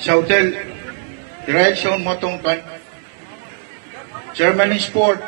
Sa hotel, direksyon motong kan. Germany Sport.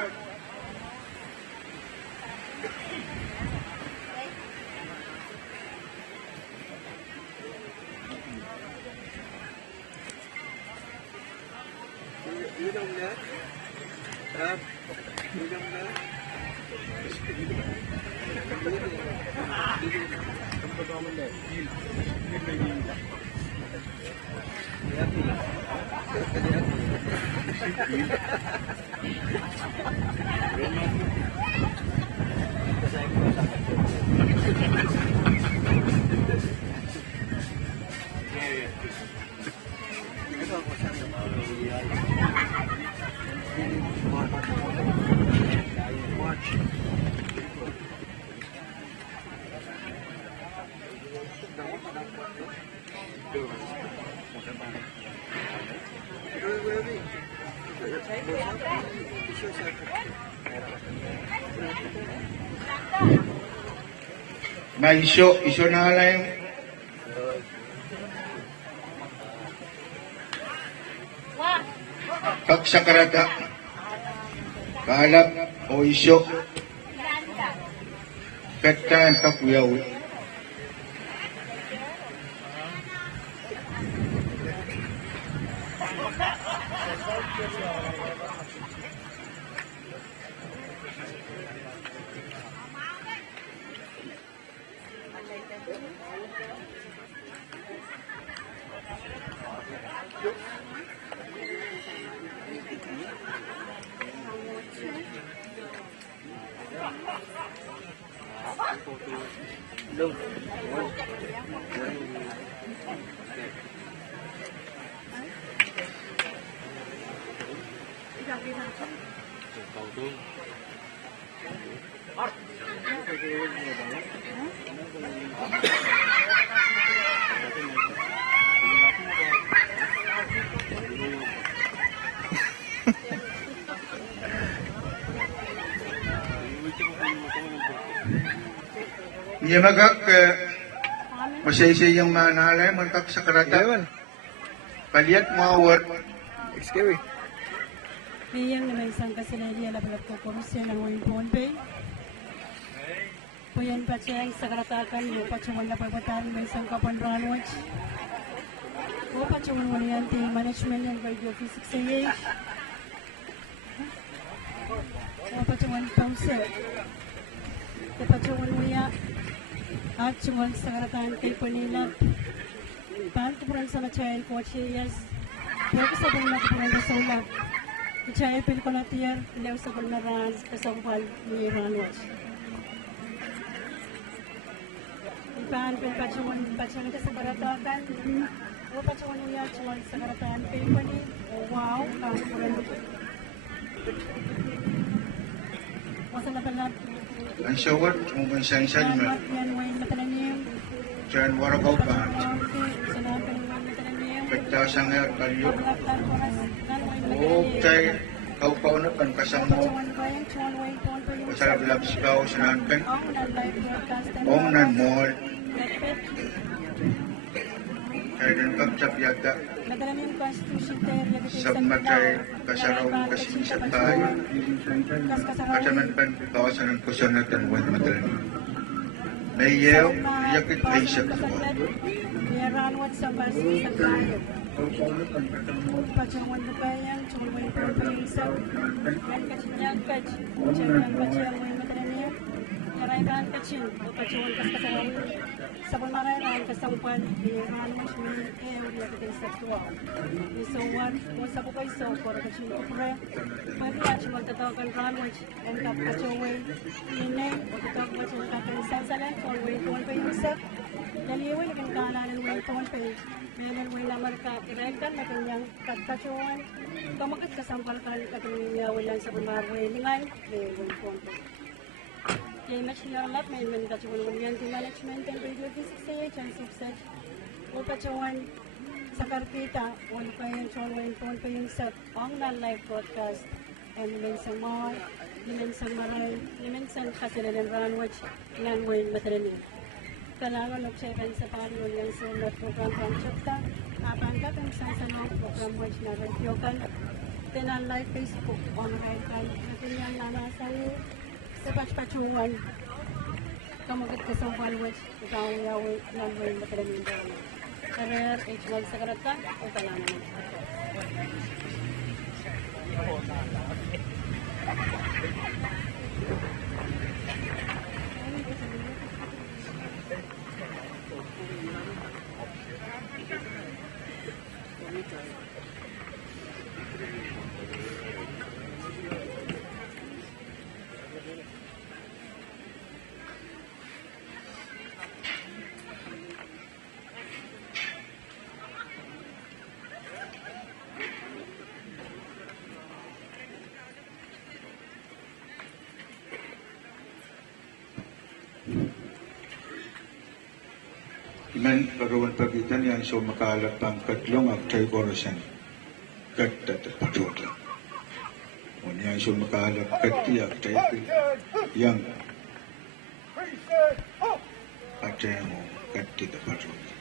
May iso na lang kaksakarata kaalap o iso pekta ang kakuyaw. Iya magak masay-say yung manalay mantak sa karata. Paliat mawar. Excuse me. Yang naman isang Kesilihsek labalab ko komisyon ng Wein Poahsoan. Puyan pa siya sa karatakan yung patungan na pagbatan ng isang kapanranwaj. O patungan mo niyan ting management ng Kesilihsek. O patungan pamsir. O patungan mo niya at tungan sa karatakan kay Panilap. Pantupuran sa machayan ko at siyas. Pero sa bang natupuran sa ulang. Icaya pil ko na tiyer, ilaw sa kulnaran, kasangpal ni Ranwaj. Ipan pil pacungan ka sa karatakan, o pacungan niya, cungan sa karatakan kay Pani, wow, kakuran. Masa na pala? Ang sawat, kung isa-isa naman. Yan, Wein Madolenihmw. Diyan, Kowoupen. Sanapan ng Wein Madolenihmw. Pekta sa nga kalyo. Paglaktan ko na O kay Kauno pan kasang mo. Masarap sigaw sa nankan. Ong nan mall. Kaya din kapsap yata. Sabmatay kasaraw kasingisap tayo. Kasaman pan kawasan ng Kosonned ang Wein Madolenihmw. Pahieu, yakit ay siya kasawa. Ranwaj sa basi sa Pahr. Pacawan na bayan, cumay perperisan, yan kacin kac, jangan baca Wein Madolenihmw, yaraikan kacin, pacawan kas kasawan, sa pamarayan kasangpan iran mas mi area kita sexual so one mo sa bukay so para kasi pre pwede at mo tatawagan ramage and kapachoway ine o tatawagan sa kakalisan sa lang or way tuwan pa yung set daliwin ikan kaalanan way tuwan pa meron way na marka irentan na kanyang kapachoway kamagat kasampal kan kakanyawalan sa pamarayan lingan way tuwan pa Yung national lab, may managkachuan ng community management and radio physics and subset. O kachuan sa karpita, wala pa yung chuan pa yung set ang non-live broadcast. And minsan mga, minsan maral, minsan kasalanan ranwatch, nanway matalanin. Kailangan nag-checkan sa Pahieu yung sunod program from Chapta. Apangkat ang isang sa mga program which na review-kan. Then live Facebook, online kan. Natin yan nanasan sa patch-patchungan, kamagat ka sa followers, ikaw ang yawi, nanway matalamin doon. Career, H1 sa karatan, o kalaman mo. Iman pagawan pagitan yang so makalat pang katlong agtay orasan katat patuta. On yang so makalat kati agtay yang agtay mo kati patuta.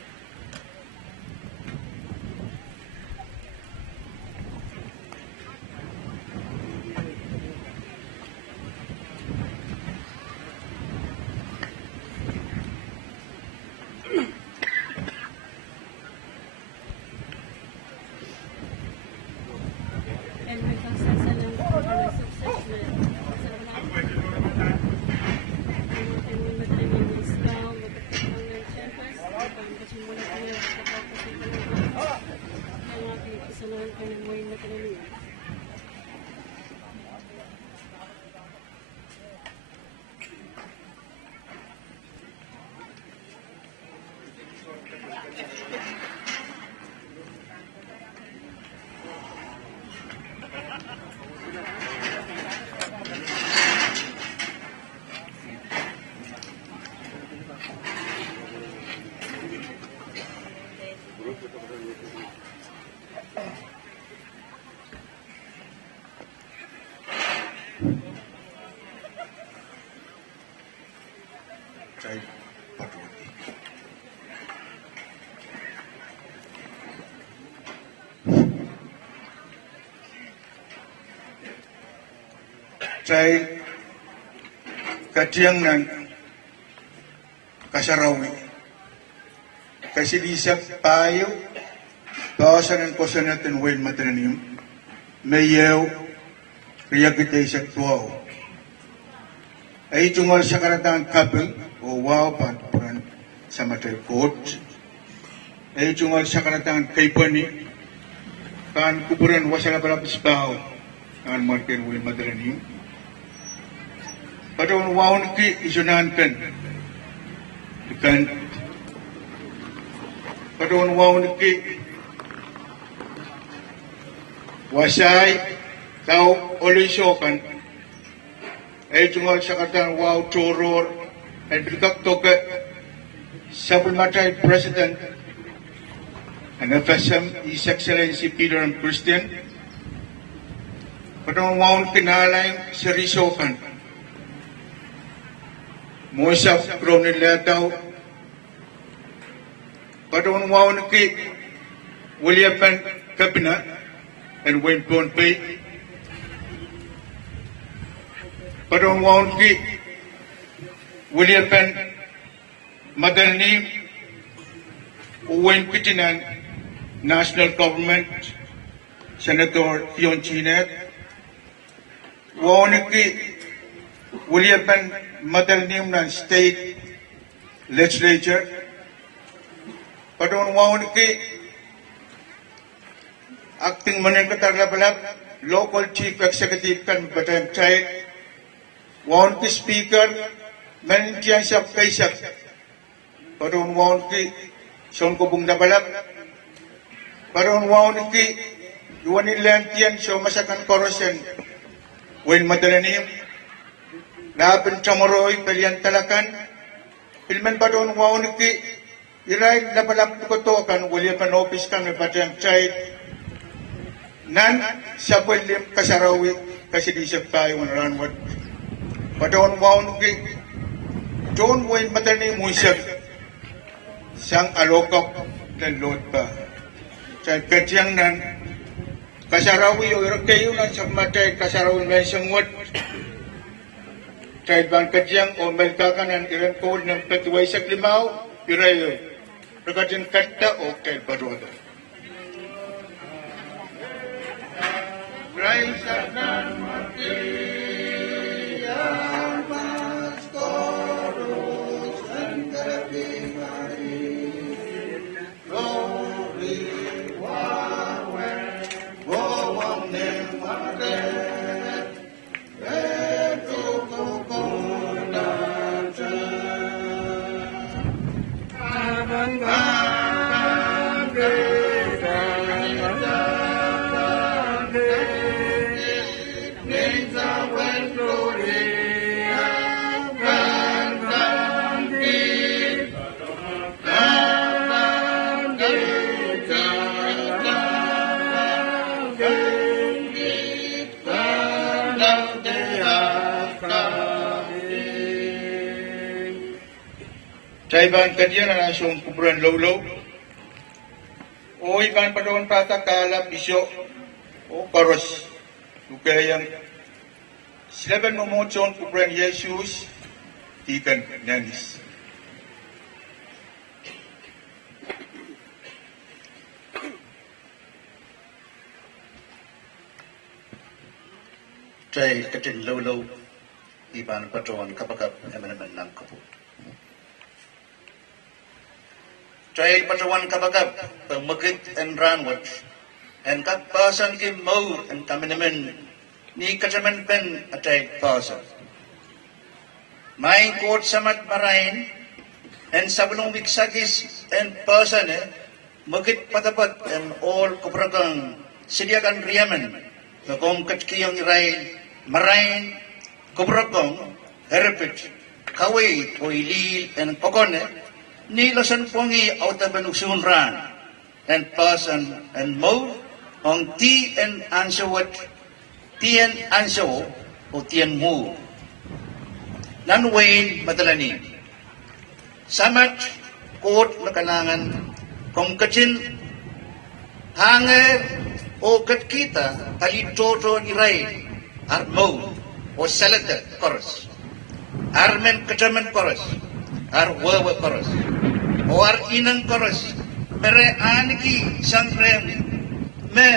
Saya katiang ng kasarawi. Kesilihsek Pahieu, Poahsoan Kosonned and Wein Madolenihmw, Pahieu, Kesilihsek Tuaw. Ay tungkol sa karatang couple o wow patupuran sa matay court. Ay tungkol sa karatang kaipani kan kuburan wasala palapis bahaw kan Martin Wein Madolenihmw. Padahal wawan ki isunan kan, padahal wawan ki wasai kau olisokan, tunggal sakatan wow turur, berdak toke sabulmatai President and FSM His Excellency Peter and Christian, padahal wawan kinalain serisokan. Moisap Kronil Lataw Padon Wawan Ki William Cabinet and Wein Ponpe Padon Wawan Ki William Madolenihmw Wein Kitinan National Government Senator Fionchinet Wawan Ki William Madolenihmw ng State Legislature Padon wawan ki acting manen katarlabalab local chief executive kan batang child wawan ki speaker manen tiyan siya kaisak padon wawan ki son ko bung nabalab padon wawan ki yuwan ilan tiyan siya masakan korosen Wein Madolenihmw Laban Chamoroy Pelian Talakan Pilmen Padon wawan ki iray nabalab ko to kan William Panopis kan batang child nan sa William Kasarawi Kesilihsek tayo ranwat padon wawan ki John Wein Madolenihmw sang alokap dan lot pa sa kadyang nan Kasarawi o kayo nan sa matay Kasarawi may sangwat sa ibang kadyang o melkakanan iran code ng Petiway sa Klimaw irayo rakadyang kata o kay Baroda Ray sa nan sa ibang kadyan na nasong kuburan lolo o ibang padawang patakala bisyo o karos lukayang silaban momotson kuburan Jesus tikan nanis Try katin lolo ibang padawang kapagap naman lang kapo Try patawan kabagab, pagmagit and ranwat, and kag pasan ki mau and kami naman ni kasaman pen atay pasan. May court samat marain and sablong wiksagis and pasan magit patapat and all kupragang siliagan riyaman na kung katkiyang iray marain kupragong herpit kaway o ilil and kokone ni lasan pongi autaban usunran and pasan and mo on ti and ansawat tien ansaw o tien mo nan Wein Madolenihmw samat court na kanangan kung kachin hange o katkita talitoto ni ray ar mo o salata koros armen kachaman koros ar wawa koros o ar inang koros mere aniki sangrem me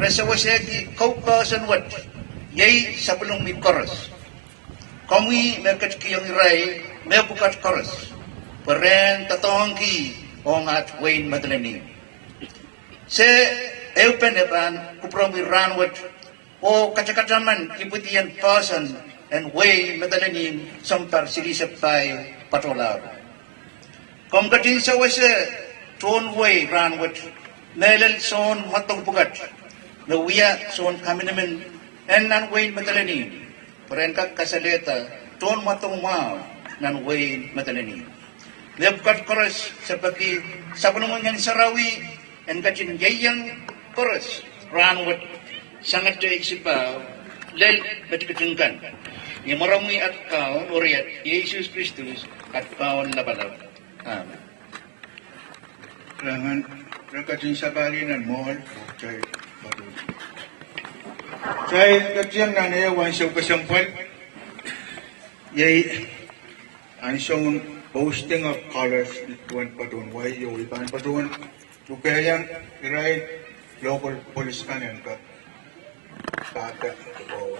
resawaseki Kowoupen wat yay sabulong mi koros kami me katkiyang iray me bukat koros peren tatongki ong at Wein Madolenihmw se eupen eban kupromi ranwat o kachakachaman ibutian pasan and Wein Madolenihmw sampar silisap tayo patolaro. Kung katin sa wase ton way ranwat nelel son matong bugat na wiya son kami naman and nan Wein Madolenihmw paren kag kasaleta ton matong mao nan Wein Madolenihmw. Nebkat koros sa pagi sa punungan ng sarawi and katin yayang koros ranwat sangat jay sipaw lel batikatungkan. Yang marami at kaon oriat Yesus Kristus at kaon labalab. Amen. Kailangan rakatin sa balinan mo kay Baroda. Kay kadyang nanayawan siya kasampal yay ansong posting of colors ituan padon why yung iban padon lukayang iray local police kanan ka kata bawa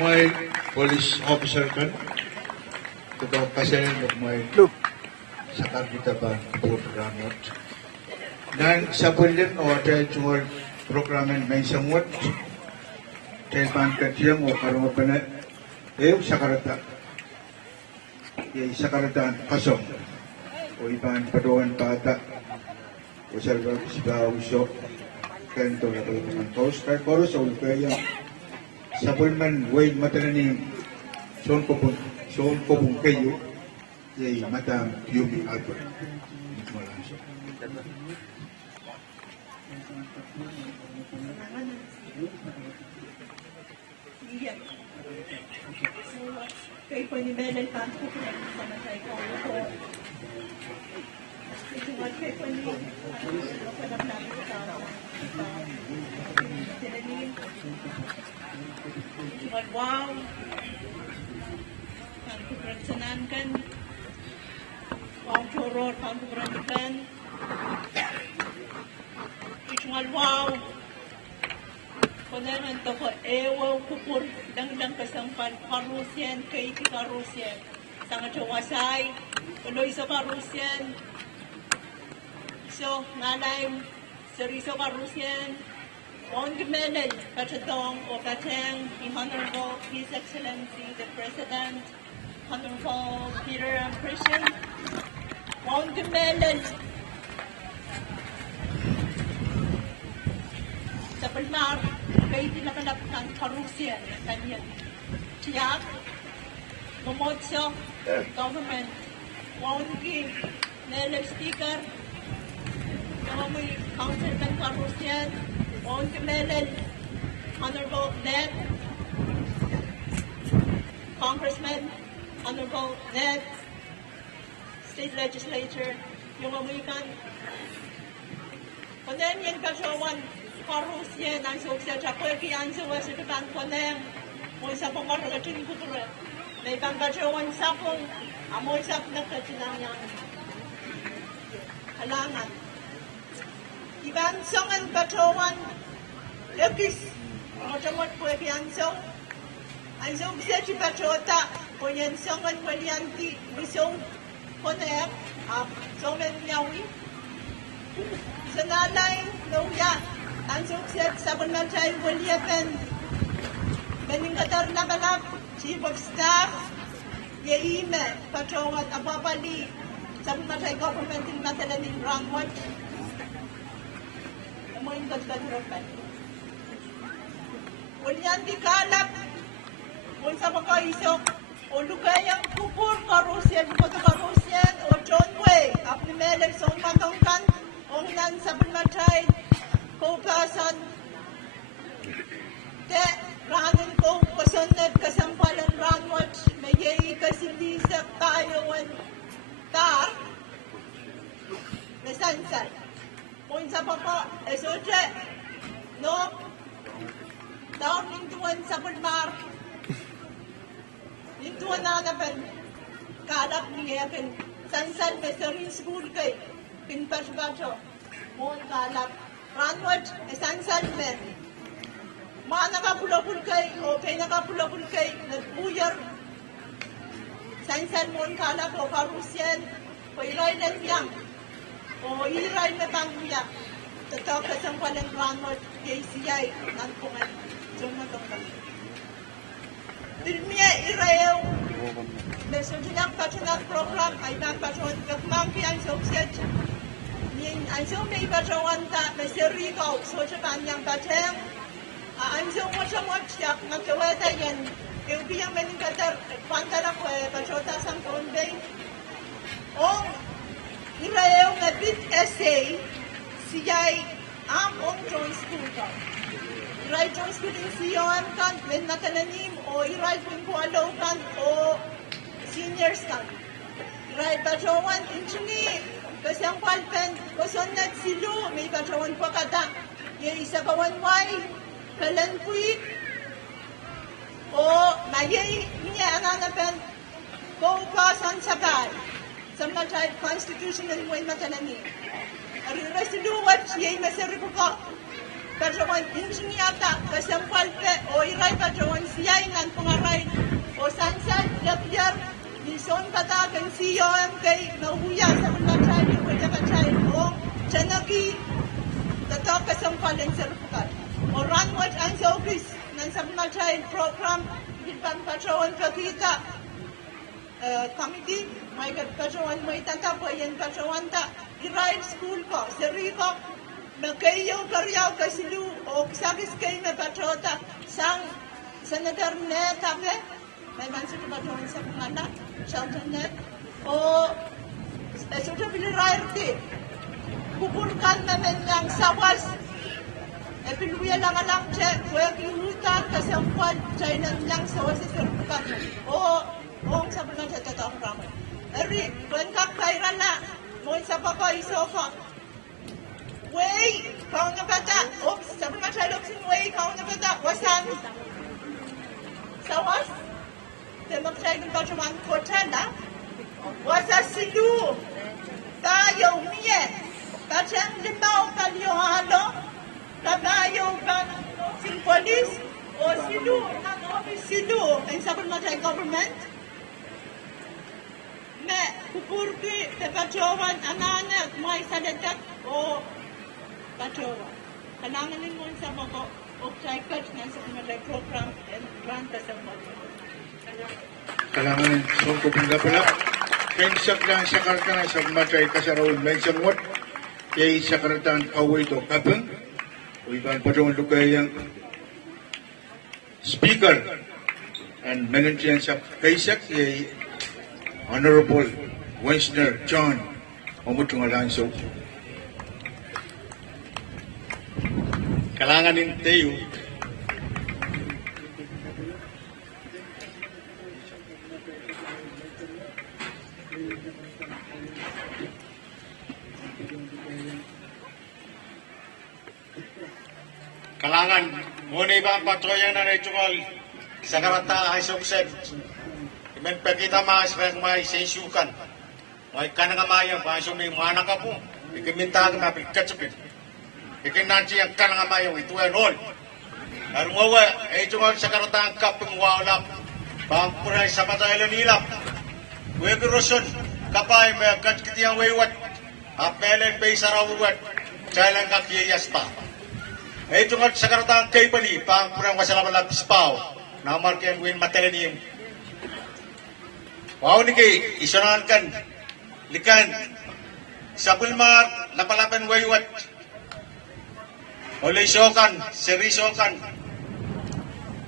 may police officer kan, ito kasi may sakar kita ba programot. Dan sa pulin o tayo tungkol programin may samot, tayo bang katiyang o karungo pa na, sakarata. Sakarata kasong, o ibang paduan pata, o sa uso, kanto na kayo naman tos, kahit paro sa ulo kaya sa pulman, Wein Madolenihmw, soon ko pong kayo, yay matang Yumi Albert. Malang siya. Kay Panimelay Panto ko sa matay ko. Ito nga kay Panimelay panap namin sa wow. Panto Pransanan kan. Wow Choror, Panto Pransanan. Ito nga wow. Kunaran to ko ewaw kupur dang kasampan Karusyan kay Karusyan sangat jawasay kunoy sa Karusyan so nalay seriso Karusyan on gemelel patadong o pateng Honorable His Excellency the President Honorable Peter Christian on gemelel sa Pahr kay tinakalap ng Karusyan ng kanyang tiyak, mamotso, government, Waungi, Nele Speaker, Namoy Council ng Karusyan, Waungi Melel, Honorable Ned, Congressman, Honorable Ned, State Legislature, yung amuikan, kunden yan kasawan, Karusyan ang sukses sa pagkiyan sa wasa depan konem mo sa pangarating kutura may pangkajawan sa pong amoy sa pagkatilang yan halangan iban song ang kajawan ekis matamot pagkiyan song ang sukses sa pagkota kunyan song ang walianti misong konem somen yawi sa nalay nauya ang sukset sa Bunmatay Williapen, Beningkatar na balap, Chief of Staff, Yeime, Patawat Ababali, sa Bunmatay Government in Madolenihmw Rangwat, Amoy Gagagarapan. Ulyan di kalap, kung sa pagkaisok, o lugayang kupur Karusyan, bukoto Karusyan, o John Way, apnimelek sa umatongkan, o nan sa Bunmatay, Kowoupen, te ranin ko Kosonned kasampalan ranwat mayay Kesilihsek tayo Pahr nasansal kung sa papa esoje no down nintuan sa Pahr nintuan na naman kalap niya kan sansal meserin school kay pinpasbacho mon kalap Ranwat, esansal men. Mga nakapulapul kay, o kay nakapulapul kay, nagbuyar. Sansal mo ang kalap o Karusyan, o iray na siyang, o iray na pangkuya. Totoo kasang palang Ranwat, kay siyay, nanpungan. Diyon na itong kami. Dilmiya irayaw, leso dinang patunat program, ay bang patunat kakmangki ang sukset. Ang so may bajawan ta may serikaw so sa kanyang bateng ang so mo sa siyak magkawata yan yung biyang meningkatar pantala ko bajota sang konbay o irayaw nga bit essay siyay ong joint school ka iray joint school in siyon kan men Madolenihmw o iray pungkualaw kan o seniors kan iray bajawan inchini Kasang palpen, Kosonned silu, may katawan pa kata. Yung isa kawanway, kalanpuit, o mayay niya ananapen, Kowoupen sabay, sa matay Constitution ng Wein Madolenihmw. Ari resiluwat, yay masaripo ko, Pajawan injiniata kasampalte o iray pajawan siyay ng pangarain o sansan lapyar Nison patakan siyo ang kay nahuya sa pagkachay o pagkachay o Janaki tato kasampalan sa rupukat o ranwat ang sa office ng sa pagkachay program Hilpan pajawan kakita committee may pajawan may tatapayan pajawan ta iray school ko seri ko na kayo karyaw kasilu o kisakis kayo na patrota sang senator ne tabe may mansa ka patrota sa pangana shelter net o sudah bilirayarte kukulkan namin ng sawas piluya lang alang che kuya kihutan kasi ang kwan chay na lang sawas sa serbukan o sa pangana sa tatang ramay eri kwan kakairan na mo sa papa isofa Way, kau na bata. Oops, sabi nga siya luksin way, kau na bata. Wasan. Sawas? Temak siya yung pasaman kotala. Wasa silu. Tayo miye. Tachang limaw palyo halo. Tabayo ban sing polis. O silu. Nang office silu. Ang sabi nga siya government. Me, kupurki, tepachowan, ananak, may salitak. O Patrowa. Kailangan din mo sa mga object ng sa mga program and grant sa mga. Kailangan ng kuping pala. Pensak lang sa karta sa matay kasarawin may samot. Yay sa kartaan away to kapeng. Uiban patrong lukay yang speaker and manager sa Kesilihsek yay Honorable Wein John Omutung Alonso. Kailangan din tayo kailangan muna ibang patroya na ritual sa karata ay suksed imen pagkita mas may sensukan may kanangamayang paso may mana ka po ikimintag na pagkatsupin ikin nanti yang kanang amayo itu en all arungawa ay tungal sa karatang kapung wala pampuray sa pataylan nila wego roson kapay may katkitiyang waywat apelen bay sarawat chailan kakiyas pa ay tungal sa karatang kay pani pampuray wasalaman lapis pao na marken Wein Madolenihmw wow ni kay isonan kan likan sa bulmar napalapan waywat oleh sokan, seri sokan,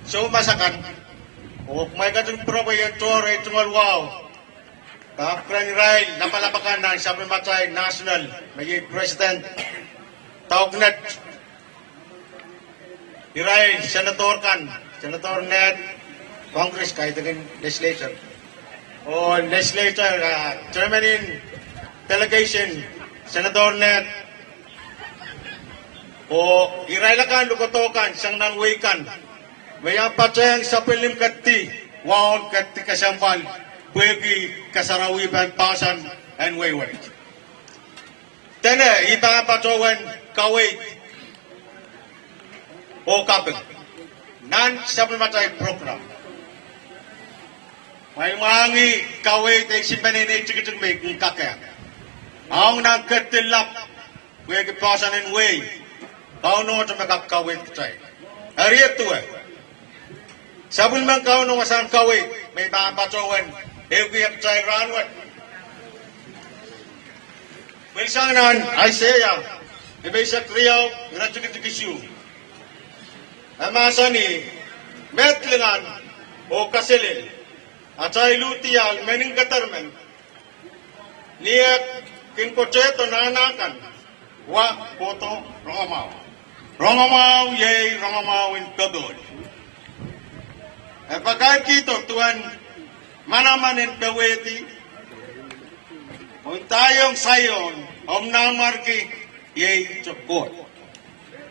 so masakan, o may katong proba yung tore tungal wow, kapran rail napalapakan ng sa matay national, may president, taugnet, irail senator kan, senator net, congress kahit din legislature, o legislature, chairman in delegation, senator net, o irailakan lukotokan sang nangwikan mayang patayang sa pilim kati waon kati kasampal bagi kasarawi ban pasan and wayward tena ibang patawen kawit o kapag nan supplementary program may mangi kawit ay simbanin ay tikitin may kakaya ang nagkatilap bagi pasan and way Kauno to makakawit tayo. Ariya to eh. Sabon man kauno wasang kawit, may mga patawan, ewiyak tayo ranwat. Wilsanan, Isaiah, ibay sa kriyaw, gradukitikisyu. Amasani, metlingan, o kasilil, at ay lutiyal, mening katarmen, niyak, kinkocheto na anakan, wa, poto, rongamaw. Rongamaw, yay, rongamaw in pagod. E pagkat kito, tuan, manaman in paweti, kung tayong sayon, namarki, yay, chokot.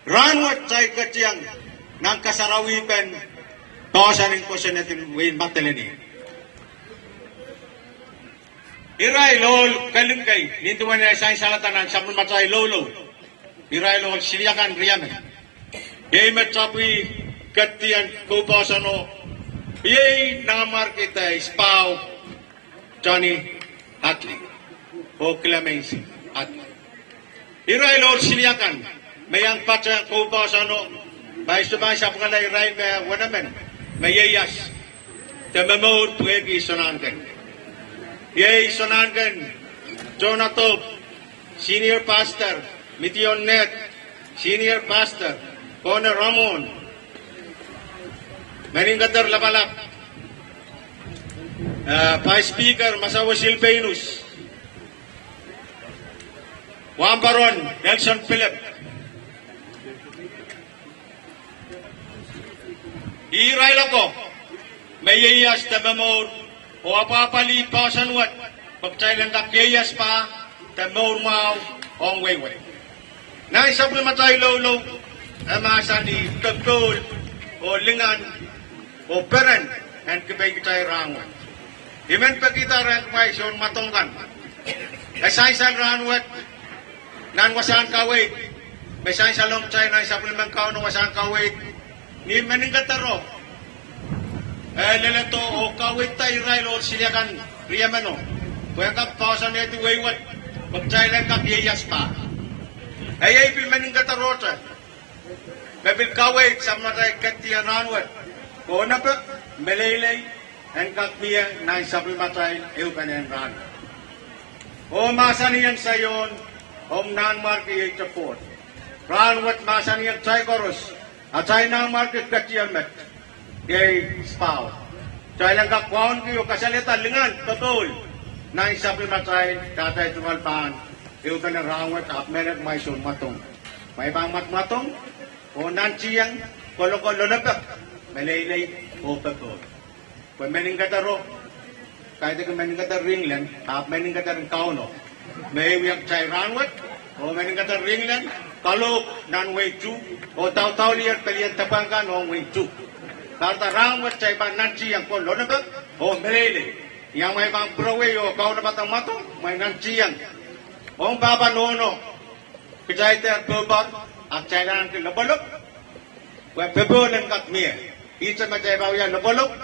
Ranwat say katyang, ng kasarawipen, tosan in Kosonned in Wein Madolenihmw. Iray lol kalingkay, nintuan na sa salatanan sa matay lolo. Iray lol siliyakan riyamen. Yay matapui katian Kowoupen yay namar kita ispau Johnny Atli o Clemency Atli. Irai lor siliakan mayang pacha Kowoupen may subay sa pangalay irai may wanamen mayayas tememor tuegi sonangan. Yay sonangan Jonathan Senior Pastor Mition Net Senior Pastor Kauno Ramon Meningatar Lapalap Vice Speaker Masawa Silvanus Wamparon Nelson Philip Iray ko mayayas tememor o apapali pa sanwat pagchailan kakyayas pa tememor mau ong wayway na isabul matay lolo masa di tegol o lingan o peren and kibay kitay rangon dimen pa kita rin kumaisyon matongkan kasaysal ranwat nan wasan kawait may salong chay na isabul man Kauno wasan kawait ni meningataro leleto o kawait tayo ray lor siliakan riyamano kaya Poahsoan ito waywat pagchailan kakyayas pa ay pilmeningataro chay Mabil kawait sa mga katiyan ranwat. Kung na pa, melaylay, ang kakmiya na isabil matay, iupanin ran. O masaniyan sa yon, nanmar kiyay tapot. Ranwat masaniyan chay koros, at chay nanmar kiyay katiyan met, kiyay spaw. Chay lang kakwaon kiyo kasalita, lingan, totol, na isabil matay, tatay tumalpaan, iupanin ranwat, at menet may sun matong. May bang matmatong? O nansiyang kolo-kolo na pa, malaylay o pagod. Kung meningataro, kahit kung meningatar ringlan, meningatar Kauno, may wiyag chay ranwat, o meningatar ringlan, kalok nan way chu, o tau-tau liyar kaliyan tabangkan o way chu. Karta ranwat chay pa nansiyang kolo na pa, o malaylay. Yang may bang braway o Kauno patang matong, may nansiyang. O baba nono, kichay tayo kubang, at kailangan ko nabalok. Kung pebulan kakmiya, isa mataybaw yan nabalok,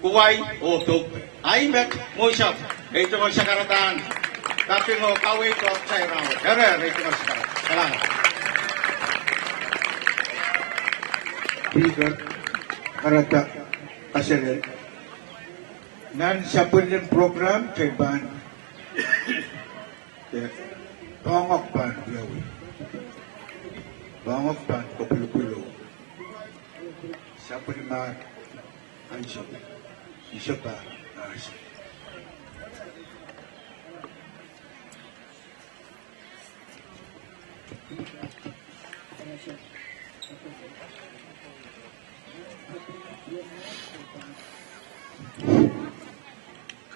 kuway o tug. Ay met mo siya. Ito ko sa karataan. Kaping o kaway ko sa iraw. Ito ko sa karataan. Salamat. Speaker, karata kasilil. Nan sabon ng program kay Ban. Bangok Ban, Yawi. Bangok Ban, Kopilo-Pilo. Sabon ng mga ansyo. Isa pa, nasa.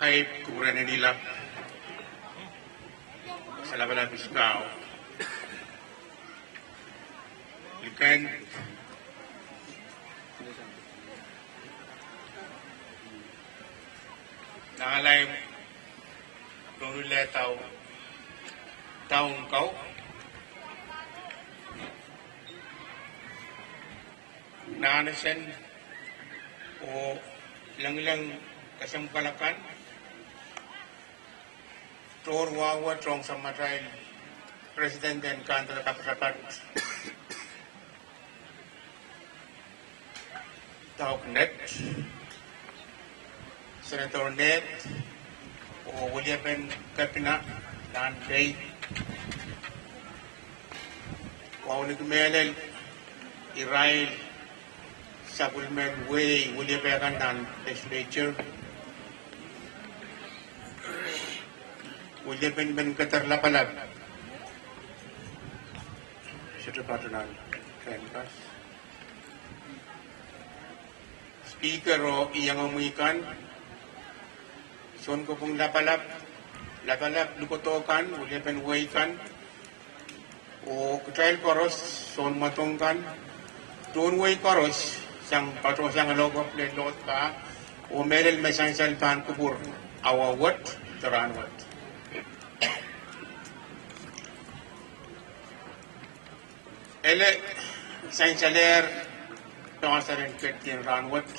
Kahit kukuran na nila sa laban ng Biskao, likan nangalay nululetaw taong kau naanasan o lang-lang kasampalakan tor wawa trong sa matay President dan kantor kapasapat Tawag Net Senator Net o William Kapina dan Day o nagmelel Israel sa Bulmen Way William Pekan dan legislature William Ben Katarlapalag sa Trapatunan Campus Speaker o iyang umuikan son ko pong lapalap lukotokan William Ben Waykan o Kutrail Koros son matongkan Don Way Koros sang patro sang logo plelot ka o merel may sang salpan kubur awawat taranwat ele Saint-Salaire, Pahieu Ketkin Ranwat,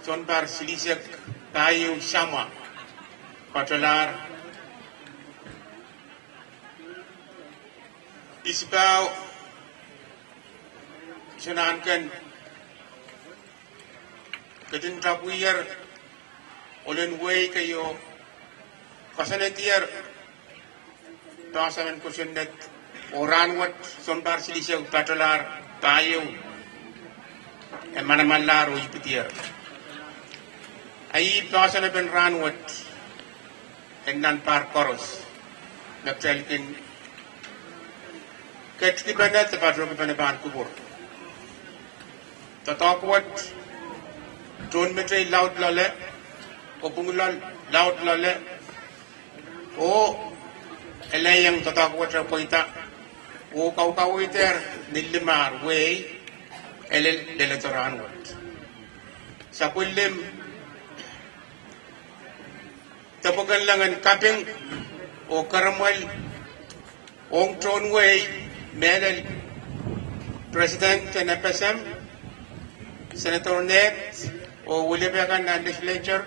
Sonbar Silisek, Pahieu Sama, Patalar, Isbao, Sunankan, Ketin Trapuyer, Olen Way Kayo, Kosonned Poahsoan Kosonned, Ranwat, Sonbar Silisek, Patalar, Pahieu, and Manamalar Ujpitier. Ay Poahsoan ben Ranwat, and nan Pahr Koros, Naptelkin, Ketki Benet, the Patron Beneban Kubur. The talk what John Metre loud lole, Opungulal loud lole, O Elayang the talk what Poita, O Kowoupen, Nilimar way, Elel Deletoranwat. Sapulim Tapugan lang ang kaping o Karamal Ong Tron Way, Medal President and FSM, Senator Ned o William na legislature,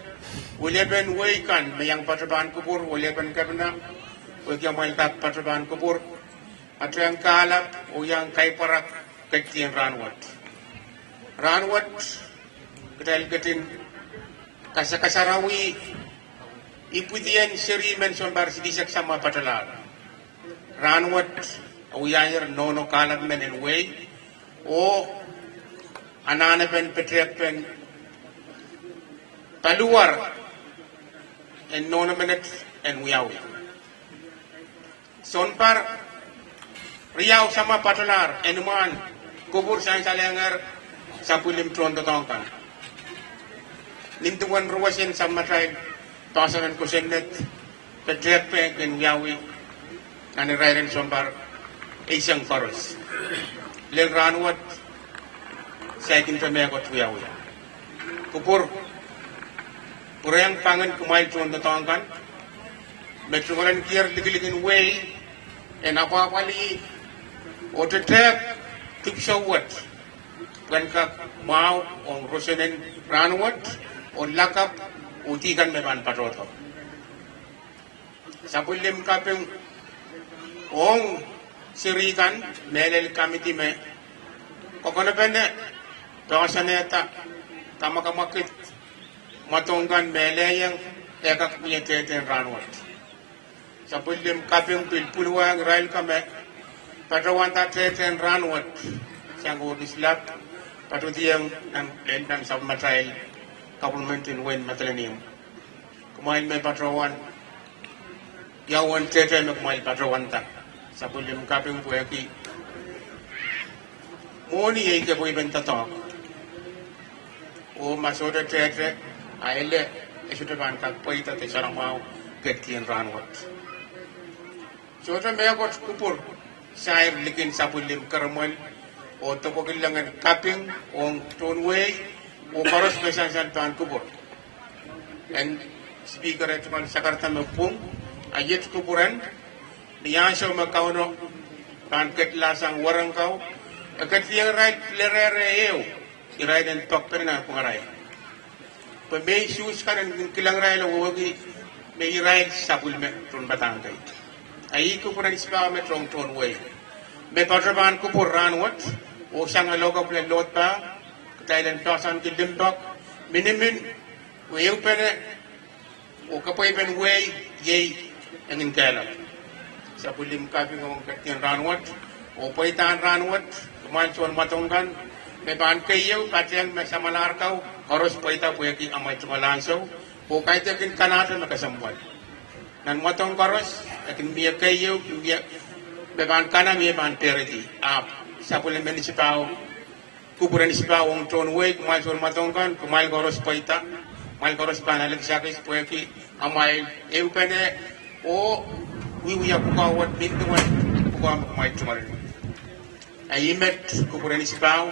William Way kan mayang patrabahan kubur, William Kabina, William Maltak patrabahan kubur, at yung kalap o yung kay parak kay Ranwat. Ranwat, dahil gatin kasarawi, ipudian seri mention bar Silisek sama patalar. Ranwat, o yayar nono kalap men and way, o ananapen petrepen paluar and nono menet and wiyawi. Sonpar riyaw sama patalar enuman kubur Saint-Salaire sapulim tron totongkan. Nintuan ruwasin sama tribe Poahsoan Kosonned petrepen and wiyawi ani rairen sonpar isang koros. Lel Ranwat saya kinta megot wiyawi. Kupur Purayang pangan kumail tron totongkan. Metropolitan kier digiligin way and apapali o tetek tipsawat kan ka mau on Rosenen Ranwat o lakap utikan meban patroto. Sapulim kapeng ong sirikan melel kamiti me kokono pende Poahsoaneta tamakamakit matonggan meleyang ekak miyeteten Ranwat. Sapulim kapeng pilpuluang rail kame patrawanta teten Ranwat siyang udislap patudiyang ng sabmatrail kapulmentin Wein Madolenihmw. Kumain may patrawan yawan teten kumain patrawanta. Sapulim kapeng pueki moni ay kapoy bentatok o masoda tete aile esuteban kakpoy tate sarang mau ketkin Ranwat. Soda mayakot kupur sair likin sapulim karamal o tapogilangan kaping o tonway o paros besansan tan kupur. And speaker at man sakarta mapung ayet kupuran niyan siya Kauno kan ketlasang warangkaw akat yang right lerere eo iray den tokper na pungaray. Pabay shoes kanan kilang ray lo wagi may iray sapulme tron batangkay. Ay kupuran ispa metrong ton way. May patrabahan kupur Ranwat o siyang aloga pala lot pa katailan Poahsoan kidimbak minimin wayaw pene o kapoy pen way yay ang inkala. Sa pulim kapi ng ketkin Ranwat o paitan Ranwat kumansuan matonggan may baan kayo patiyang may samalarkaw haros paita puyaki amay tumalansaw o kahit yakin kanata nakasambuan. Nan matong karos akin biya kayo biya beban kana biya ban periti sa pulim municipal kuburan municipal ang tonway kumansuan matonggan kumail karos paita mal karos panalig sakis puyaki amay eupene o wiwiya pukawat bintuan pukawat kumay tumarin. Ayimet kuburan municipal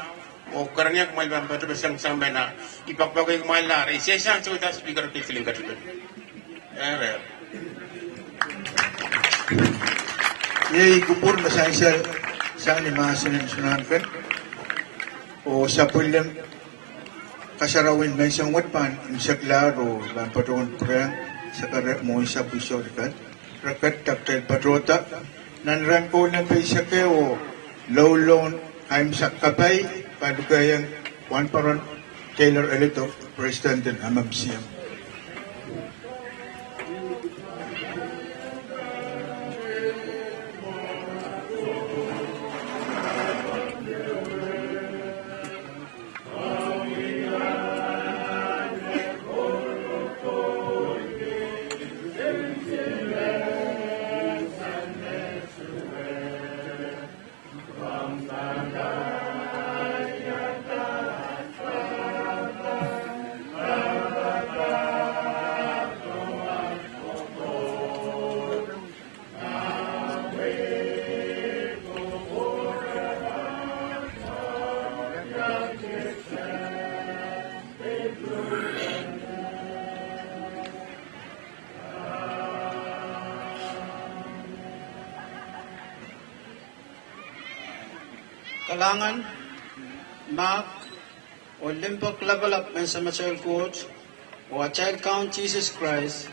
o karanya kumail bambata besang sampai na ipakbagay kumail na resesyan so ita speaker Kesilihsek katulad. Yay kupur na sa saan imasinansunan kan o sa pulim kasarawin may isang watpan imsak laro ban patron prang sa karep mo isa piso kan rakat taktel patrota nanran ko ng pisa o low loan I'm sa kapay padugayang one paron Taylor Elito President and Amabsiyam. Kalangan, Mark, Olympic level up and sa child coach, o a child count Jesus Christ,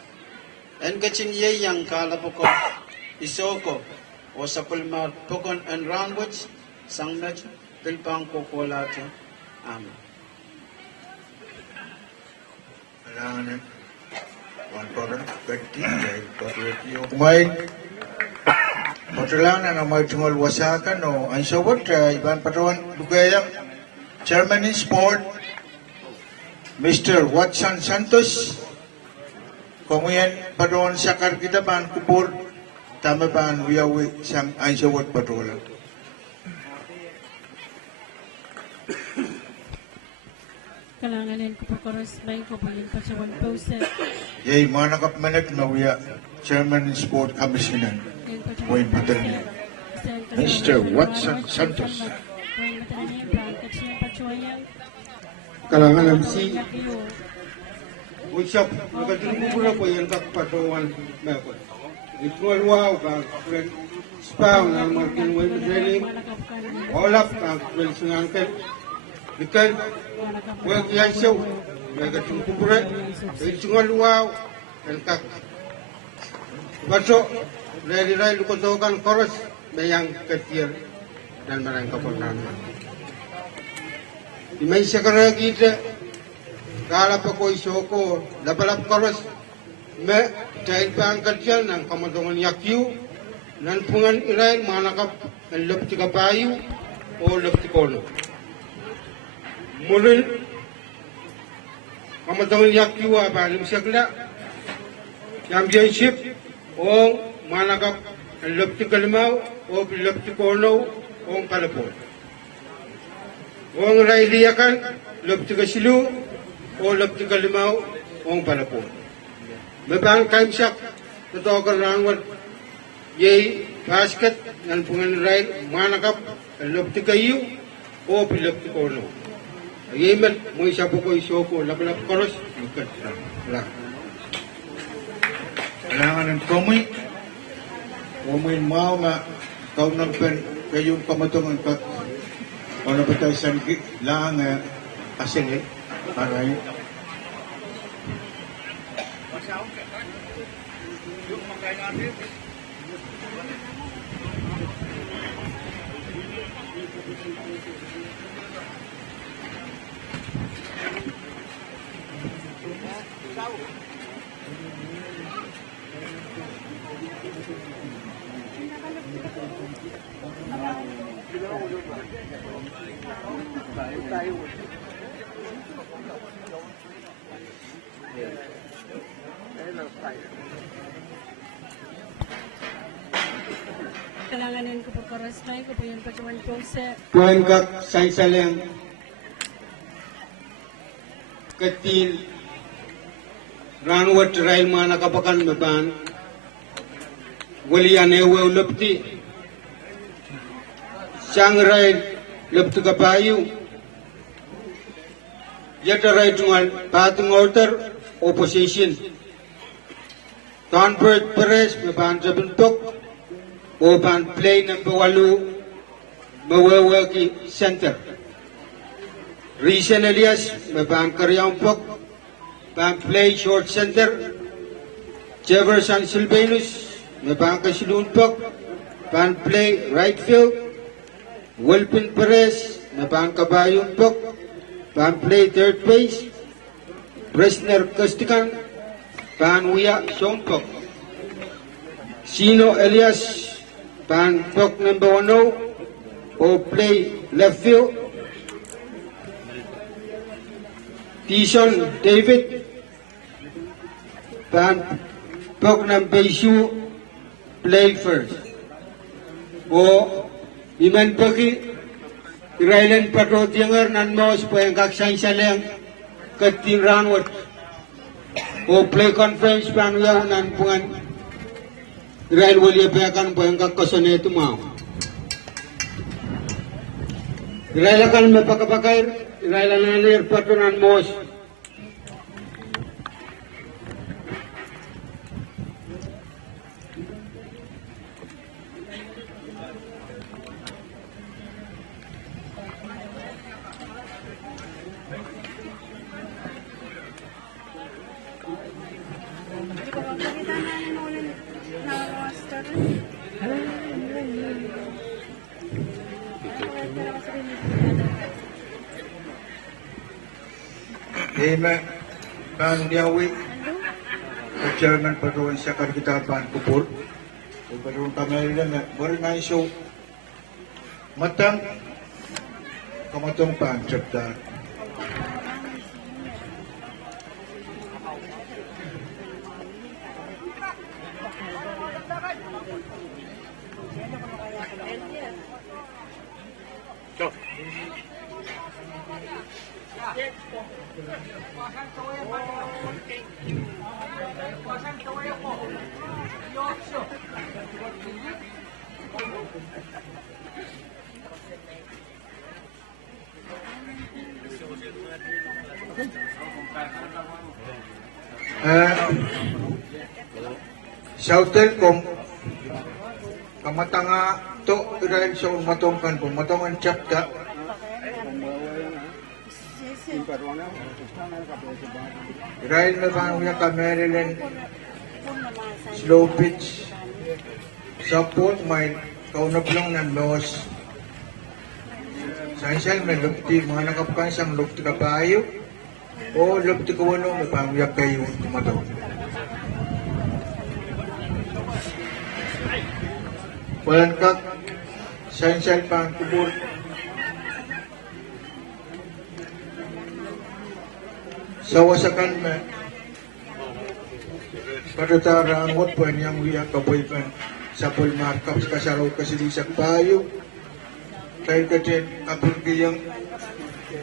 and kaching ye yang kalapoko, isoko, o sa pulmar pokon and roundwoods, sang medyo, pilpang kokolato. Amen. Kailangan one paron pwede dahil patroti o kumain. Patulang na may tungol wasakan o ang sawat iban patron lugayang Chairman in Sport Mr. Watson Santos kung yan patron sa karkitaban kupur tama ba ang wiyawi sang ang sawat patulang. Kalanganin ko po koros may ko po yung pasawan po sa Yay, mga nakapmanak na wiya Chairman in Sport Kamisinan Wein Madolenihmw. Mr. Watson Santos. Kalangan MC Usap nagdudugura po yan kakpatuan meko. Itual wow ka friend spam na markin Wein Madolenihmw. Olaf ka friend sunangkat. Bikan wag yan show nagdudugura itual wow kan kak. Baso rai lukotokan koros mayang kecil dan marang kapunan. Di may sakara kita kala pa ko isoko labalap koros me dahil pa ang kecil ng kamadongan yakyu nan pungan iray manakap ang lop tika Pahieu o lop Kauno. Mulin kamadongan yakyu abalim sakla championship o manakap ang lop tika Limaw o lop tika Kauno o ang kalapon. O ang railiyakan lop tika Silu o lop tika Limaw o ang palapon. Mabang kaimsak natokan rangwat yay basket ng pungan rail manakap ang lop tika Pahieu o lop tika Kauno. Yay man mo isa po ko isoko labalap koros ikat lang. Kailangan ng Kumoy mau nga Kaunopen kayong pamatungan ka o nabatay sa lang asing para yun. Kalanganin ko po koros may ko po yung pasawan po sa Tuan kak sain-saleng ketil ranwat rail mana kapakan meban walian ewe lepti sang rail lepti ka Pahieu yata rail tungal patung outer opposition Convert Perez meban sebentuk Oban play number 8 Mawawaki Center. Risen Elias, Mabang Karyampok, Bang Play Short Center. Jefferson Silvanus, Mabang Kasilunpok, Bang Play Right Field. Wilpin Perez, Mabang Kabayunpok, Bang Play Third Base. Bresner Kastikan, Bang Wia Sompok. Sino Elias, Bang Pok number 1 or play left field. Tison David, Bang Pok number 2 play first. O Iman Paki, Irailan Patro Tiangar nan Mos Poengkak Sansaleng Katin Ranwat. O play conference Bang Wia nan Pungan. Irail wali akan Poengkak Kosonned itu mau. Irail akan mapakapakai, irail nalir patunan mos. Amen. Bang Diawi, Chairman Padoan Sakar kita Pan Kupur, Padoan kami ini berenai show matang kamatong pan cerita. Sautel kong kamatanga to irain sa matongkan po matongan chapta irain na bang yung Maryland slow pitch sa port may Kauno lang ng los sansal may lupti mga nakapansang lupti ka Pahieu o lupti ka wano may pangyak kayo kumatong. Walang kak, sansal pang kubur. Sa wasakan na, patutara ang watpan niyang wiyak kaboypan sa pulmarkap sa kasaraw Kesilihsek Pahieu. Dahil katin, kapag kiyang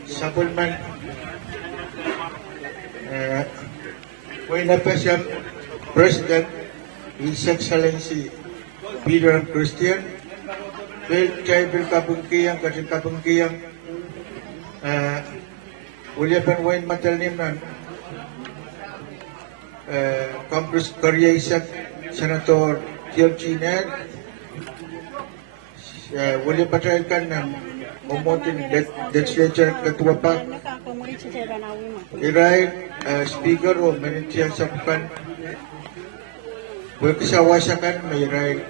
sa pulman, Wein na pa siyang President, His Excellency, Peter Christian, Tribal Kapungkiyang, kasi Kapungkiyang, Wein Madolenihmw, Campus Kesilihsek, Senator Kosonned, William Patrailkan ng Umotin Legislature Katuwapak, Irail, Speaker o Manitiyang Sapukan, Huwag kasawasakan may irail,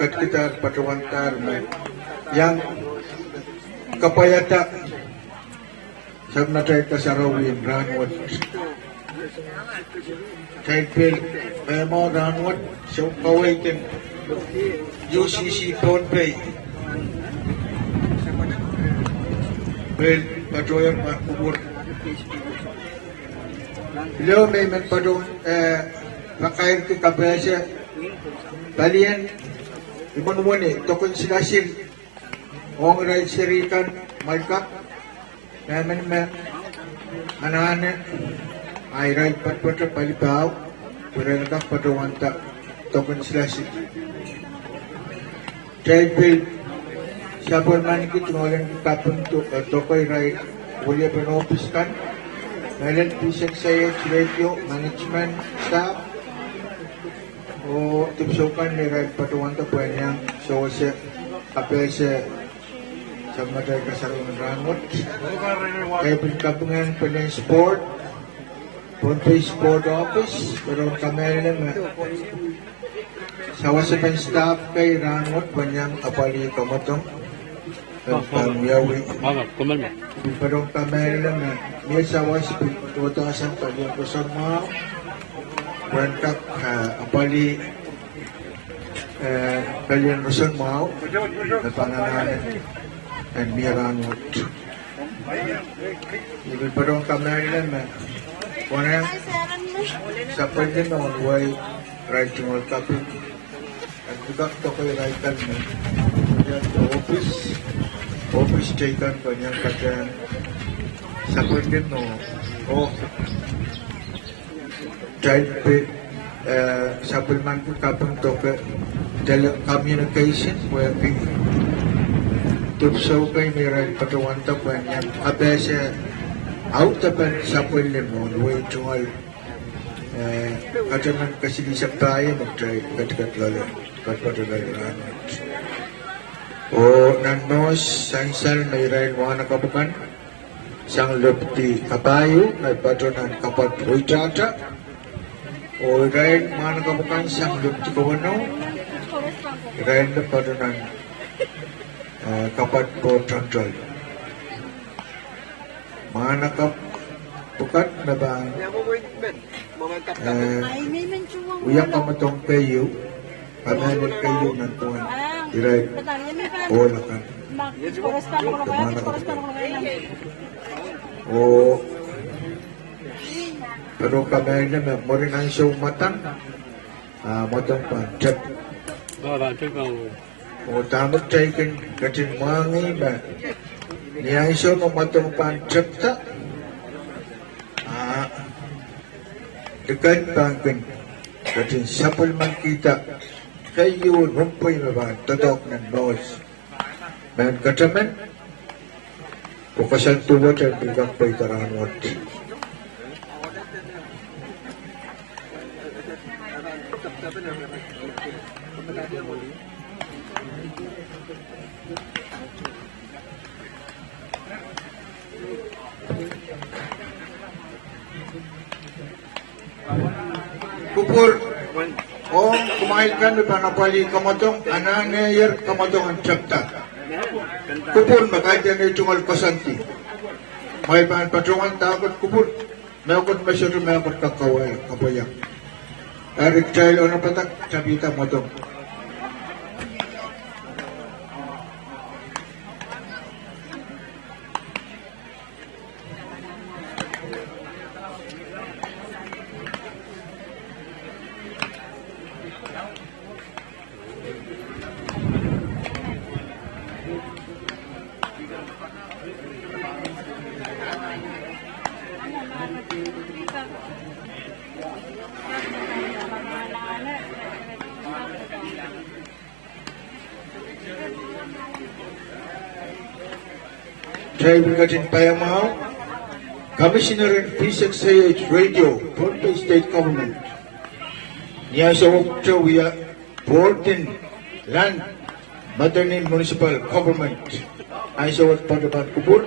katkitar patawantar may yang kapayata sa natay kasarawin ranwat. Kahit pil, may mga ranwat sa kawaitin UCC Phone Pay. Pil, patuyan makubur. Bilo may man padong makain ke kabaya balian iman wani tokon silasil ong rai sirikan malkap naman me anane ay rai patpatra palipaw pura nakak padawanta tokon silasil tribal sabon man ki tungolan kapun to tokoy rai wala panopis kan Meron pisag saya radio management staff o tipsukan ni Red Patuwanta po niyang so sa kapel sa sama dari kasarungan rangot kaya pagkabungan pa ng sport Punta Sport Office pero kami lang sawa sa staff kay rangot banyang kapali kamatong at pamiyawi pero kami lang niya sawa sa pagkutasan pagkang kusang mga Rantak apali kalian rusun mau na pangalan and mirangot. Ibig pa rin kamalan na kung sa pwede na way right to World Cup at ibang to ko'y right kan na yan to office taken pa niyang katan sa pwede no child supplement kapag to telecommunication where people tupso kay miran patuwan to pa niya abese out tapan sa pwede mo way tungal katanan Kesilihsek tayo mag-try kat lalo katpatuloy o nanos sansal may rin mga nakabukan sang lepti kabayo may patronan kapat huitata o rin mga nakabukan sang lepti Kauno rin na patronan kapat po trantral mga nakabukan na ba uyang kamatong Pahieu pananin kayo ng tuwan iray bola kan o pero kami na mo rin ang siyong matang matang panchat o tamot tayo katin mangi ba niya iso mo matang panchat ta dekat bangkin katin sapal man kita kayo rumpoy ba tadok ng nos man kataman Pokasan tuwa at bigak pa'y tarangot. Kupur, kumain kan ba napali kamatong, ananeyer kamatong ang chapta. Kupur magkaya na itong alkasanti. May patrungan takot kupur. Mayakot masyado mayakot kakaway, kapayak. Eric Child o napatak, sabita mo itong. Saya berkatin Pahieu, Commissioner in P6AH Radio, Poahsoan State Government. Niya sa waktu wiya Boarding Land, Madolenihmw Municipal Government. Ay sa waktu padapat kubur.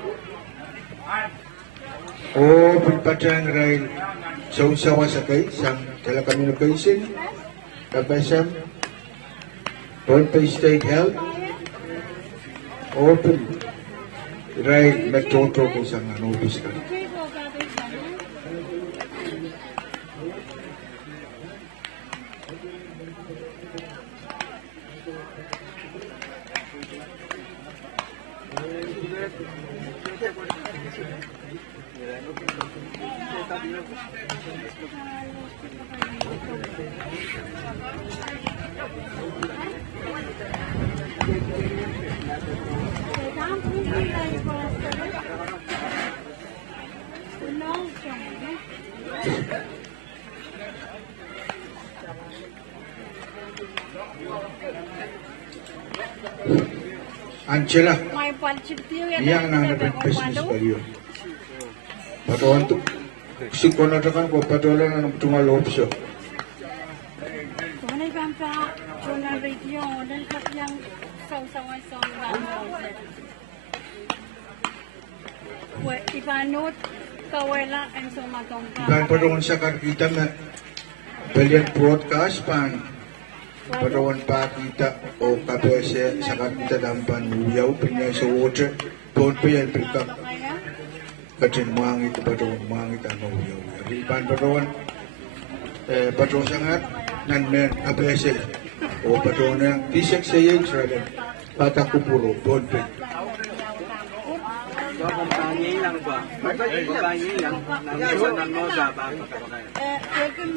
O pagpatang rail sa unsawa sakay, sang telecommunication, kapasam, Poahsoan State Health, open Right, nagtotoo ko sa notice ka. Angela, yang nang business value. Patuan tu, si konatakan ko patulan ang tungal opsyo. Tunay kan pa, tunay radio, dan kat yang song-songan song Ipanot, kawela, and sumatong Iban padawan sa kita na balian broadcast pan padawan pa kita o KPS sa kita dampan huyaw pinya sa water doon pa yan pilkap kacin mangit padawan mangit ano huyaw. Iban padawan padawan sangat nan men KPS o padawan yang tisek saya Israel bata kupuro doon pa.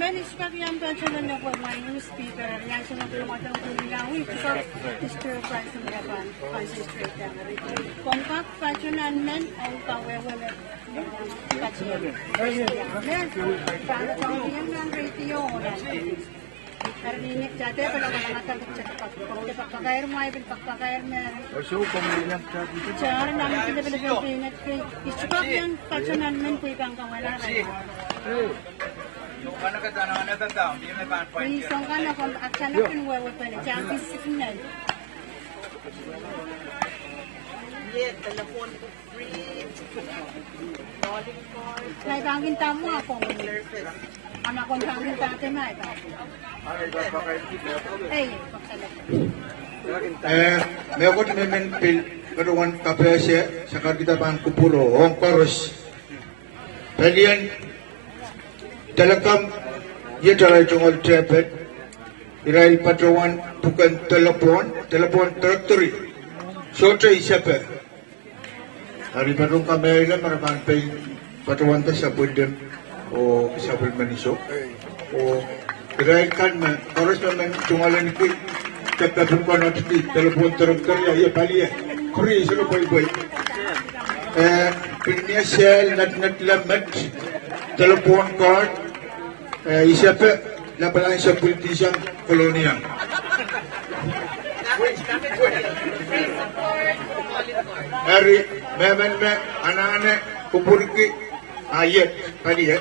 Manage kami pension na po my new speaker. Yan siya naglumatang kumilawi. So, Mr. President Japan, concentrate na rin. Compact pension men ang kawewala. Yan. Para sa yung ng ratio. Karinig dati, pala manangatagod siya pagpapakair mo, ay pagpapakair mo. Siya, namin sila pinag-pinag. Isipag yung pasyonan men, kuy kang kawala rin. Isang ka na, kung aksa na pinwewe pa na, siya ang pisikinan. Yeah, telefon ko free. Calling call. Kaya kangin tamo ako. Anak kong kangin tate na ito. Eh, May ako namin pil karuan KPS sa kita pang kupuro Hong Koros. Palian dalakam ye dalay tungol trapet irai patrawan bukan telepon tractory soto isape hari parung kami ilan marapan pay patrawan ta sa budem o sa bulmaniso o irai kan Koros naman tungalan ko kapag ko na telepon tractory ya palian kuri sino boy pinya sel nat lamat telepon card isape labanan sa politisyang kolonial. Hari memen anak-anak kupurki ayat tadi ya.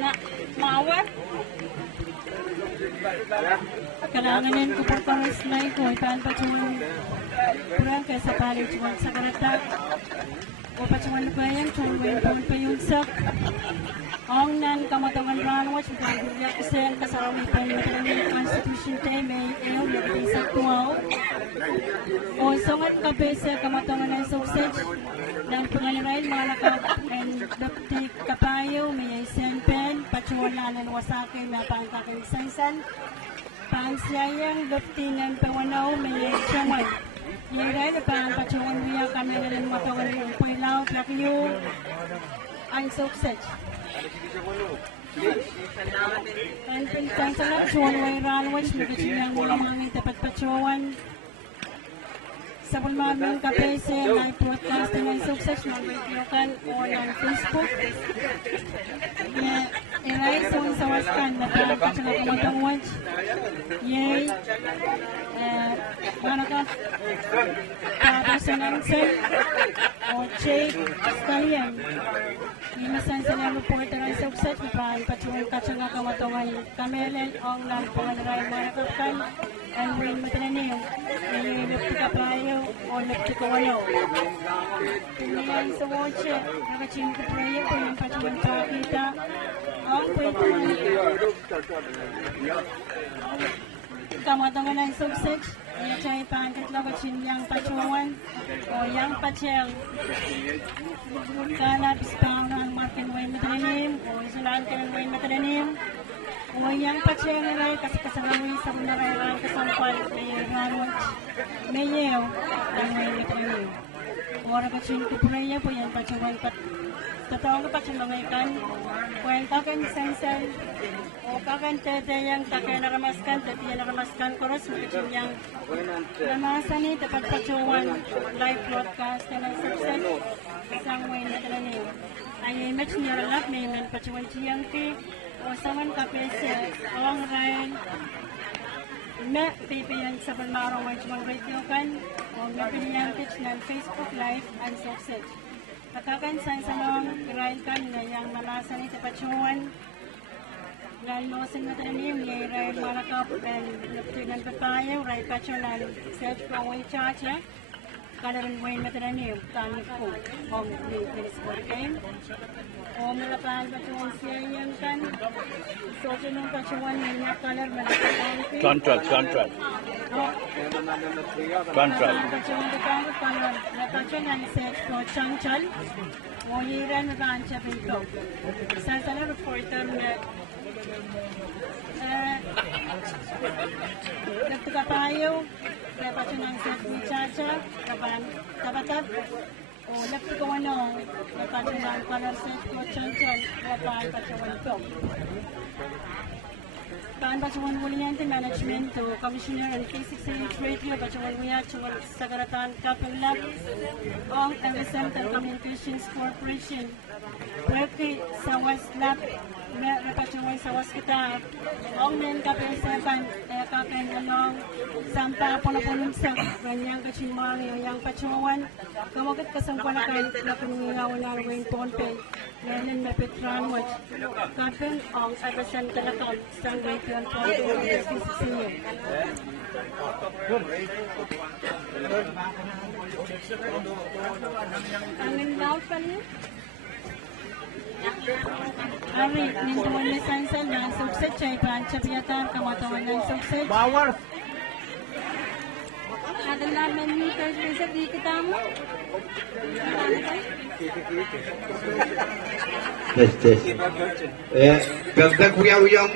na mawar. Kailanganin ko po pang slide ko. Itaan pa yung kurang kaysa pali cuma sa karata. O pa cuma bayang cuma pa yung sak. Ang nan kamatangan ranwat sa pagdurya kusen kasarami pa yung Constitution Day may ayaw yung sa tuwaw. O sangat kabesa kamatangan ng sausage ng pangaliray mga nakap and dapti kapayo may senpen pachuwalanan wasake may pangkaking sansan pangsayang dapti ng pawanaw may chamay. Yung dahil pang pachuwan niya kami na lang matawan yung Pahieu, Pahieu, ang sausage. And pinsan sa laksuan way ranwatch nagkachiyang mga mangin tapat pachuwan. Sa bulmaming kapese ay broadcasting ng success ng radiokan o ng Facebook. Iray sa waskan na pagkat sa kamatang watch. Yay! Manakat papasanan sa o check kalian. Imasan sa lang reporter ng success na patuloy ka sa kamatawan kamelen ang lang pangaray manakapkan and Wein matananim. Nililip ka Pahieu o nagtikawalaw. Pinayan sa watch nakaching ka Pahieu o yung patuloy pakita ang pwede kamatangan ng success. Iya chay pangkat lang kachin yang pachuan o yang pachel. Kalap ispang ang markin Wein matananim o isulaan ka ng Wein matananim. O yang pachel nilay kasi kasalamin sa munarayang kasampal may ranwat mayaw ang Wein matananim. Ora kachin kupuraya po yan pachuan pat tatawag ka pachulangaykan kwenta kan sensel o kakan tete yang takay naramaskan tete yang naramaskan koros makachin yang namasan ni tapat pachuan live broadcast na success isang Wein matananim ay image niya ralap na iman pachuan chiyang ki o saman kapesya awang rain me pipiyan sa palmarong may chumang radio kan o me piniyang pitch ng Facebook live and success pagkakan sa nang irail kan na yang malasan ni sa pachuan Lalnosin matananim ni irail malakap and naptinan Pahieu ray pachuan self-away chacha kanaran Wein Madolenihmw tani ko om ni Kesilihsek game om nalapan pacuan siya yang kan so nung pacuan ni na color malapit Contract. pacuan depan color pacuan yang set ko changchal mohiran magancha pinto sa reporter na nagtuka Pahieu kaya pacuan yang set ni Chacha kapan kabatab o nagtuka wanong pacuan yang color set ko changchal kapan pacuan ko Kaan pacuan Wuliante Management to Commissioner and Kesilihsek Radio pacuan Wuya Chungal Sagaratan Kapilab Ong and the Central Communications Corporation Pwede sa Waslap pacuan sa Waskita Ong men kapil sepan kapil anong sampa puno-puno sa ganyang kachimang yung pacuan kamakit kasangkwalakan na pinungawan na Wein Ponpe Lenin Mapitran Watch kapil Ong Agasan Talakan sang Wein Ponpe Kesilihsek Angin laut kan ni? Ari, nintuan ni Sansan na sukses chay pancha piyatar kamatawan ng sukses. Bawar! Adalah menu Kesilihsek di kita mo? Dagdag uyang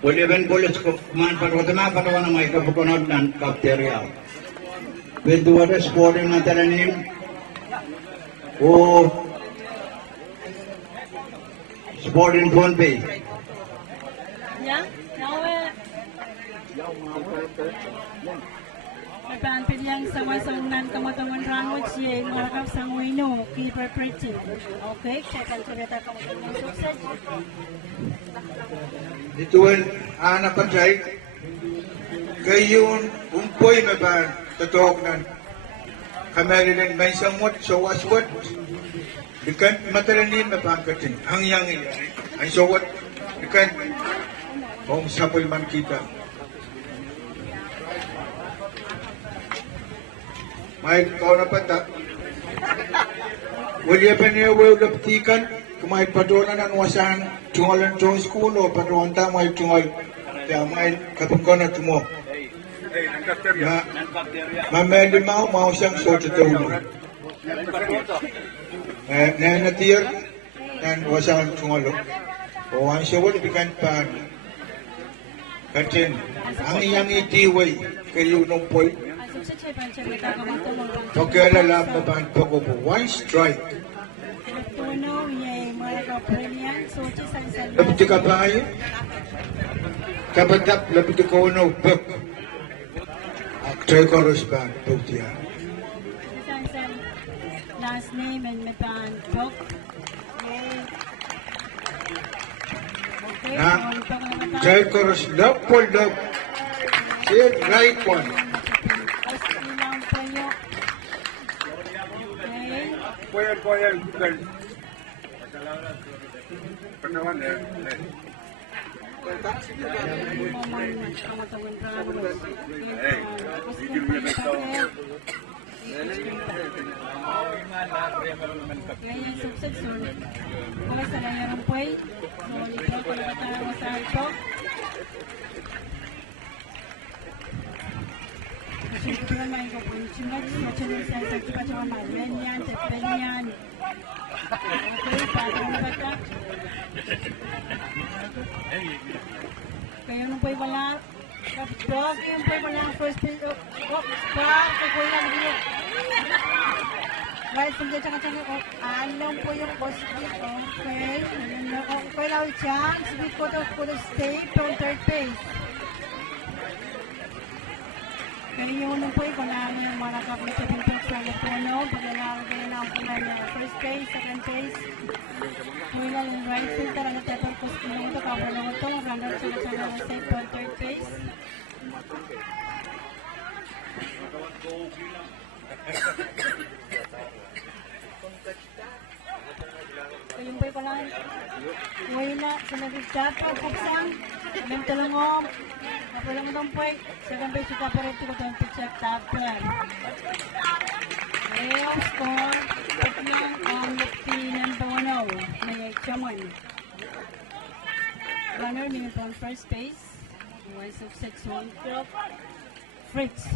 Uliban Bolos kuman parwatana patawana may kapukunod ng cafeteria. With the water sporting Madolenihmw o sporting Ponpe. Ya, nawe. Pampil yang sama-sama kamatawan rangot siya marakap sa Kauno, keeper pretty. Okay, saya akan cerita kamatawan ng sukses. Dituan anak pancay kayon umpoy na ba tatok nan kamerilan may samot so waswat dikan Madolenihmw na pangkatin hangyang iya ay sawat dikan kung sapul man kita may Kauno pata wala pa niya wala kumait padolan ang wasan tungalan tong school o padolan tamay tungal tamay katungkana tumo mameli mau siyang soto tulo natir dan wasan tungalo o ang siya wala bikan pan katin ang iyang itiway kayo nung poy Sukses chay pancha piyatar kamatawan. pagkalalam na ban pagopo one strike Kauno, yay, marakap brilliant. Sochi Sansan. Labti ka Pahieu? Kabatak, labti Kauno, buk. Actor correspond, buk diya. Sansan. Last name and Mepan book. Yay. Okay, Na, on pangalan. Actor correspond, pulled up. See, right one. Ilang panyo. Okay. Poyer, girl. Panawan Ngayon, sukses ulit. Kung sa layarang puway, ulit po kung nakatara mo sa alto. Siyempre naman ko po yung simag, machalong sa pacuan Madolenihmw, Tepelian. Okay, patong na bata. Kayo nung po'y wala. Kapitog, yung po'y wala ang first page. Spark, kapoy lang dito. Right, pag dyan tsaka alam po yung positive. Okay, okay lang yung chance. We could have stayed from third base. Kaya yung unang po, kung namin yung mga nakapit sa pintok sa Kauno, paglalaro kayo na ang punay na first base, second base. Mula yung right field, tara na tayo po sa ito, kapag lang ito, runner sa second po, third base. Kayong po ko lang, wala, sa nagigdapo, kapsang, ng talangom, Kapalang itong point. Second base, yung kaparito ko itong pitcher tapper. Leo score. Patlang ang luptinan Paunaw. May Chaman. Runner minute on first base. One success, one drop. Fritz.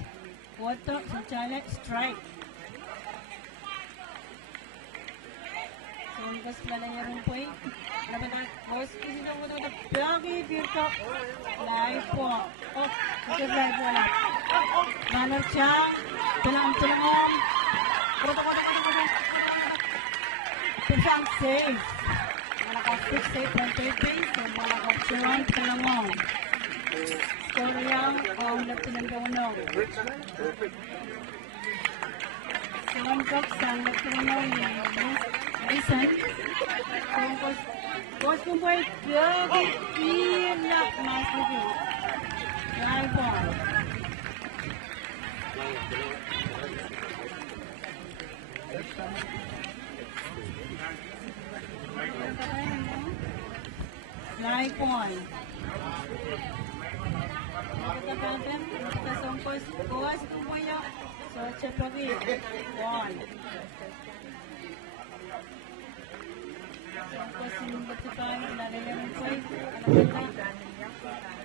Water, Sanchale, strike. So, ikas pala niya rin po eh. Nabagat, boss, kasi na mo ito. Lagi, birka. Live po. Oh, ikas live po na. Runner siya. Tulang-tulangom. Pisang save. Malakot save from third base. So, malakot siya. Tulangom. Score yang ang Lieutenant Kauno. Second cup sa Lieutenant ni Mason. Boss kung po ay inak mas lagi. Live ball. Live ball. Katakan, kasongkos, kuwas kung po yun. So, Chepagi, one. Songkos yung batipan, nalayaman po yun.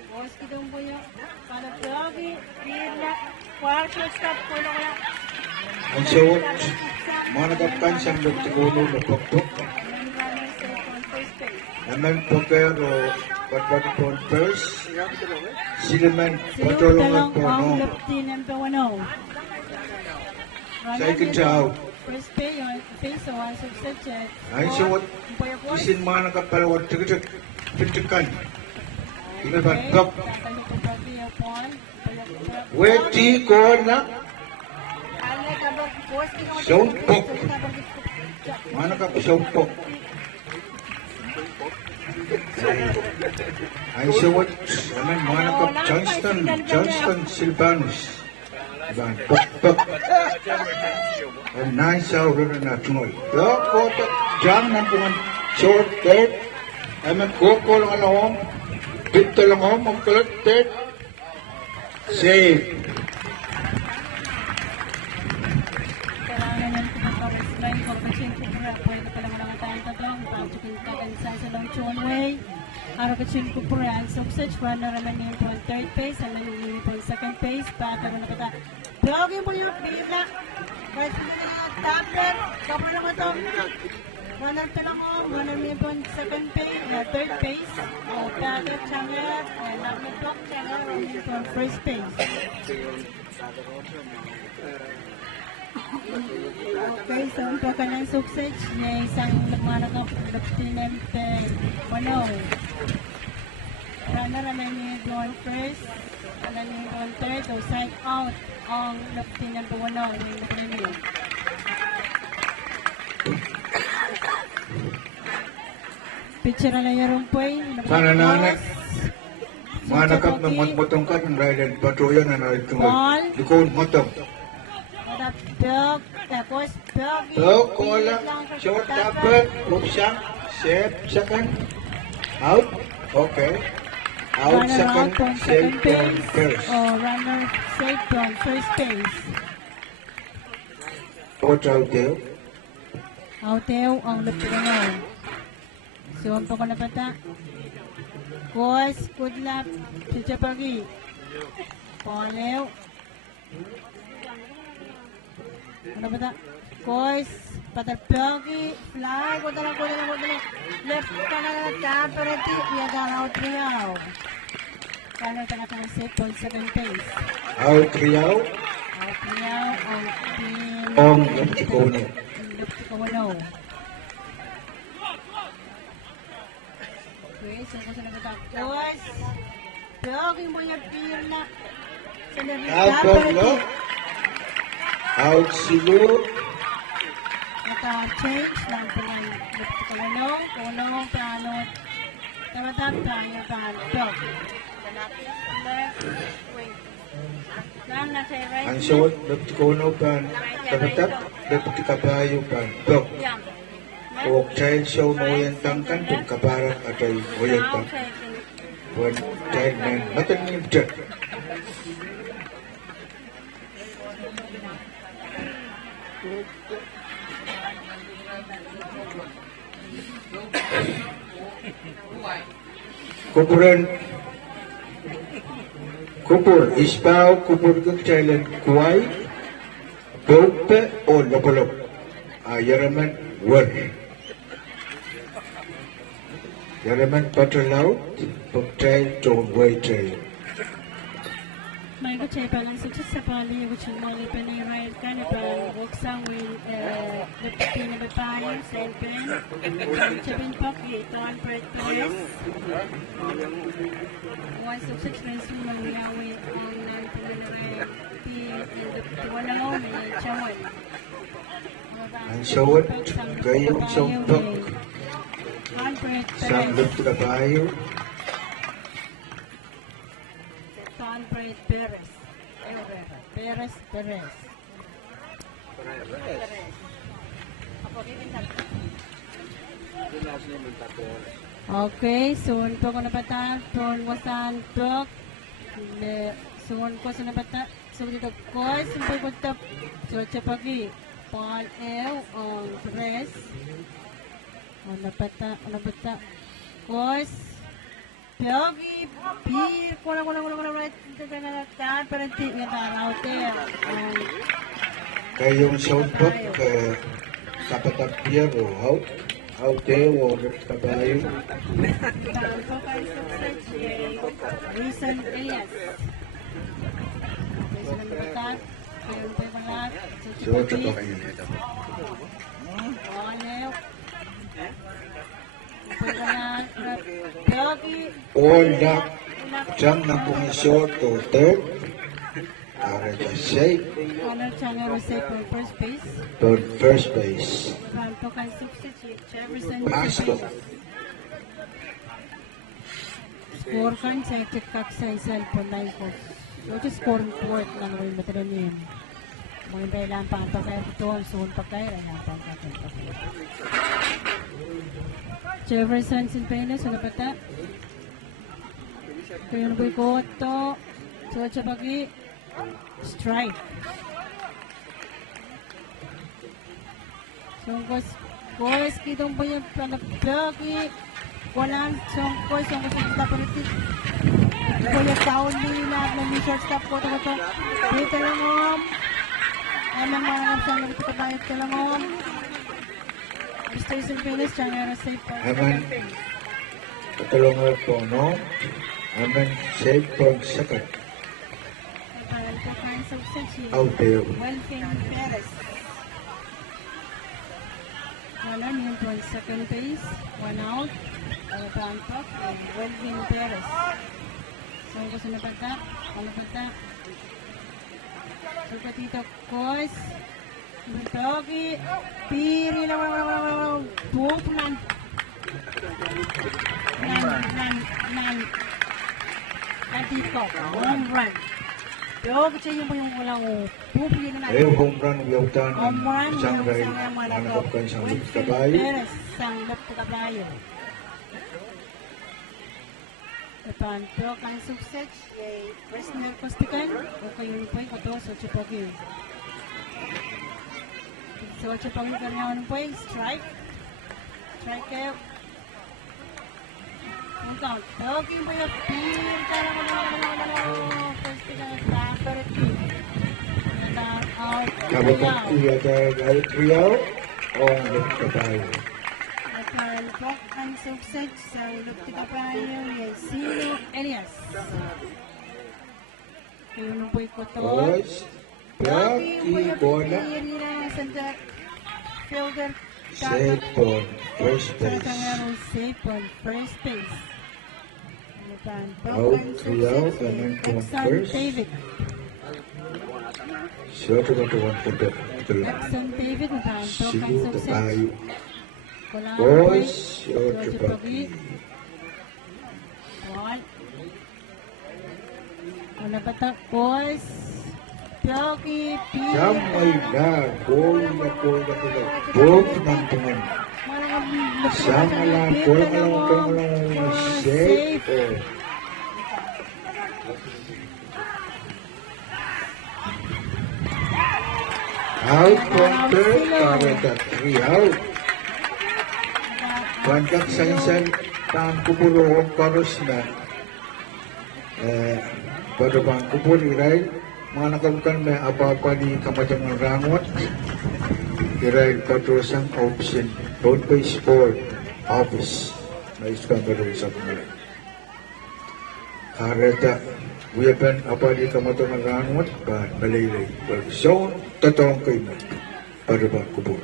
Kuwas kitong po yun. Palapagi, hirla, kwarto, stop po na kaya. Ang sawat, managapkan siyang nagtikulo na pagpok. Naman poker o pagpati po ang first. Siluman, patulungan po, no? Lieutenant Kauno. Second out. First face one success. Ay, sawat, isin mga nakapalawat, tigitik, pitikan. Inaban, pok. Weti ko na. Sound pok. Mga nakapasound pok. Ay, sawat, naman mga nakap Johnston Silvanus. Iban, pok, pok. Ang nice out na tumoy. Ko, jang ng pungan short third. Ay, man, koko lang alahom. Dito lang ako, magkalat third. Save. Kailangan ng pinag-coverage line for Kachin Kupura. Pwede pa lang mga tayong tatong. Pachukin ka kansan sa long chunway. Araw Kachin Kupura. Ang success. Runner naman yung po third base. Ang yung po second base. Pata na pata. Blogin mo yung bigla. Right tablet. Kapra naman ito. Runner talang ko. Runner yung po second base. Third base. Pata changar. Nakna block changar. Yung po first base. Okay, so ang ka ng success niya isang nagmanag ang Lieutenant Kauno. Runner naman niya doon first, alam niya doon third, o side out ang Lieutenant Kauno yung premium. Picture na lang yung rumpoy. Panananak. Mga nakap ng matmotong ka ng Ryland Patuya na Ball. Likod motong. Dog, tapos dog. So, kola, short tapper, upsang, save, second, out, okay. Out, Runner second, from save, second from base. first. Runner safe from first base. What out there? Auteo ang Lieutenant. So, ang ko na pata. Boys, good luck. Chichapagi. Poleo. Ano ba ta? Boys, patapyogi, fly, ko talang. Left ka na taparati, yadang out riyaw. Kano ka na kang safe on second base. Out, Riyaw, Out riyaw, ang Ong, Kauno. Kauno. Okay, so kung saan ba ta? Boys, pyogi mo yung pil na. Sa Out, Kauno. Out, Silu. Naka-change lang po ng Kauno, plano, tamatap, tayo, dog. Lang na sa right. Ang short, Dr. Kauno pan, kabatap, Dr. Kabayo pan, dog. O child show mo yan tangkan, kung kabarak at ay o yan tang. Buat child man Madolenihmw. Kuburan kubur ispaw kubur kecailan kuai Kowoupen o lopolop Yaraman war Yaraman patrolaut pagtrail to way trail May kuchay palang sukses sa pali, kuchay mali pa ni Ryan Canapa, waksang will lepin na babayan, Saint Ben, Chabin Paki, Tuan Fred Perez. One sukses na yung mamiyawin ang nantinan na may chawan. ang sawat gayong sompak sanggap na bayo Tuan Fred Perez. Perez. Okay, soon po ko napata, tuon wasan tok, soon ko sa napata, so dito ko, simple ko tap, so chapagi, Pahieu, Perez, napata, kos, Pyogi, Pahr, kulang, pero hindi nga taraw tayo. gayong sompak kapatag o how te o kabayo Recent Elias. so ito pa kayo all na jam ng pumisyo to third para sa safe Honor Channel receive for first base. to first base Tokan substitute Jefferson Poahsoan score kan sa tikak sa isang punay ko. So just score report na naman matalanin. Mga dahil pang pagkaya ito ang soon pagkaya ay hapang kakanta. Jefferson sin Penes sa napata. Kaya naboy ko ito. So siya bagi strike. So guys, kitong ba yung panapagi? Walang song ko, song ko sa kita palitin. Kuya taon nila, may shortstop ko ito. Dito lang om. Anong mga kapsang lang ito bayad ka lang om. Mr. Silvenes, Channel Safe po. aman patulungan po no aman safe po second Para ito kain sa usachi. out there Welfin Perez. Wala niyo po ang second base. One out. Pantok. Welfin Perez. So, gusto na pagka. Ano pagka? So, katito Kois. Bentogi. Piri lang. Pupulan. Nan. Katito. Home run. Yo, kasi yung walang pupulan na natin. home run yautan Home run. isang ray manakap ka isang kabayo Perez. Isang kabayo. Depan pro kang sukses. Presner Kostikan. O kayo po yung ito. So, Chupogi. So, Chupogi ka na po yung strike. Strike kayo. Ang count. Okay po yung pin. Kostikan. Favorite team. Out. kabutang iya dahil triyaw o ang kabayo Depan pro kang sukses. Sa Lupti Kapayo. Sino Elias. Kayo nung po yung ito. Boys, Paki bola Center fielder safe po first base safe on first base. Out, triyaw kanan po first David. so ito na tuwan po ito lang Exxon David ang sigo success. kabayo Kulang boys point. o George Paki Pagi. One. Ano ba ito? Boys. Pyogi. Samay na goal na both ng tungan sama lang goal na lang safe Out counter, kareta 3 out. Bangkak Sansan, tang kupuro paros na. Pada bang kupur irai, mga nakabukan may apa-apa ni Kamadang Rangot. Irai patrosang option, road by sport, office. May isang baru sa pumulay. Kareta, wiyapan apa di Kamadang Rangot, ba malaylay. So, totoong kayo mo, pada bang kupur.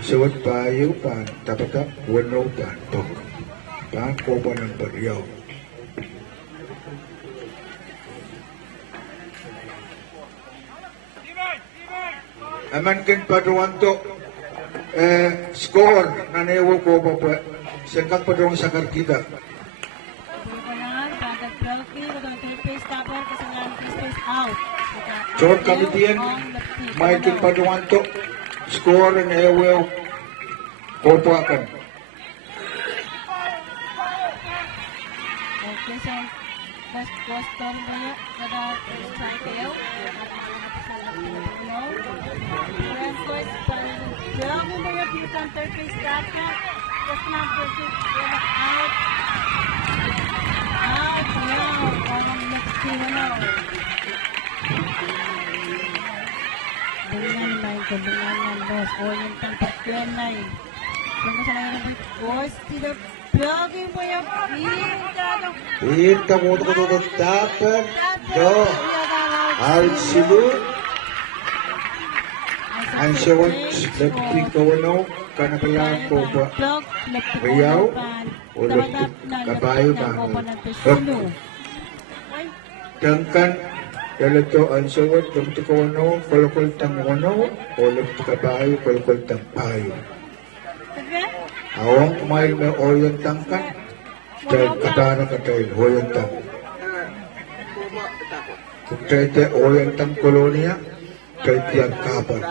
Sewat Pahieu pan tapata wano pan tok pan Kowoupen ng Pahieu. Aman kin paduanto score na newo ko pa sengkang paduang sakar kita. Short kamitian may kin paduanto score na newo Poahsoan. Okay, so mas custom banyak pada Pahieu. Request jamu banyak di counter face data. Just not perfect. Out. Out. Now, orang next to now. Dengan boss. O yung tempat lain. Kung sa nangyari, boss, tidak lagi mo yung Ita mo ito ko dapat do out silu ang sewat lebih Kauno karena kelang ko ba Pahieu o lebih kabayo ba dangkan dalato ang sewat lebih Kauno kolokol tang Kauno o lebih kabayo kolokol tang Pahieu. Awang kumain may oyong tangkan dahil katana ka dahil oyong tang. Kung tayo oyong tang kolonia, tayo tiyang kapal.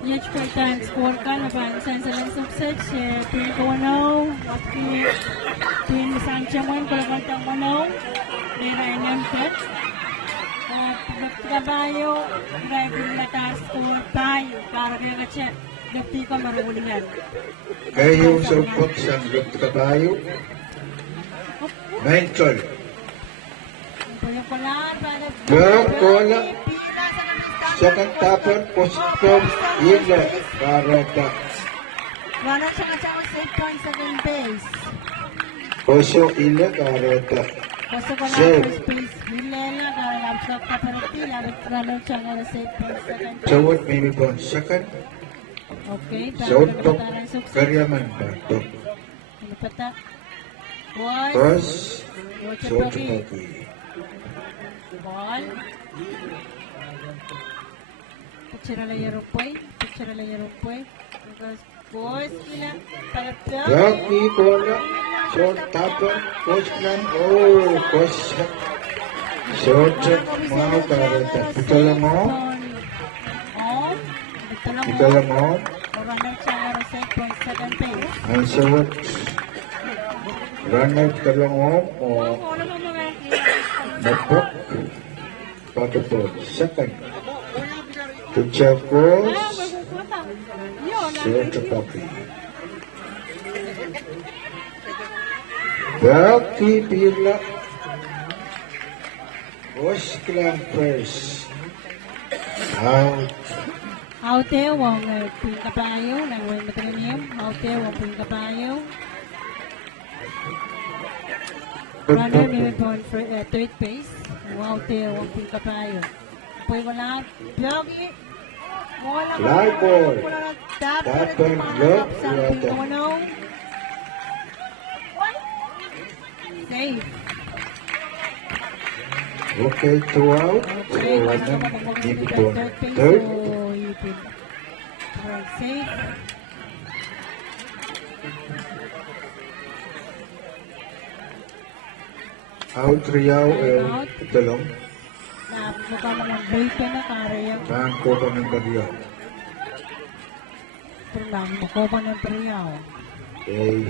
Yes, per time score ka na ba? Saan sa lang subset? Pili Kauno, pili Sancha mo, kalakal tang Kauno, pili Rainan Kat. Trabayo, dahil pili latar score tayo, para kaya katsa. Dapti ko marulingan. Kaya yung support sa lebih kabayo, mental. Kola, second tapon, positive, ila, karata. Wala siya kasi ako save point sa game base. Oso ila, karata. Kasi ko lang Save. first place. Hilela, kaya laptop ka pa rin tila. Wala siya nga save point sa game base. Sawat maybe po second, Okay, sawat po, tayo sukses. karyaman ba ito? Ano pa ta? Boys. Tapos, Watch sawat it, po Pogi. Ball. Picture la yaropoy. Picture la yaropoy. Boys, kila. Palapyo. Rocky bola, short tapon, coach lang, oh, coach. Short check, mau karata. Ito lang mo, ito lang mo. Runner siya laro save point sa game base. Ang sawat, run out ka lang mo, o Ano mo mga napok, patupod, second. Tuchakos, short copy. Rocky pila, coach lang first. Out. Aute wong ping kabayo nang wong matangim. Aute wong ping kabayo. Runner may point for third base. Aute wong ping kabayo. Poy wala blogi. Wala Fly ball. Dapat block. sa ping Kauno. Save. Okay, 2 out. Okay, So, basta ano, mapapagod hindi kita po. third base. Third. So, ipin. Save. Out, Riau, dalong. Na mukhang mga break na kaya. Ang Kowoupen ng Pahieu. Pernah makoba ng Pahieu. Okay.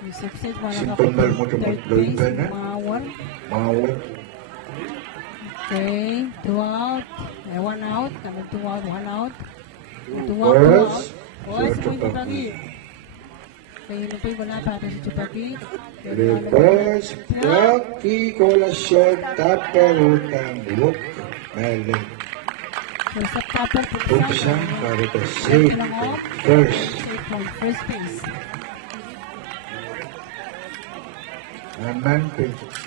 Yung success wala ka Simple mal mo third loy place, pa na. Mawar. Mawar. Okay, 2 out. 1 out. Kami 2 out, 1 out. 2 out, 2 out. Boys, mo yung Pagi. Kaya yun po yung wala pa ito si Chupagi. Repos, Paki, Kola Short, Tapper, Utang, Look, Melon. So sa tapos, Buksan para ka safe first. safe on first place. Naman,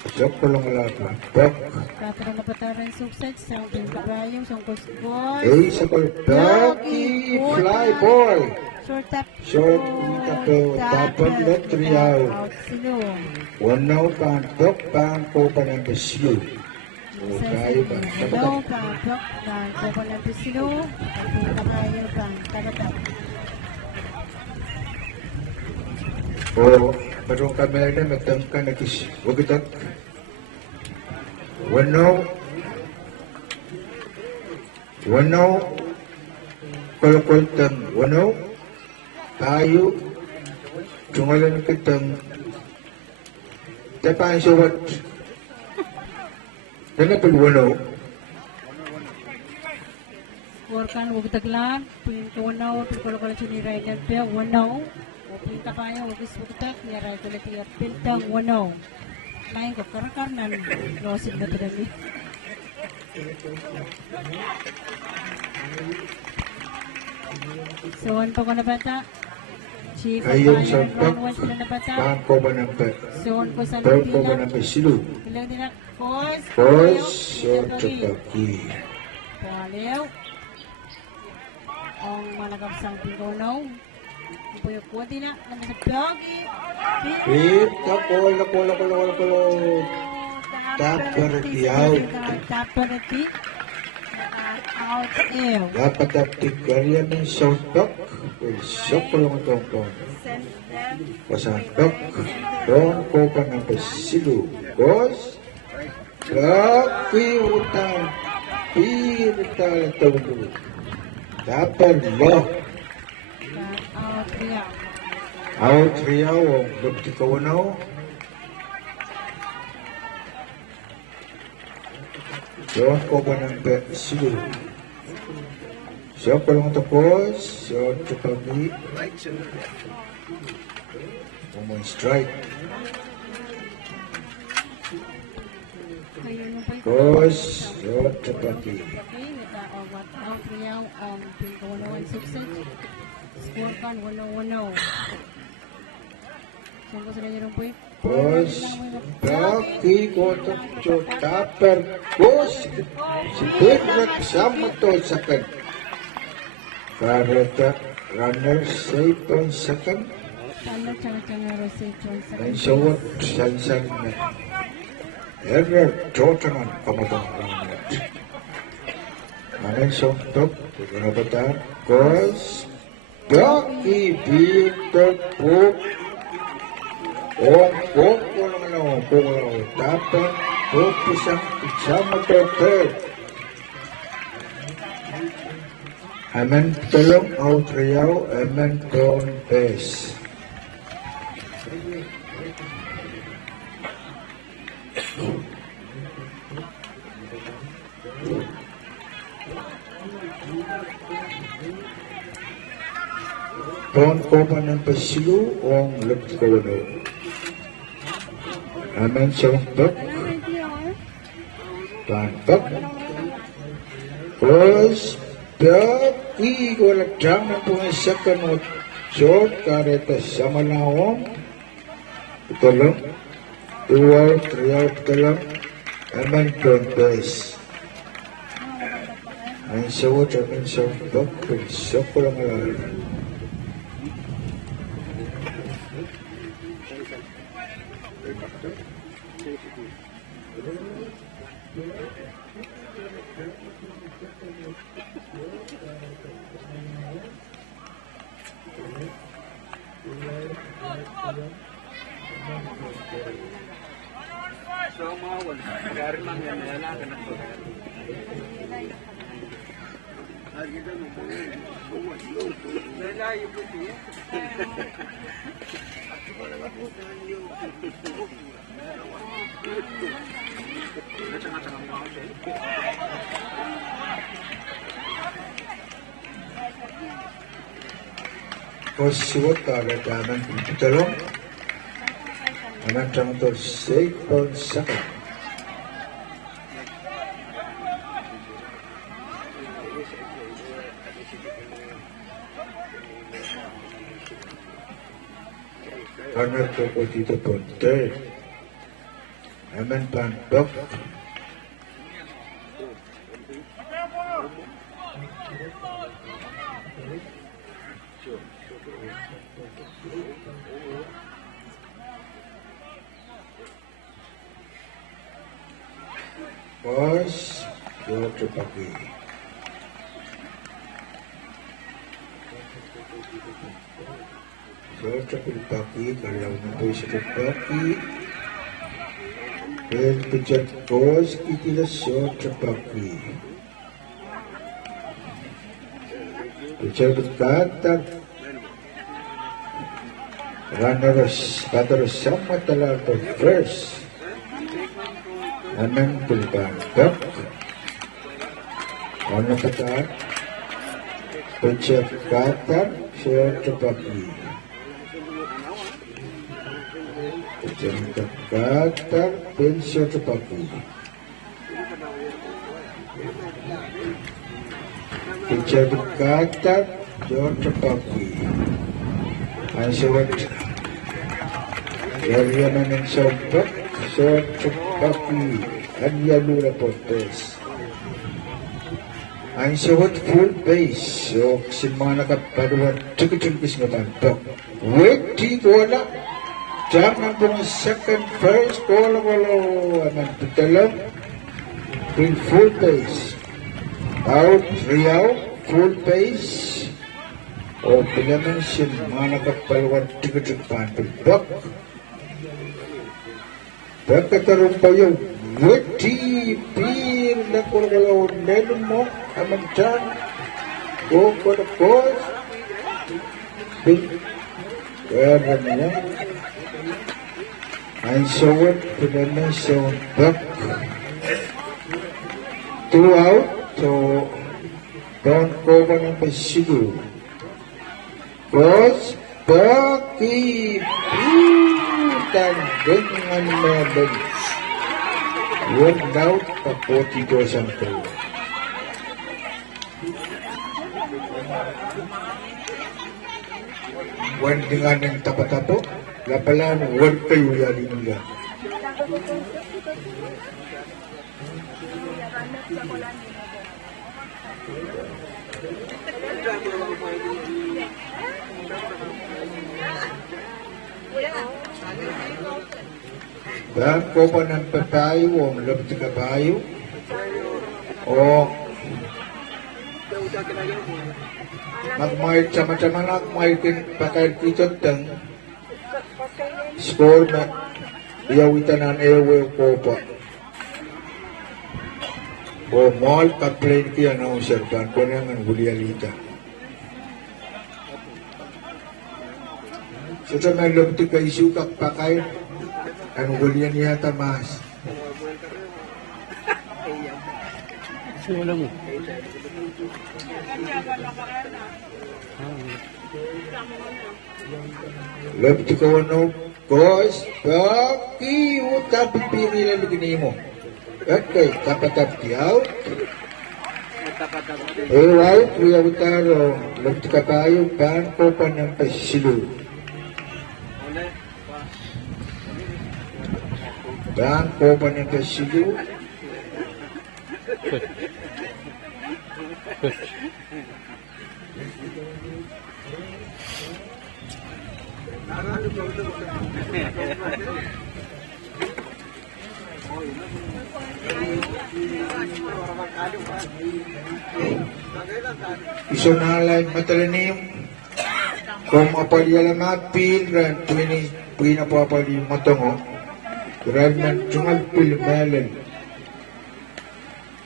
pasok ko lang wala pa. Pok. Katara na pataran success. Sa ating kabayong, sa boys. Sa Paki, Fly Ball. Short tap. Short, tapon na 3 out. Out silo. Wanaw pa ang pok, pa ang kopa ng Pahieu. Tayo ba? Daw pa, plok, dan kopa ng Pahieu. Ating kabayong pang tagatap. O, parang kamera na matangka na wagitak. Wanaw, kalakultang wanaw, tayo, tungalan kitang tapahan suwat. Nanapag wanaw, Workan wag taglan, pin ko wanaw, pin ko lokal chini rider pe wanaw. O pin kapayo wag isbutak ni rider leti pintang wanaw. Lain ko karakanan rosin na tadami. So ano ko na bata? Chief of ayong Fire sa and pok, Ground na bata. pang kopa ng So ano ko sa pang kopa Lupina. ng Pahieu. Ilang din na boys. Boys, short to Paki. Paliw. Ang managap sang pingonaw. Ipuyok ko din na. Naman sa pyogi. Pip, kola. Taparatiyaw. Taparati. Out ew. Dapat at tigarya ng soundtok. Sok ko lang itong pong. Pasantok. Doon ko pa ng Pahieu. Boss. Laki utang. Pirtal ito. Dapat lo. Out ew. Out riyaw. Bukti Kauno. Doon ko pa ng Pahieu. Sok ko lang tapos. Sok ko kami. Umang strike. Boss. Sok ko kami. Okay, out ew. Pingonaw and success. Score kan 1-0. So ko sila nyo po Boss, Paki, kotak, taper, boss, si Pedro sama to second. Karata, runner, safe on second. Talo changa reception sa And so what, sansan na. Error, Jotaman, kamatang runner. Anong song top, tignan ba tayo? Boss, Paki, Peter, Pook, kung tapang, pisang, sama to third. Amen tulong, out riyaw, amen doon base. Doon ko pa ng Pahieu, ang left corner. Amen songtok. Pantok. Cross. Paki. Wala drama po ang second o short. Kareta sama na ako. Ito lang. 2 out, 3 out ito lang. Amen contest. Ang sawot, amen songtok. Pinsok ko lang alam. Kosonned ada daman pitulong. Aman tangto 6.2. Karena toko dito punter. Aman pantok. Bos, yo pagi. So pagi kalau nampai pagi. Dan pejat bos kita so pagi. Pejat berkata, Runner sama talaga first. Aman pulbandak. Ano kata? Pejat kata so pagi. Pejat kata so pagi. Pejat kata so pagi. Ang suwat Yariyaman ng sobrang so pagi. Ang yalura portes. Ang suwat full base. So simana ka paduan tukit-tukis nga pantok. Wait, di wala. Jangan pong second first wala aman pitalam. In full base. Out, Riau, full base. O pinaman siya mana ka paduan tukit-tukis pantok. Pagkatarong pa yung wati, pir na kulagalaw nilin mo, amantyan, go for the cause, kaya niya, ang sawat, pinaman siya back, 2 out, so, don't go ba ng pasigo, cause, baki, dengan medan worn out pa 40% ko. Wan dengan yang tapo-tapo, lapalan work kayo yali nila. Dan ko pa ng papayo o malapit sa kabayo o magmayit sama-sama na magmayitin pakayat kitot ng score na iyawitan ng ewe ko pa o mahal ka-plane kaya na userpan ko na ng hulialita. So sa may lapit ka isukak pakayat ang hulian niya tamas. Lapit ka ano, kos, baki utap pipili lagi mo. Okay, tapat tiyaw. Out, kuya utaro, lapit ka tayo, bangko pa ng pasilu. Bangko pa ng pasilu. Iso na lang Madolenihmw kung mapalya lang apil ran tuwini pinapapali matongo ran man tungal pilmelen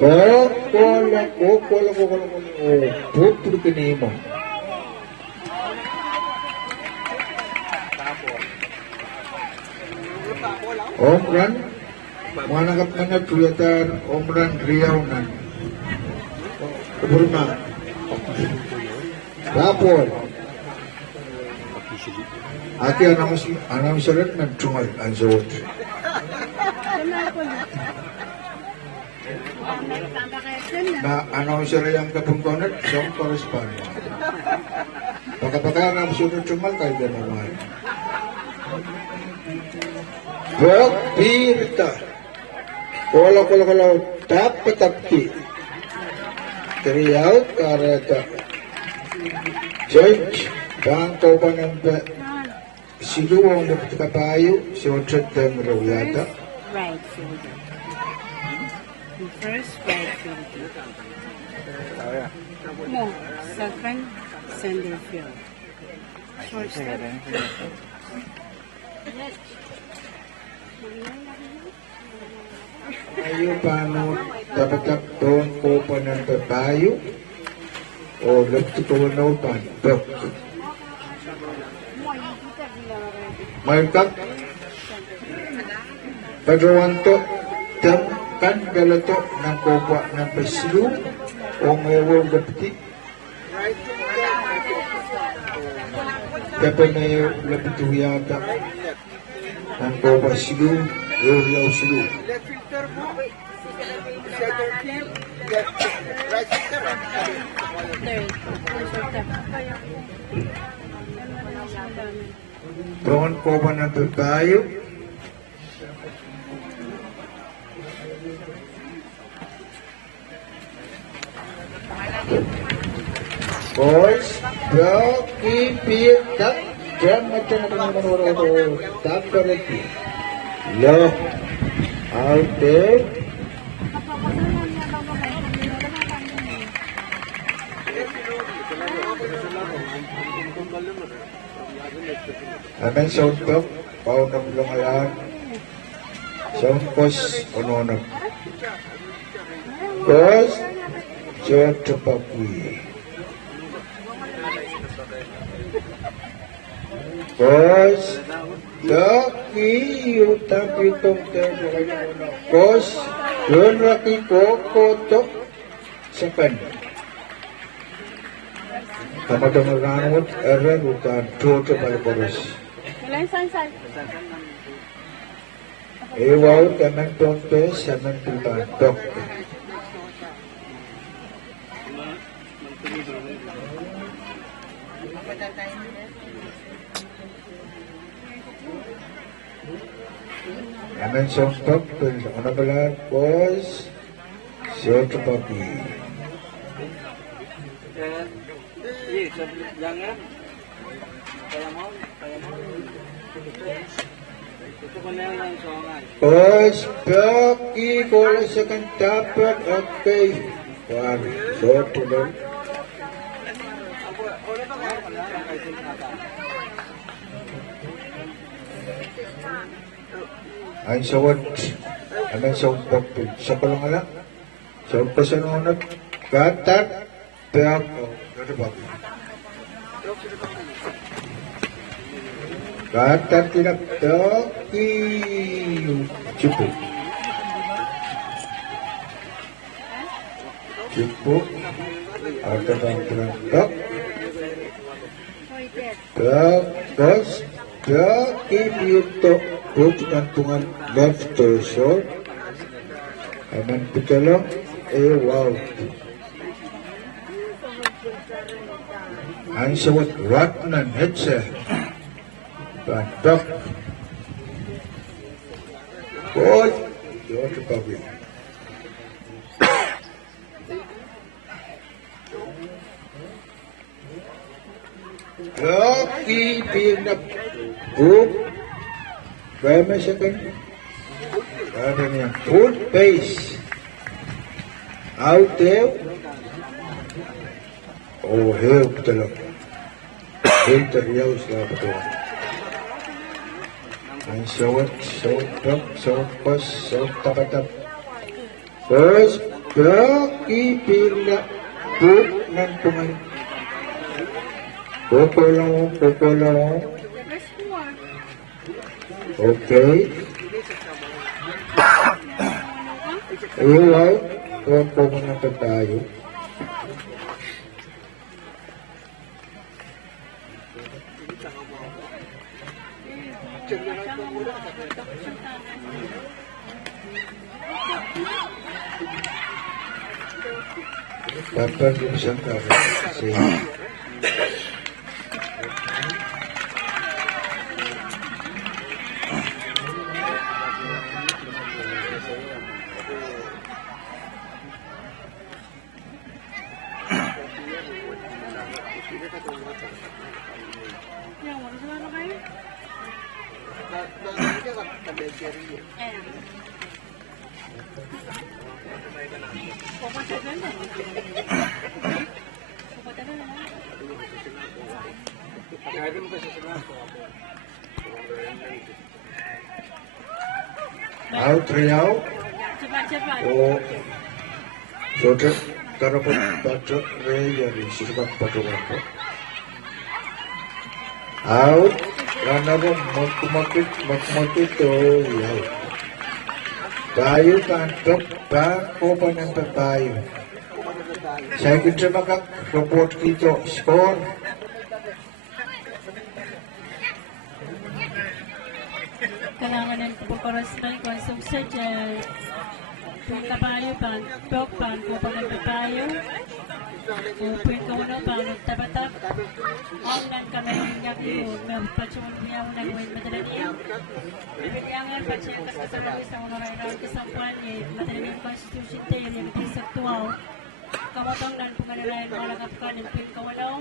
kola putro kinimo Omran, manakap mana tuyatar Omran Riaunan. Burma. Rapor. Ati anam salat ng tungal ang suot. Na announcer yang kapungkonat siyang correspondent. Pagkapagka ng sunod tungal kayo naman. Bok birta. Kola dapat tapki. Triyaut karata. Judge bangko pa ng siluwang na Pahieu siotret ng rawiyata. Right shoulder. First right shoulder. Mo, second center field. Short step. Pahieu paano dapat doon ko pa ng Pahieu o lefty ko na upan. Bok. Markak Padrawanto kan galato ng kopwa ng Pahieu o ngayon lefty Pepe na yung lefty yata ng kopwa Pahieu Uriyaw Pahieu Doon ko ba ng Pahieu? Boys, bro, keep it up. Jam macam tak berhenti. Look out there. Amen sound top, pau na lumayan. Sound pos, ono. Pos, jod tepapi. Pos, laki utang pitong terlalu. Pos, don laki kokotok second. Kamadang rangot, erang utang toto palporos. Ewaw, kamang tongpes, samang pipantok. Kamang songtok, ano pala, boys, siyoto papi. Jangan. Boys, baki, bola sa kantapat, okay. One, siyoto lang. Ang sawad, anong sawad sa palangalang, sawad pa sa nunod, katat, peak, ano ba? Katat tinaptok, cipu. Cipu, ada bang tinaptok, peak, bos, peak, ibiutok, gantungan left torso. Aman pitalang, wow. Ang sawat ratnan headset. Bantok. Good. You're the puppy. Lucky being the book. Where am I second? Good base. Out there. Oh, help the look. Winter yells like a and sawat pas, sawat tapatap. First, keeping the book ng tuman. Koko lang. Okay. Iwaw, kung pumunta tayo. Dapat yung isang kami. Out, Riau. Cepat-cepat. Oh, sudah karapat baca dari sifat patungan ko. Out, karena ko magkumakit to yaw. Tayo kantok bangko pa ng tayo. Saya kita makak-report kita skor. Kailangan ng pagkorosman kung suksad kung kapayo pan, pok pan, kung panagpapayo, kung Kauno pan, nagtabatak, online kami hingga yun, may patsungan niya mo nagawin Madolenihmw. Ibigyangan pa siya kasama sa mga rayon kasampuan niya, Madolenihmw Constitution Day, yung isaktuaw, kamotong nan pangalayan mga nakapkan ng Kauno,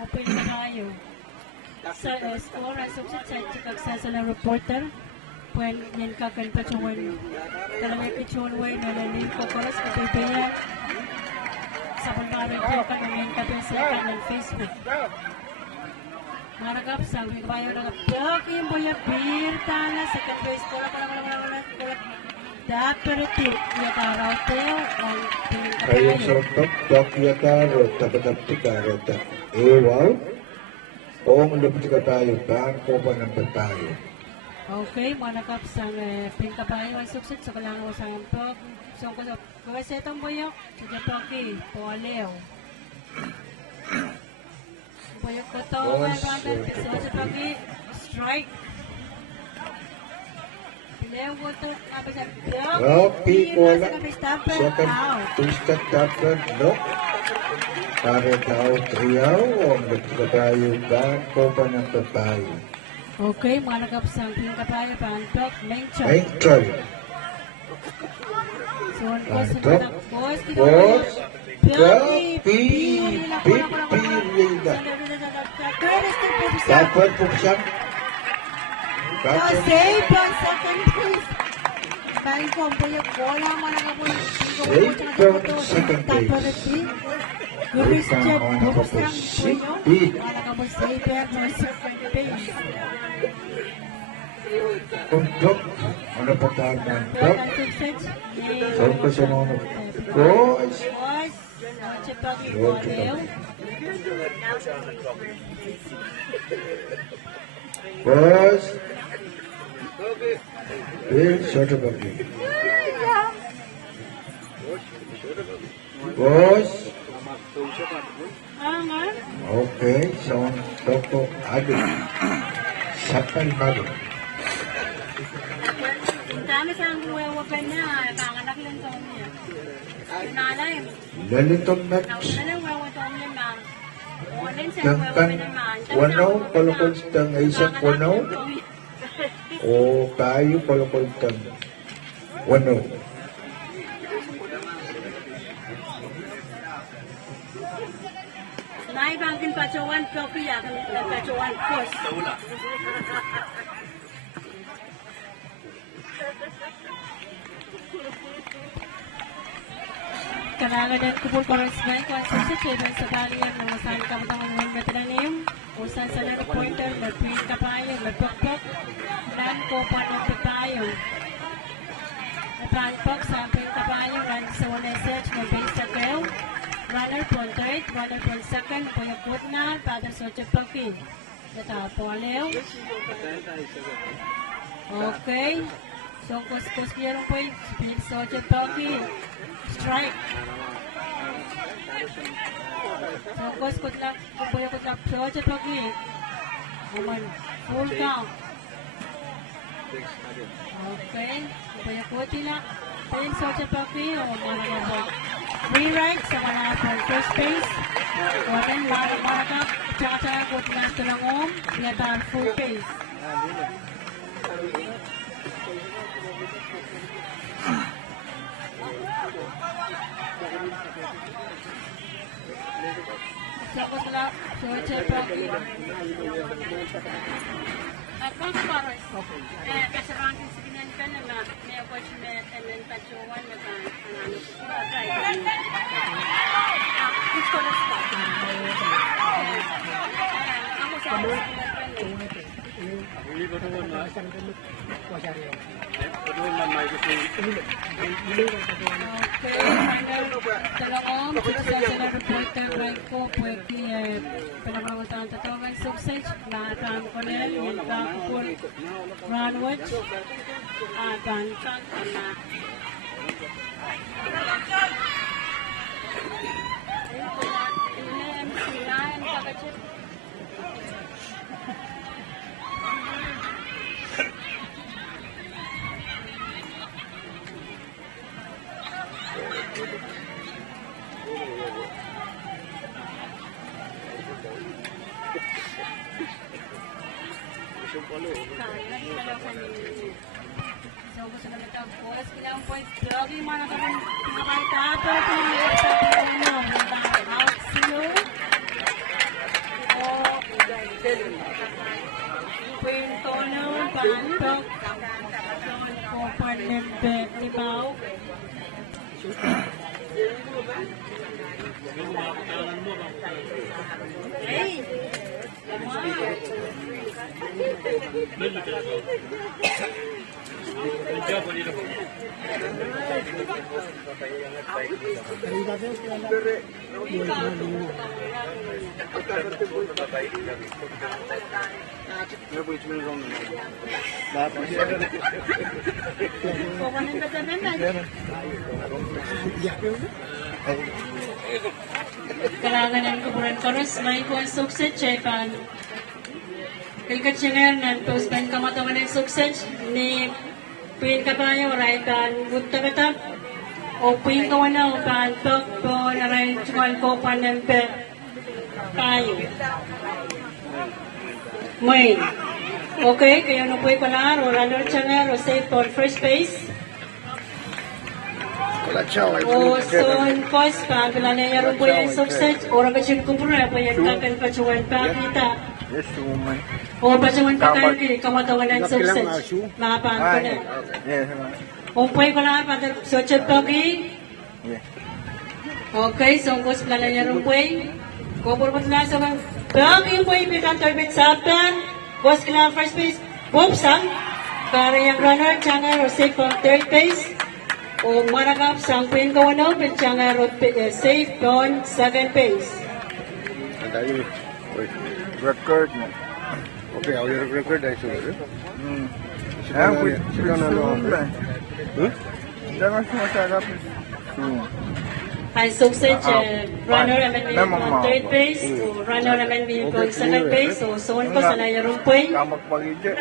o pinakayo. Sa score ang suksad sa chikaksasa ng reporter, when yan kakan patsungan talagang kitsungan Wein nalalim ko koras kapipaya sa pagbarin ko ka namin kapinsikan ng Facebook. Marakap sa bayo na kapiyok yung boya birtana sa kapwes ko lang daparitip yataraw tayo ang Ayun pinakapayo. sa tok yataro, tabatap tikaro, ewaw. Kung lumiti ka tayo, bangko pa ng tayo. Okay, mga nakapsang pinkapayo ang suksad sa kalangan ko sa impok. So, kung kasetang boyok, sige poki, poalew. Boyok ko to, may bandar, so sa poki, strike. Pilew ko to, kapag sa piyok, Rocky Cola, second second two-step tapper, no? Para daw triyaw, o lumiti ka tayo, bangko pa ng tayo. Okay, mga nakapsang pinkapayo pa ang piyok, main chop. Ay, try. So, ang ko sa Antok, mga boys, boss, Piyok, pipilida. Dapat po siyang Save on second place. Bang ko ang puyo ko lang mga nakapuyo. Save on second place. Christian Ikaw ang Buksang nakapag-save. puyo. Mga nakapuyo save on second place. Untuk ano pa tayo ng top? Ang success. Saan ko siya mga boys? Boys, cepat Yun, model. Boys? Bill, short of a bit. Boys? Angan. Okay, so ang toko ado. Sapal malo. Ang dami sa ang huwewapan niya. Panganak lang sa niya. Nanay. Lalitong nuts. Nauna lang huwewapan niya na. Online sa Nang huwewapan kan naman. wanaw, kalukol tang isang wanaw. O tayo kalukol tang wanaw. Nay bangkin pacawan kopi ya kan pacawan kos. Kailangan ng kupul korresponden kung sa seven sa balian ng masahan kamatang ng Madolenihmw usan sa lang pointer magpin kapayo magpokpok nan ko pa ng kapayo napangpok sa pin kapayo nan sa one search ng base sa kayo runner point third runner point second puyakot na pada sa chapaki natapo alew okay So, kus kierong po speed, so, Jetoki, strike. So, kutlak, so, Jetoki. Woman, full count. Okay, kuya kutila. Then, so, Jetoki, o mga po. Free right sa mga from first base. O, then, mga tsaka kutila ito lang yata full base. Tapos lang, so Jetoki. Kung paros, kasarangin sa ganyan ka na may opportunity and then tachuan na ka, ano ko ba, gusto na sa ako sa Talong, sa reporter right ko, pwede pinagmamantahan tatawagan subsage, lahat ko nila, yung kakupul, runwatch, dantan, anak. So, gusto na oras kailangan po, lagi mga nakakita, pero kung may sa Kauno, out silo, o Kauno, Bantok, o Panembe, Libaw. Hey! Kailangan ng kuburan koros, may kuwan sukset, Chepan. Ilkat siya ngayon, nantos kan kamatawan ng sukset, ni Puyin kabayo, raitan, butta katap, o Puyin kawanaw, pantok, po, naray, chumal ko, panempe, tayo. Wein. Okay, kayo na po'y palar, o runner siya o safe for first base. O son kos pa bila na yaro po yung sukses ora ba siya kumpura pa yung kakan pacuan pa kita o pacuan pa kayo kamatawan ng sukses maapaan ko na umpoy ko lang pa sochot toki okay so kos bila na yaro po kumpura pa sila sa mga toki po yung pitan torbit saptan kos kila first base bopsang para yung runner changa o safe on third base o marakap sang Puyin Kauno, Pichanga road safe on second base. Record mo. Okay, ako yung record ay sulit. Sila na lang. Jangan sumasarap. Ay sausage, runner naman may on third base, o runner naman may on second base, o soon ko sa layarong Puyin. Kamak pagidya.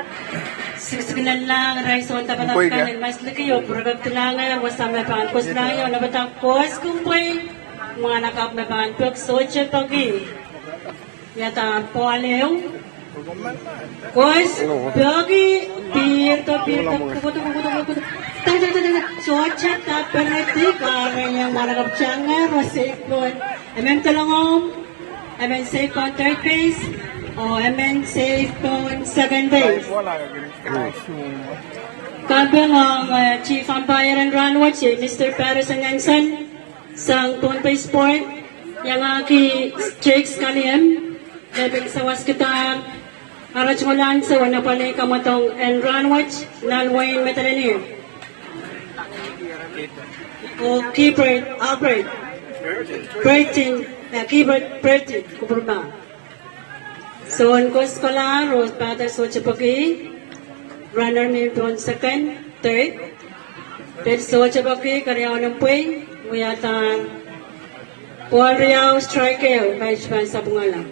Sigilan lang, ray soon tapat ang kanin, mas laki yun, puragag tilangan, wasta may pangkos lang yun, nabatang kos kung Puyin, mga nakap may pangkos, soche pagi. Yata Pahieu, kos, pagi, pirto, kukuto. Soche tapereti, kaya yung mga nakap tiyanga, safe on, talangom, safe on third base, o safe on second base. Kampeng ang Chief Umpire and Runwatch, si Mr. Pahieu Nansan, sang Tontay Sport, yung aki Jakes Kaliem, lebing sawas kita, arach mo lang sa wana pala kamatong and Runwatch, Wein Madolenihmw. O keeper Albert, Bertin, keeper Bertin, kuburma. So, on kos ko lang, Rose Pater Sochapagi, runner may on second, third. Perso Chabaki, Karyaw ng Puy, Muyatan, Paul Riao, striker, Vice Fan sa Bungalang.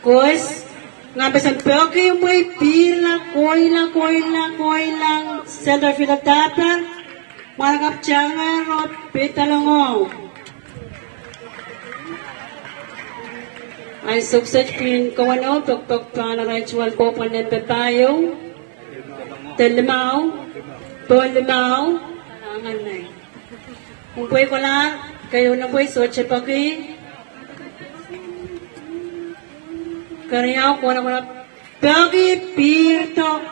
Kos, nga basan Pogi yung Puy, pila, koilang, center field tapper, Maragap Changa, Rot, Pitalongong. Ay suksat pin Kauno, pagpag na ritual ko pa ng Pahieu. Telimaw, Polimaw, angan na eh. Kung po'y wala, kayo na po'y soche paki. Karyaw ko na pagi, pirto,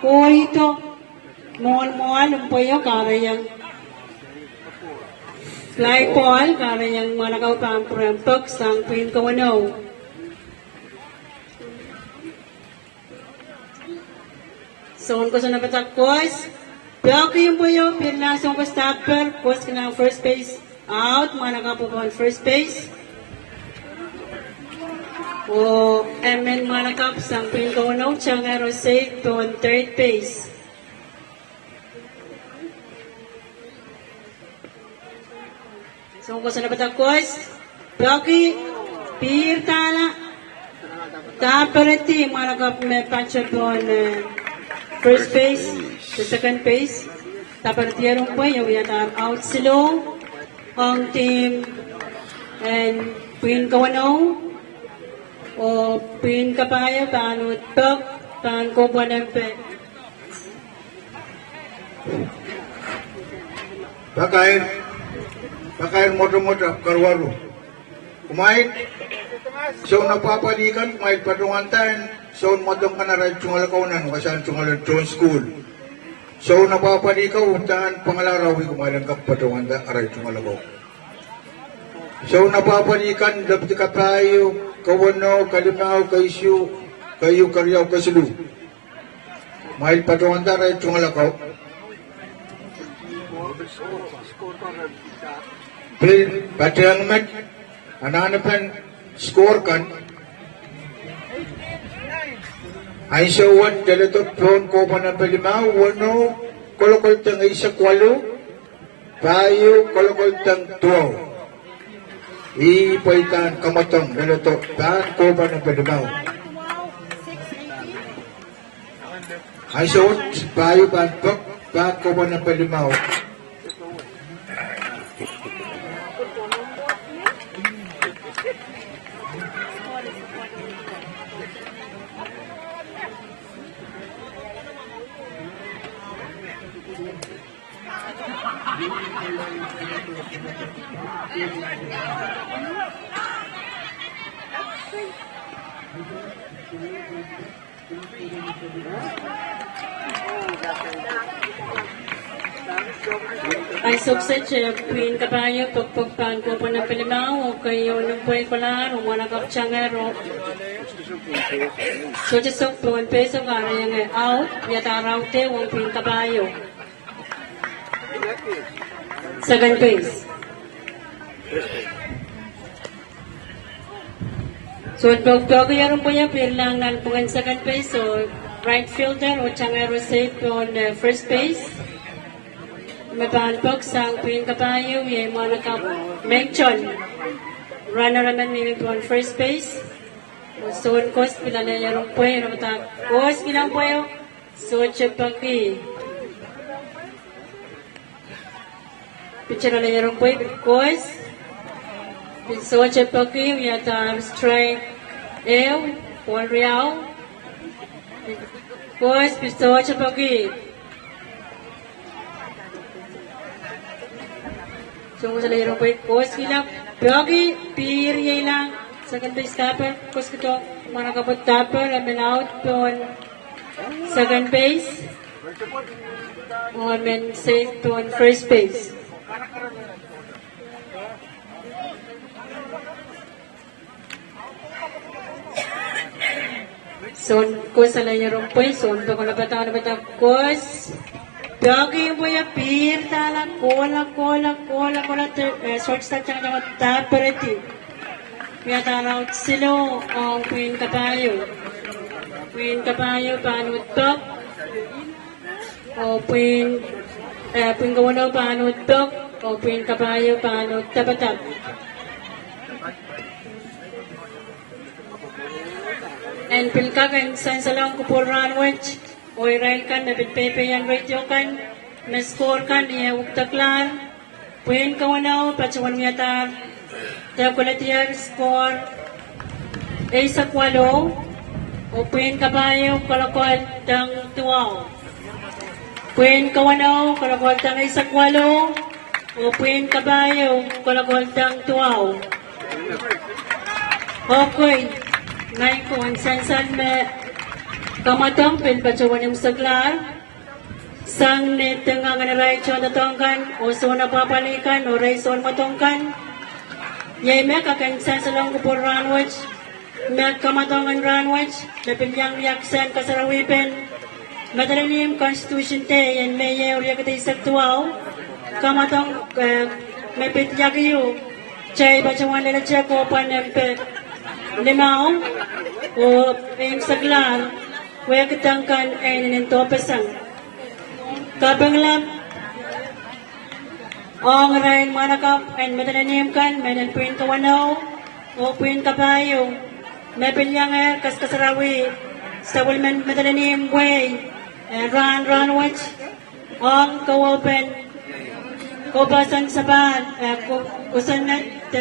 koito, mohon, umpoy yung karayang. Fly Paul, karayang malakaw pampurampok, sang pin Kauno. So, ko sa nabatak kos, Piyaki yung puyo, pinasong ko stopper, kos ka ng first base out, mga nakapupuan first base. O, MN mga nakap, sang pin Kauno, Changero safe to on third base. So, ko sa nabatak kos, Piyaki, pirtala, taparati, mga nakap, may patcha po first base, the second base, dapat tiyarong po yung yatar out silo, ang team, and Pin Kauno, o Pin Pahieu, paano tok, paano ko po nempe. Pakain moto-moto, karwaro. Kumait, so napapalikan, kumait patungan tayo, so matong ka na rin tsungalakaunan, kasan tsungalan school. So napapalikaw, tahan pangalaraw, kumalang ka patungan tayo, aray tsungalakaw. So napapalikan, labdi ka Pahieu, Kauno, Kalimaw, Kaisyu, Kayu, Karyaw, Kasilu. Mahil patungan tayo, aray tsungalakaw. Play, batang mat, ananapan, score kan. Ay sawan dalatot pon ko pa ng Palimaw, wano, kolokol tang isa kwalo, Pahieu, kolokol tang tuwaw. Ipaitan kamatang dalatot, tan ko pa ng Palimaw. Ay sawan, Pahieu pantok, tan ko pa ng Palimaw. Ay suksat siya, Pin Pahieu, pagpagpan ko po ng Palimaw, o kayo nung puway kolar, o mga nakapchangero. So, jisok po, 1 peso, karayang out, yataraw te, 1 Pin Pahieu. Second base. So, pagkakayaron po niya, pirlang nalpungan second base, so, right fielder, o changero safe on first base. Mapahanpok sang Pin Pahieu, yung mga naka-mention. Runner naman may on first base. So, on cost, pinanayarong po yung cost, ilang po yung so, chapaki. Pinanayarong po yung cost. So, chapaki, yata strike ew, Paul Riao. Cost, so, chapaki. So, sa layarong po yung cost ilang. Piyagi, piriya lang. Second base tapper. Cost kito, mga nakapot tapper. Amin out on second base. O amin safe on first base. So, cost sa layarong po yung. So, ito ko napatang cost. Piyagi yung po yung pir, tala, kola, shortstop siya nga tapperati. Kaya tala, silo, ang Pin Pahieu. Pin Pahieu, paano tok, o puin kawanaw paanod tok, o puin kabayo paanod tabatap. And pilka kan san salang kupur ranwich, o irail kan na pitpepe yan radio kan, na score kan niya uktaklan, puin kawanaw patsawan miyatar, takulatiyar score, ay sa kwalo, o puin kabayo kalakol tang tuwaw. Puin kawanaw kalakol tang ay sa kwalo, o puin kabayo kalakol tang tuwaw. Okay. Ngayon ko ang sansan me kamatang pin pacawan yung saglar sang ne tengah nga rai chon tatongkan o so na papalikan o rai son matongkan yay me kakan sansalang kupur ranwich me kamatongan ranwich na pilyang yaksan kasarawipen Madolenihmw constitution te yan me ye uriya katay saktuaw kamatong me pityak yu chay pacawan nila check open empe Limao o yung saglar, waya kitangkan ay naninto pasang. Kabanglap, ang rain manakap ay Madolenihmw kan, menan puin kawanaw o puin kabayo, may pilyang kaskasarawi, sa Wilman Madolenihmw way, ranwich, ang Kowoupen, Kobasan saban, Kosonned,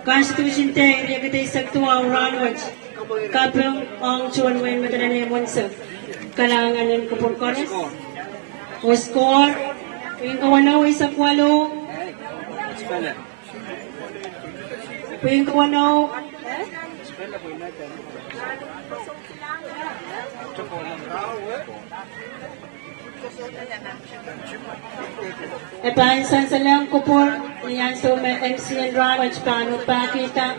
Constitution te ria kita saktuaw ranwich kapeng ang chuan Wein Madolenihmw sa kalangan ng kupurkones o score puing kawanaw ay sa kwalo puing kawanaw Epansan sa lang kupur niyan so may MC and ranwich paano pakita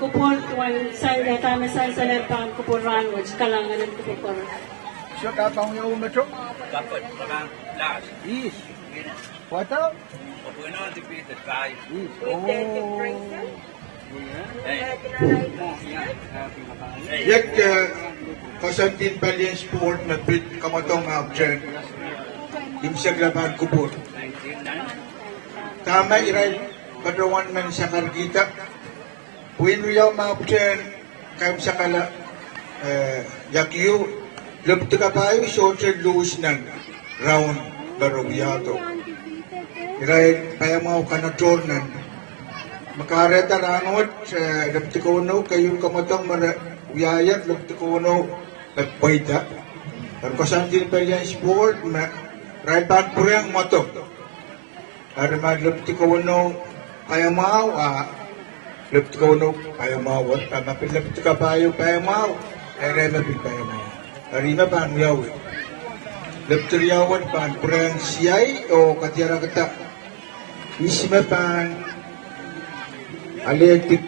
kupur tuwan sa tama sa lang pan kupur ranwich kalangan ng kupur. So kapang yung metro? Dapat parang last. Yes. What up? We're not defeated by. Yes. Oh. Yak Kosonned Balian Sport na bit kamatong abjan. Imsag laban kupur. Tama iray padawan man sa kargita. Puin riyaw maabjan kayam sa kala yakyu lebtu kapayo social lose ng round barobiyato. Iray payamaw kanadornan. Makareta rangot lebtu kono kayo kamatong uyayat lebtu kono nagpaita. Kosonned Balian Sport Right back purang moto. Ada mad lebti kono kaya mau lebti kono kaya mau tapi lebti kapayo kaya mau ere mapit kaya mau. Hari na pan yaw. Lebti riyawan pan purang siyay o katiara kata. Isima pan aletik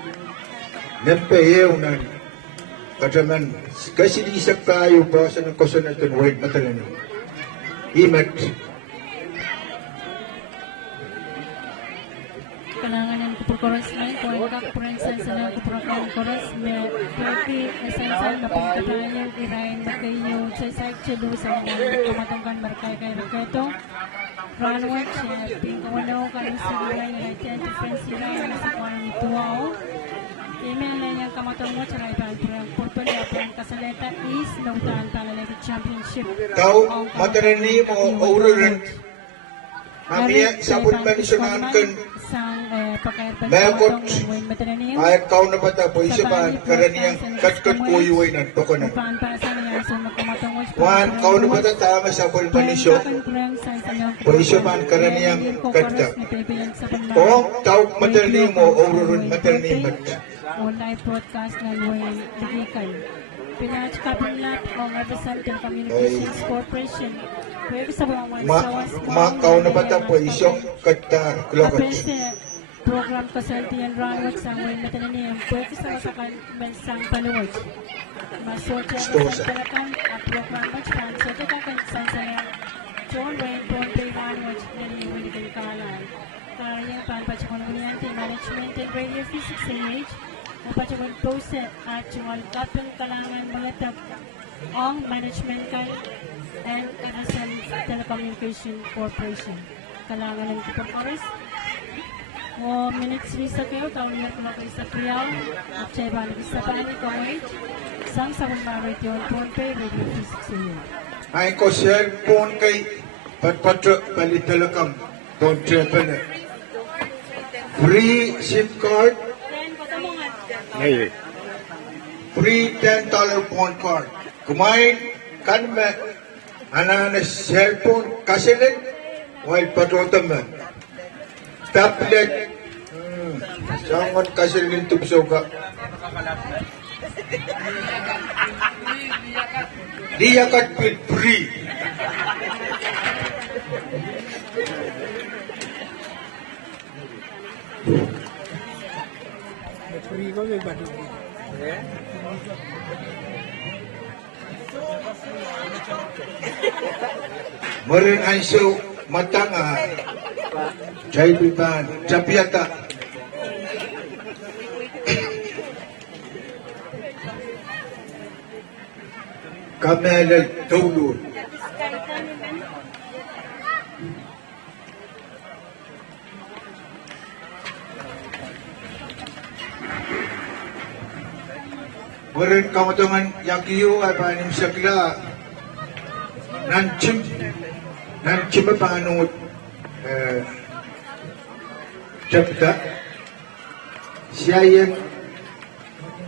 nempe yeunan. Kataman Kesilihsek tayo basa ng Kosonned at Wein Madolenihmw. Imat. Kalangan ng kupurkoros na kung ang kakupuransan sa ng kupurkoros may pwede esensyal na pagkatayan irain na kayo sa site chilo sa mga kamatangkan markay kay Raketo ranwich pingkawanaw kayo sa irain na 10 difference irain na sa kwanang ituwao email na niyang kamatang mo sa raiban purang portfolio pang kasaleta is nautaan palaleta championship Kau Madolenihmw o ururan mamia sabun manisyonan kan Mayakot ay Kauno bata po isaban karaniyang katkat kuyuway ng tokonan. Wan Kauno bata tama sa pol manisyo po isaban karaniyang katka. O tawag Madolenihmw o ururun Madolenihmw. Live broadcast ng Wein Digikan. Pinachkapanlat o Representative Communications Corporation. Pwede sa mga Kauno bata po isyong katka klokat. Program Kasaltian Ranwich sa Wein Madolenihmw. Pwede sa masakan mensang paluwag. Masosya sa palakan at program watch pan sa tatakan sa John Wein Ponte Ranwich na niliwiligan kalan. Karayang panpachakon unyanti management and radio physics and age napachakon poset at yung kapang kalangan malatag ang management kan and Kosonned Telecommunication Corporation. Kailangan ng Kuporkoros. O minutes visa kayo, kaulihan ko na kayo sa Priyaw, at siya iba nag-isa pa ni Kuwait, sang sa Marit yun, Ponte, Radio Physics yun. Ay ko cellphone kay patpatro palitalakam don't travel. Free SIM card, free $10 phone card. Kumain kan me anana cellphone kasilin while patrotaman. Tablet sangon kasilin tubsoga. Dia kat with free. Merin aiso matanga. Jai biban japiata. Kamel Tawlur. Merin kamatangan yakiyo ay panim sakla nancim panganut chapta siya yan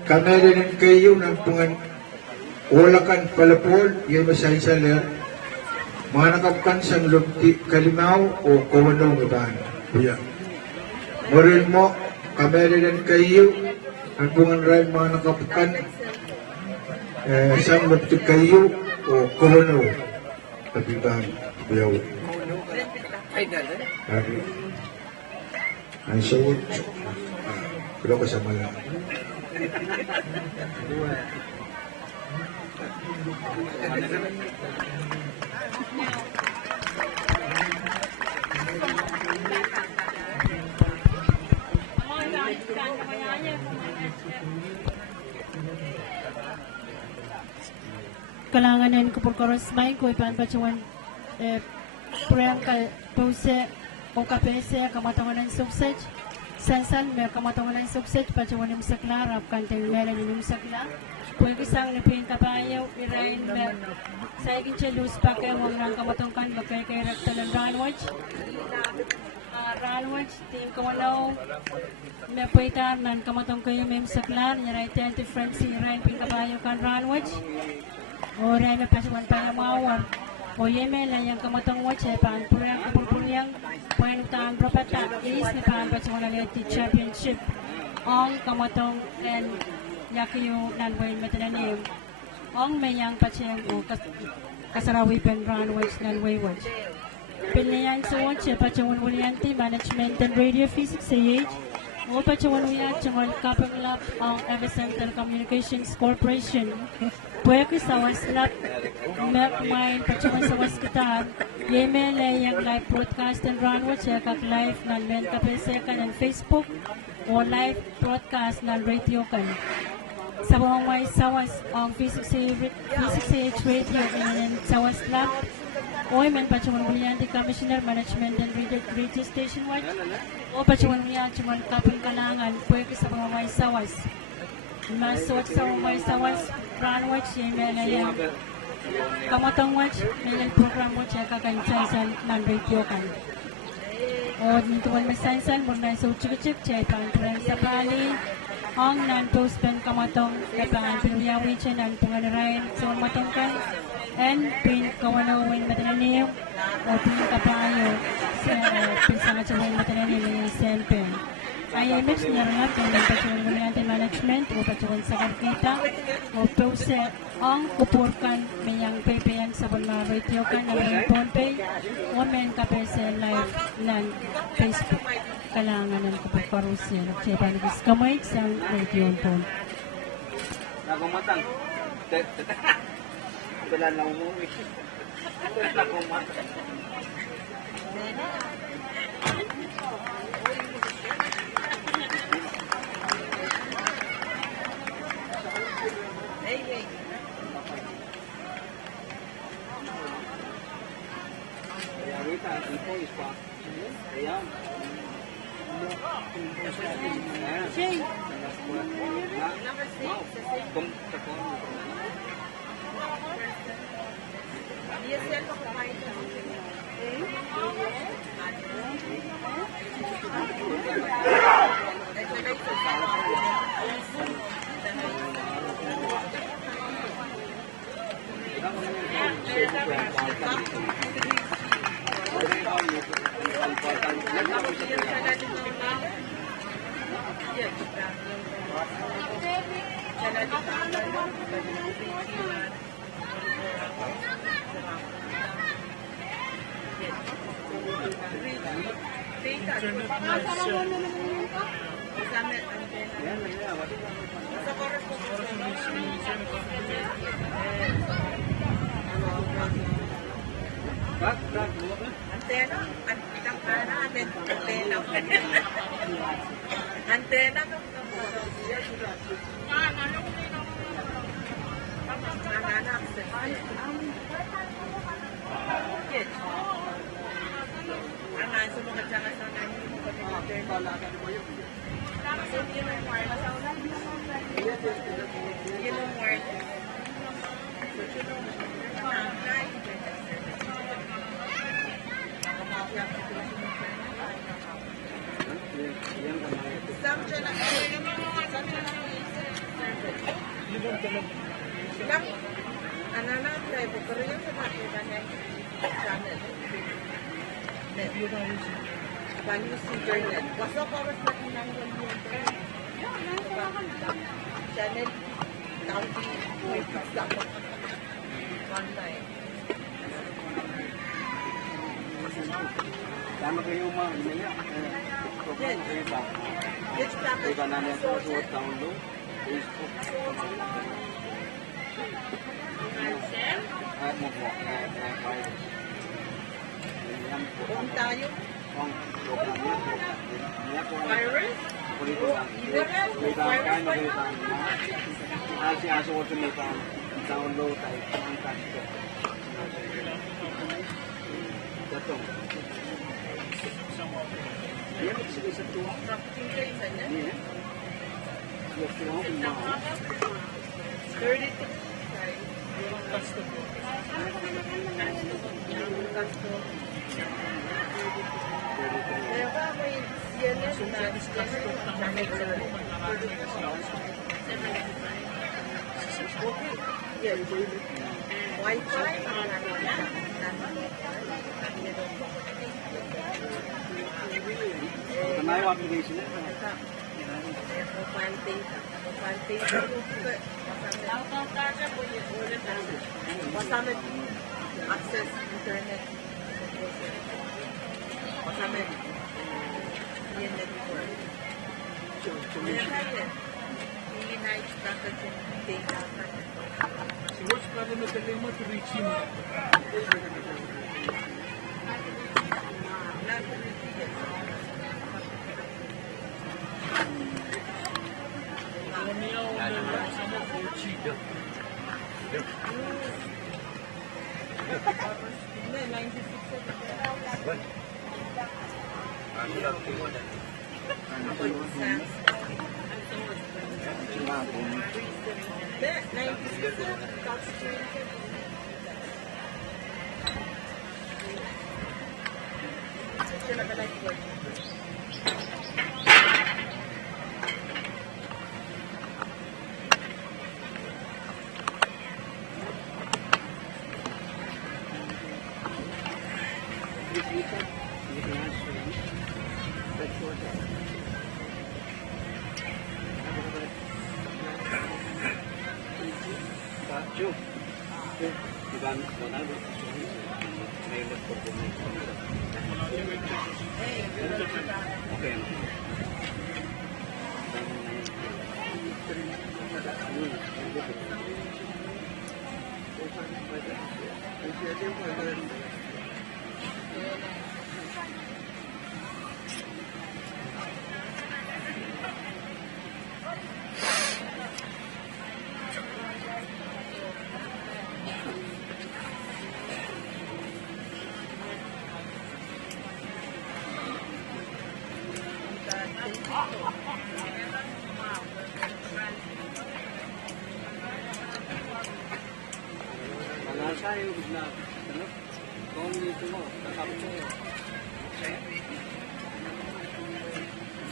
kamera ng kayo ng pungan walakan palapol yan masahin sa ler mga nakapkan sa lupti kalimaw o Kauno ibahan kuya merin mo kamera ng kayo ang pungan rin mga nakapkan sa lupti kayo o Kauno kapitan kuya ay sawot pero kasama lang Kalanganin ko por koros may ko ipan pacuan prang kal pause o kapese kamatangan sukses sansan mer kamatangan sukses pacuan im sakla rap kanteng melan im sakla pwede sang napin kapayaw irain mer sa igin chelus pakai wang nang kamatongkan bakay kay raktalan ranwatch team Kauno me puita nan kamatong kayo mem sakla nyaray tente friends si irain pin kapayaw kan ranwatch Oray na pasukan pa ng mawar. O yeme na yung kamatang watche paan pulang kapulpulyang puentang propata is na paan pasukan na leti championship. Ang kamatang and yakiyo nanwain matananim. Ang mayang pasyang o kasarawi pen runways nanway watch. Pinayang sa watche pasyang walianti management and radio physics sa age. O pasyang waliant chungon kapang lap ang Epicenter Communications Corporation. Pwede sa waslap, may pacuman sa waskitan, yemele yung live broadcast and runwatch kak live ng men kapese kan ng Facebook o live broadcast ng radio kan. Sa mga may sawas ang Physics Radio and sa waslap, o men pacuman uliyan di Commissioner Management and Radio Station Watch o pacuman uliyan cuman kapon kalangan pwede sa mga may sawas. Masuk sa mga sawas runwatch yung mga kamatang watch yung program watch yung kakansansan ng radio kan o nito man masansan muna sa uchik-uchik chay pang-pulang sa pali ang non-post pen kamatong kapangan pinayawi chay ng panganarayan sa matong kan and pin Kauno Wein matananim o pin kapayo sa pinsama chay Wein matananim yung sempen ay mix niya rin natin ng pacuan ng management o pacuan sa karkita o pause ang kupurkan mayang pepeyan sa mga radio kan ng mga Ponte o men kapese live ng Facebook kalangan ng kapagparusin at siya panagis kamay sa radio Ponte. Nagumatang. Wala na umuwi. Nagumatang. Jay. Sama kayo mga inaya. Ika na niya sa suot download. Facebook. At mo po. Kung tayo, Ang program niya. virus, Aso ko tumita download tayo ang kanto. Datong. Yan ang sige sa tuwa. Yan. Yes, tuwa ko na. 32. Kaya ba may CNN na yes, Wi-Fi, Kamayo application. Masamit access internet. Masamit. Yan na before. Hindi na i-started yung data. saya bigla. Ano? Kung dito mo, tatapos ko.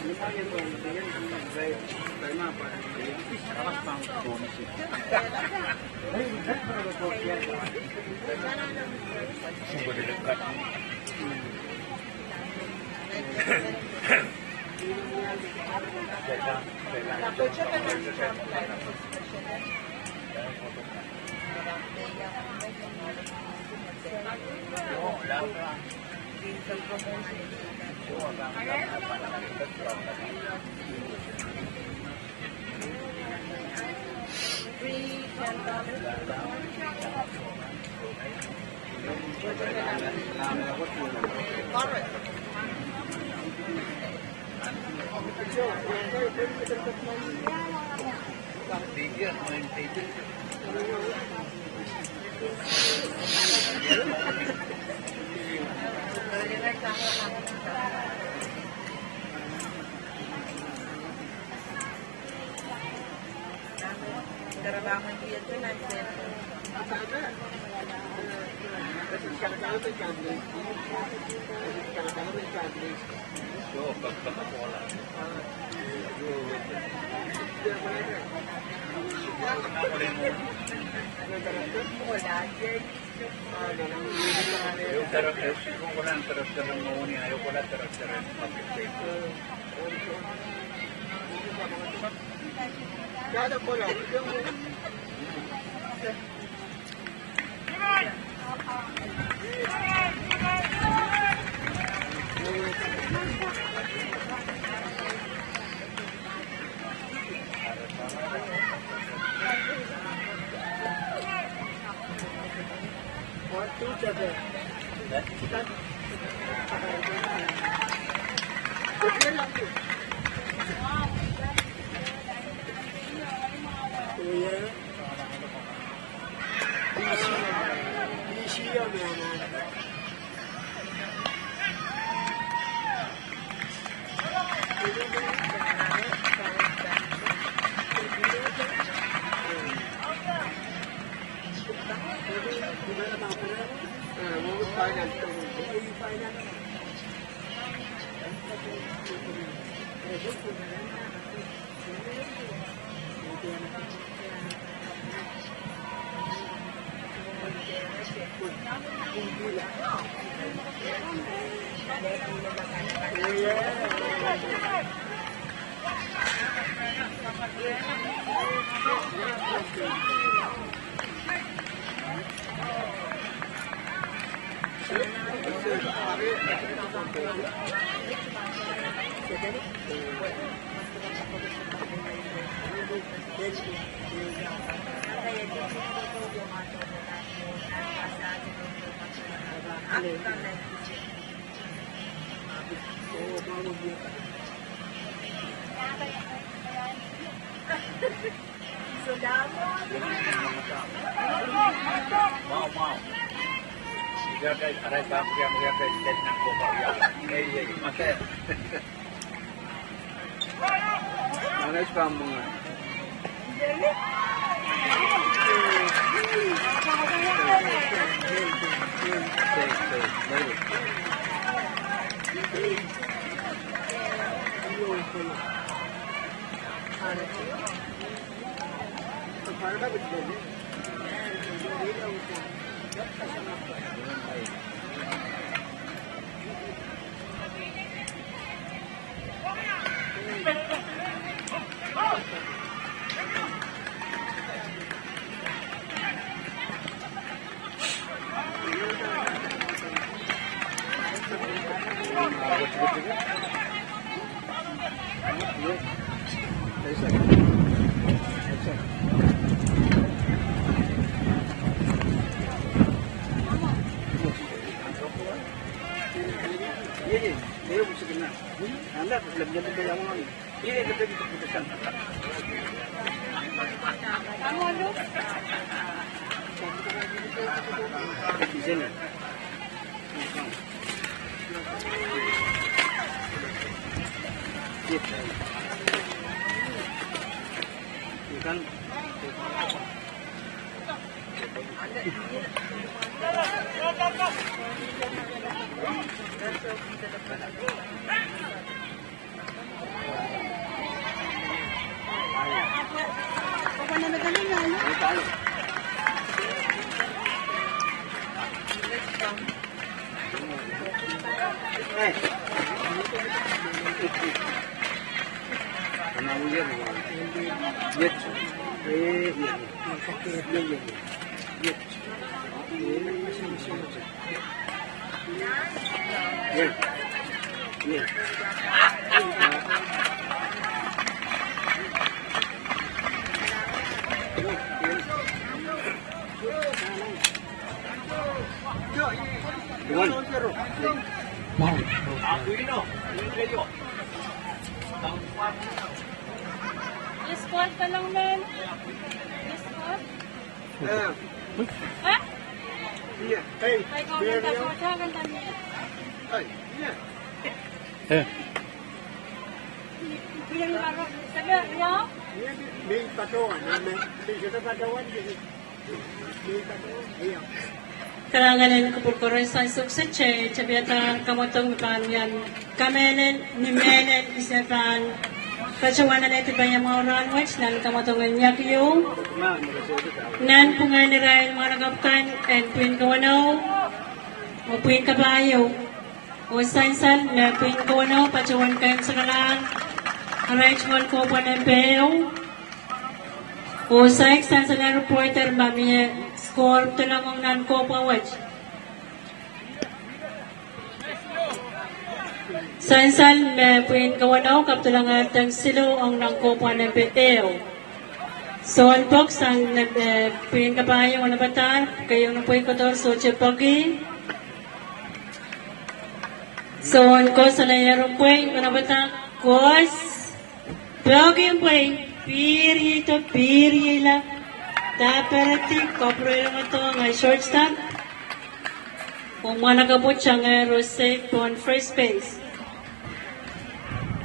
Lumayan ko, lumayan ang mag-drive. Kaya nga, parang yan. Sarapas pa ang bonus eh. Ay, bukas para mag-book yan. Sumber din ka. Ako na nagalingan, no? Squad ka lang, men. Squad? Ha? Ay, comment ka sa matyagan tani. Bilang laro. Sabi, Rio? Karangalan ko po rin sa sukset siya. Sabiata kamotong mipanyan. Kamenen, nimenen, isapan. Kacawanan na ito ba yung mga runways? Nan kamotong nyakyo. Nan pungan ni Ryan mga nagapkan. And Puin Kauno. O Puin Pahieu. O Sansan na Puin Kauno. Pacawan kayo sa kalaan. Arrangement ko po ng PEO. O sa Sansan na reporter mami score ito lang ang non-copa watch. Sansan may Puin Kauno kapto lang atang silo ang non-copa ng PEO. So ang box ang Puin Pahieu ang nabatar kayo ng Puin Kotor so Chepagi. So ang ko sa layarong Puin ang nabatar kos Pagi yung Puin piri ito piri lang. Daperati, kopro yung ito nga shortstop. Kung mga nagabot siya nga Rose on first base.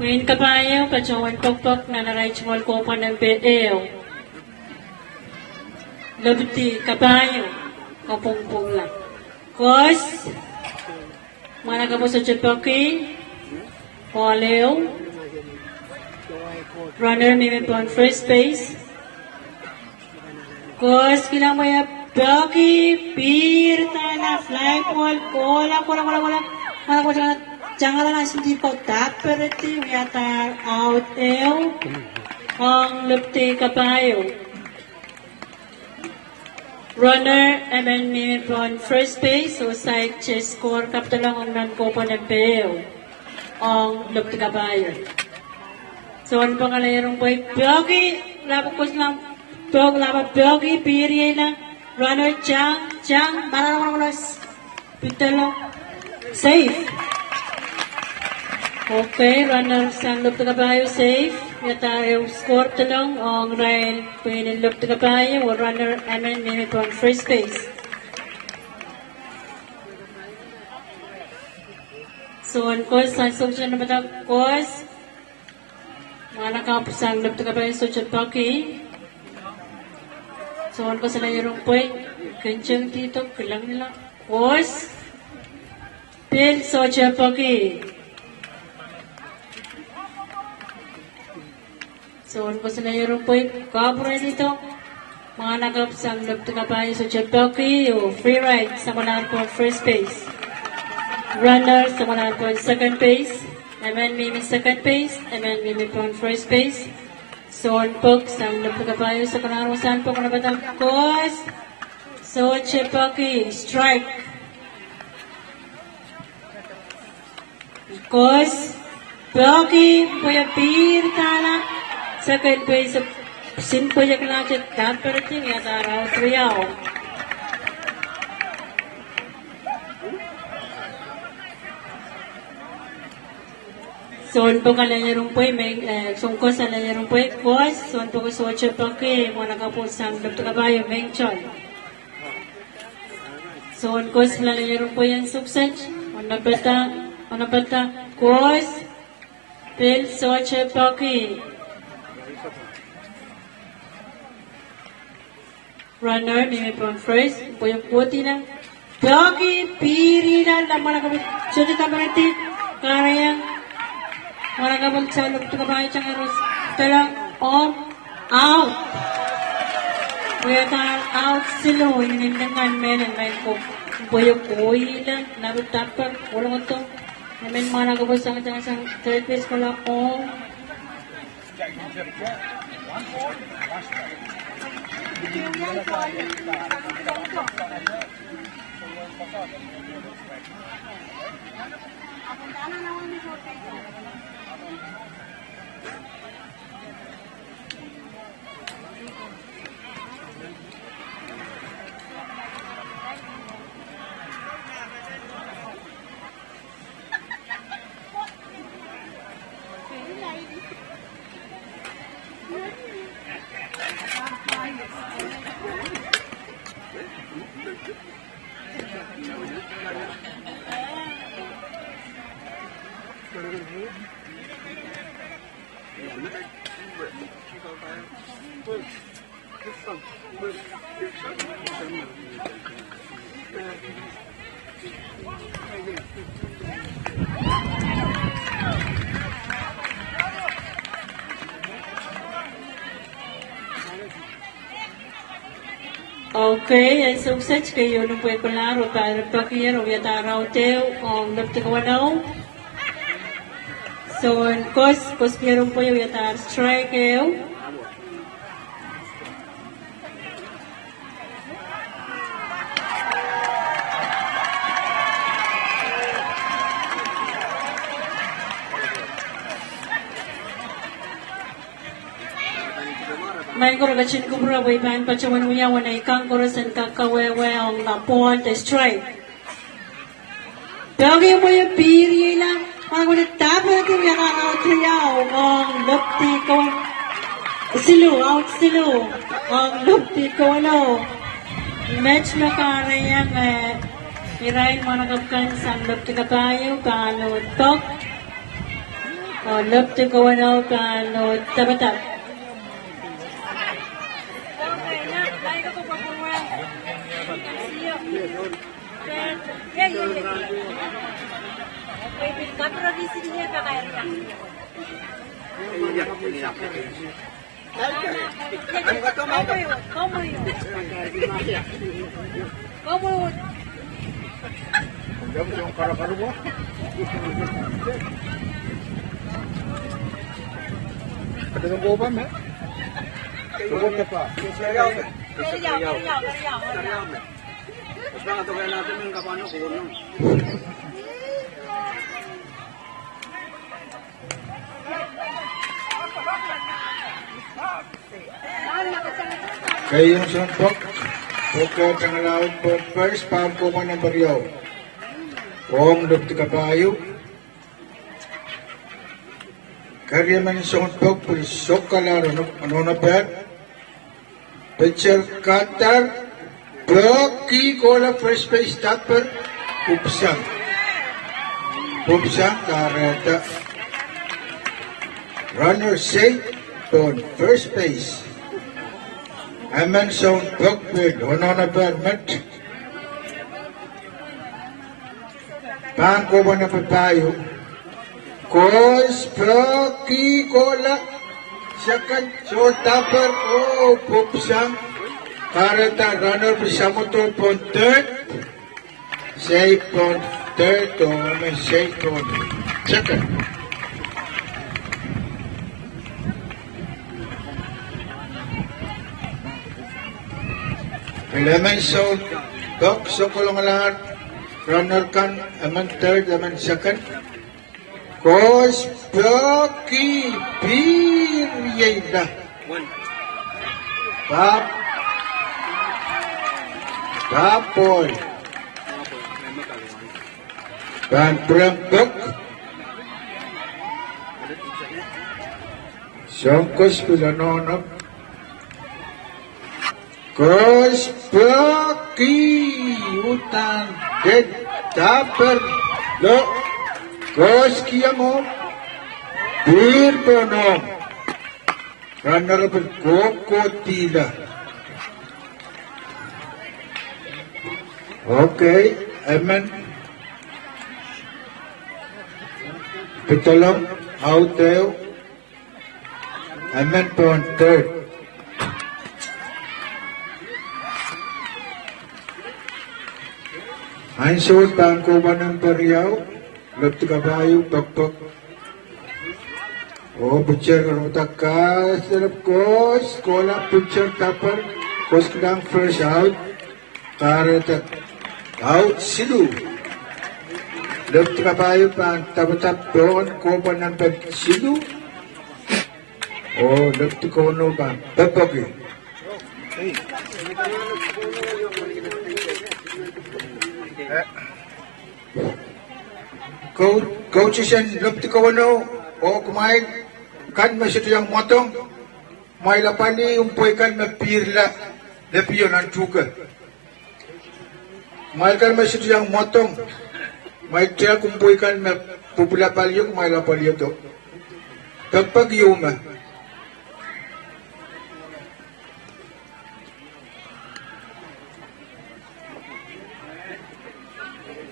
Puin Pahieu, kachawan pokpok na na-right small ko pa ng PEO. Lobiti, Pahieu, kapungpong lang. Kos, mga nagabot sa Chipaki, Pahleo, runner may on first base. Kos kailangan mo yung Pagi, pirta na, fly ball, kola. Jangan lang hindi ko dapat yata out ang lupti Pahieu. Runner, may on first base, so side chase score, kapto lang ang non-copa ng PEO. Ang lupti Pahieu. So, ano pang alayarong boy? Pagi, lapakos lang. Pagi, piri lang. Runner, Chang, malas. Pitalo. Safe. Okay, runner, sang lupti Pahieu, safe. Yata yung score talong ang Ryan Puin lupti Pahieu o runner, may on first base. So, ang course, sa assumption na ba course? Mga nakapusang lupti Pahieu sa Chapaki. So, ano ko sa layarong Puin? Kanchang dito, kilang nila. Course. Pil sa Chapaki. So, ano ko sa layarong Puin? Kabura dito. Mga nakapusang lupti Pahieu sa Chapaki o free ride sa manahan po first base. Runner sa manahan po second base. May second base. May po first base. So, on pok, sang lupti Pahieu sa kanarusan po kung nabatang kos. So, Chepaki, strike. Kos, Pagi, puya pir tala. Second base, sin puya kalachet, taperating yata raw triyaw. Son po ka layarong po, sungko sa layarong po, kos, son po ko sa Chepaki, mga nakapusang lupti Pahieu, Mengchon. Son ko sa layarong po yan sukset, onabata, kos, pil sa Chepaki. runner, may pang first, puyong puti ng Doggy, piri na naman ang kapit. Sulit na berarti, karayang wala ka bang salog ito kabahay siyang harus. Talang, out. Kaya talang out sila, hinindangan menan, may puyong puwi lang, narutapag, wala ko ito. Namin mga nagabos ang third place ko lang, Okay, and so such kayo nung puwe kularo para pakiro yata raw teo ang nagtagawanaw. So, kos kiro po yung yata strike kayo. May koragachin ko bro, Wein pachawan mo yawan ay kang korasan kakawewe ang napon te strike. Dagi mo yung piri lang, mga kunatapa ko yung kakautriyaw ang lupti ko. Out silo, ang lupti ko match na karayang irain mga nagapkan sa lupti kabayo, kano tok. Lupti ko kano tabatak. Ada ng Kowoupen, eh? Tungkol ka pa. Basta nga tuloy natin yung kapano kuno. Kayong suntok, pagkat ang laot po first, Pahr ko man ang baryaw. Kung lupti kabayo, karya man yung suntok, pulisok ka laro, ano na pa? Pitcher cutter, Blocky kola first base stopper, Pupsang karata. Runner safe on first base. Emerson Buckwood, na permit. Pangko ba na papayo? Kos, Blocky kola. Second short stopper, Pupsang. Karata runner bersama tu pun third, safe pun third, safe pun second. Elemen so dok so kolong lahat runner kan aman third, aman second. Kos Blocky Pahr Tapol dan Prempok Songkos Pilanonok Kos Blocky Utan Dead Taper Lo Kos Kiamo Bir Bonom Runner-up Koko Tila Okay, amen. Pitulong, out there. Amen po ang third. Ansur tangkuban ng Pahieu, Lupti kabayo, pagpag. Oh, picture ka takas, sarap kos, kola picture tapar, kos kadang first out, karatat out silu. Lupti kabayo pa ang tabatap doon, kuban ng pag silu. Oh, lupti kono ba, pagpag. Coaches yan, lupti kono, o kumain, kan masito yung motong, may lapani umpoy kan mapirla, lepiyon ang juga. May kan masito yung motong, may tiyak umpoy kan mapupula palyo, may lapalyo to. Kapag yuma,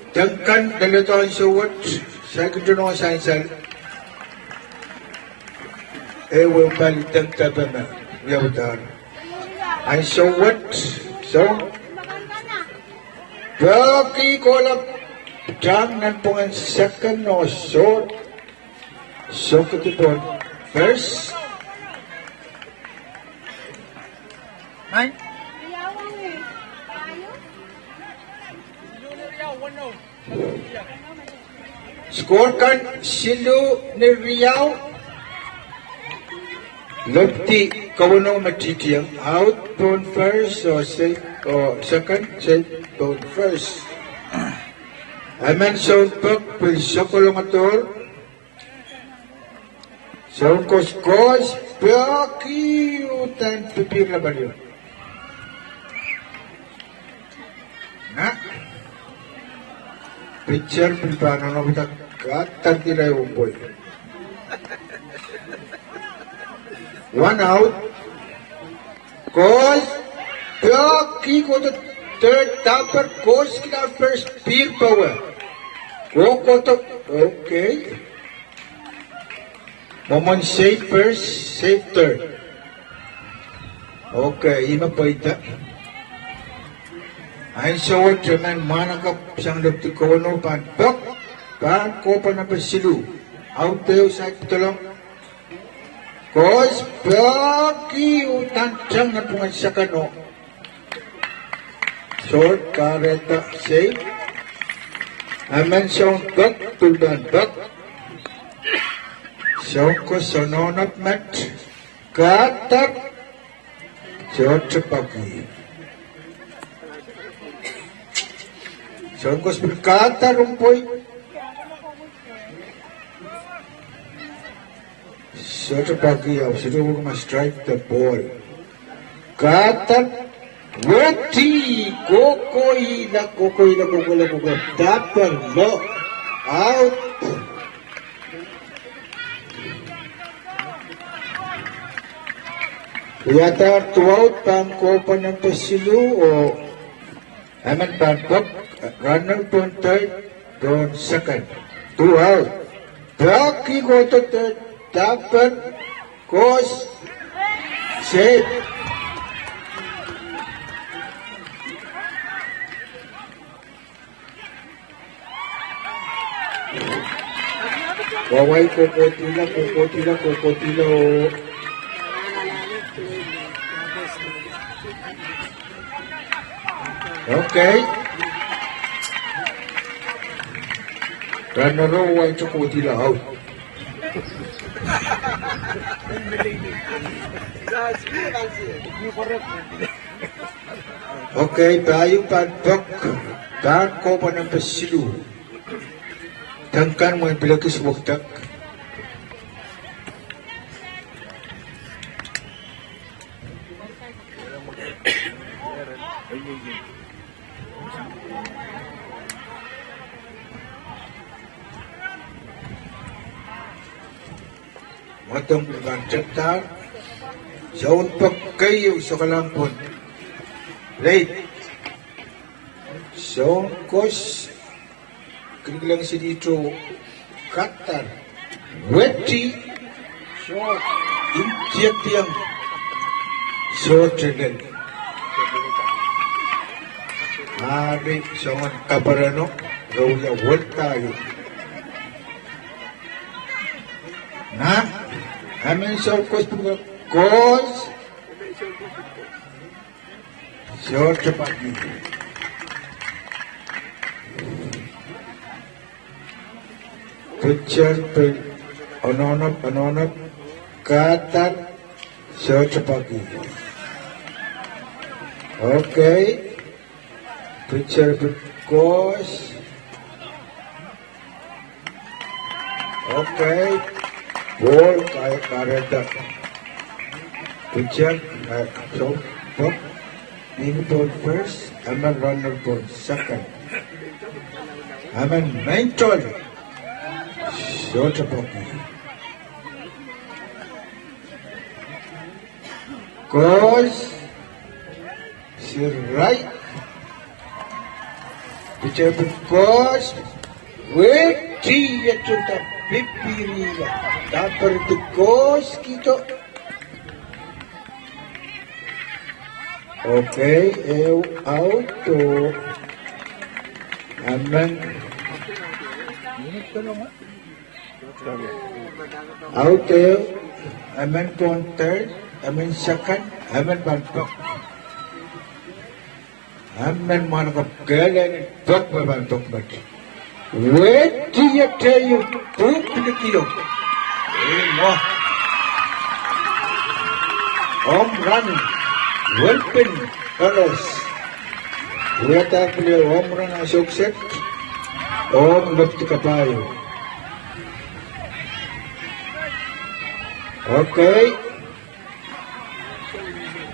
Tangkan dalito ang suwat, sa kituno ang sainsal, will balitang tabana, yawatan. Ang suwat, so, baki kolap, dang nan pong ang second no so katipon, first, Nine. score kan silu ni Riau, Lupti Kauno matitiyang out bone first or second, safe bone first. Amen sound pag pilsokolong ator. Sound kos paki utan pipir na baliw. Na? Picture pilpano na bitak katan tila yung boy. One out. Cause paki ko to third topper. Cause kita first speed power. Go ko to okay. Momon safe first, safe third. Okay, ima pa ita. Ay sawat man manakap sang Dr. Kauno pantok pan ko pa na pasilu out tayo sa pitulong kos paki utantang na pungan sa kano short kareta safe amen siyang bak tuldan bak siyang ko sononat mat katak short sa pagi Sangkos berkata rumpoy. Suatu pagi aku sudah mau strike the ball. Kata weti kokoi la dapat lo out. Yata out pangko panang pasilu o aman pangkop. Runner point third, don't second. 2 out. Baki go to third, dapat course safe. Wawai kokotila. Okay. Runner wawai kokotila out. Okay, Pahieu pantok dan ko pa ng pasilu. Tangkan mo yung bilagis wagtak. Matang pagkakacaktan sa unpak kayo sa kalampon. Late. Songkos Kinilang Sinitro Qatar Wedi Short Intiatiang Shortenen Hari Songan Kabarano Rauya Waltayo Na Amin Songkos Kos Short Pagi Picture Anonop Qatar Short Pagi Okay Picture Course Okay Ball Kareta Picture So Name ball first, I'm a runner ball second. I'm a mentor. Short bogey. Goes right. Whichever goes, wait till you to the pipiri. Tapper the goes, Kito. Okay, auto. Amen. Auto. Amen pon third. Amen second. Amen bantok. Amen manakap kailan tok bantok bat. Wait till you tell you poop the kilo. No. Home run. Welpen Paros. Weta beliau home run sukses. Om left Pahieu. Okay.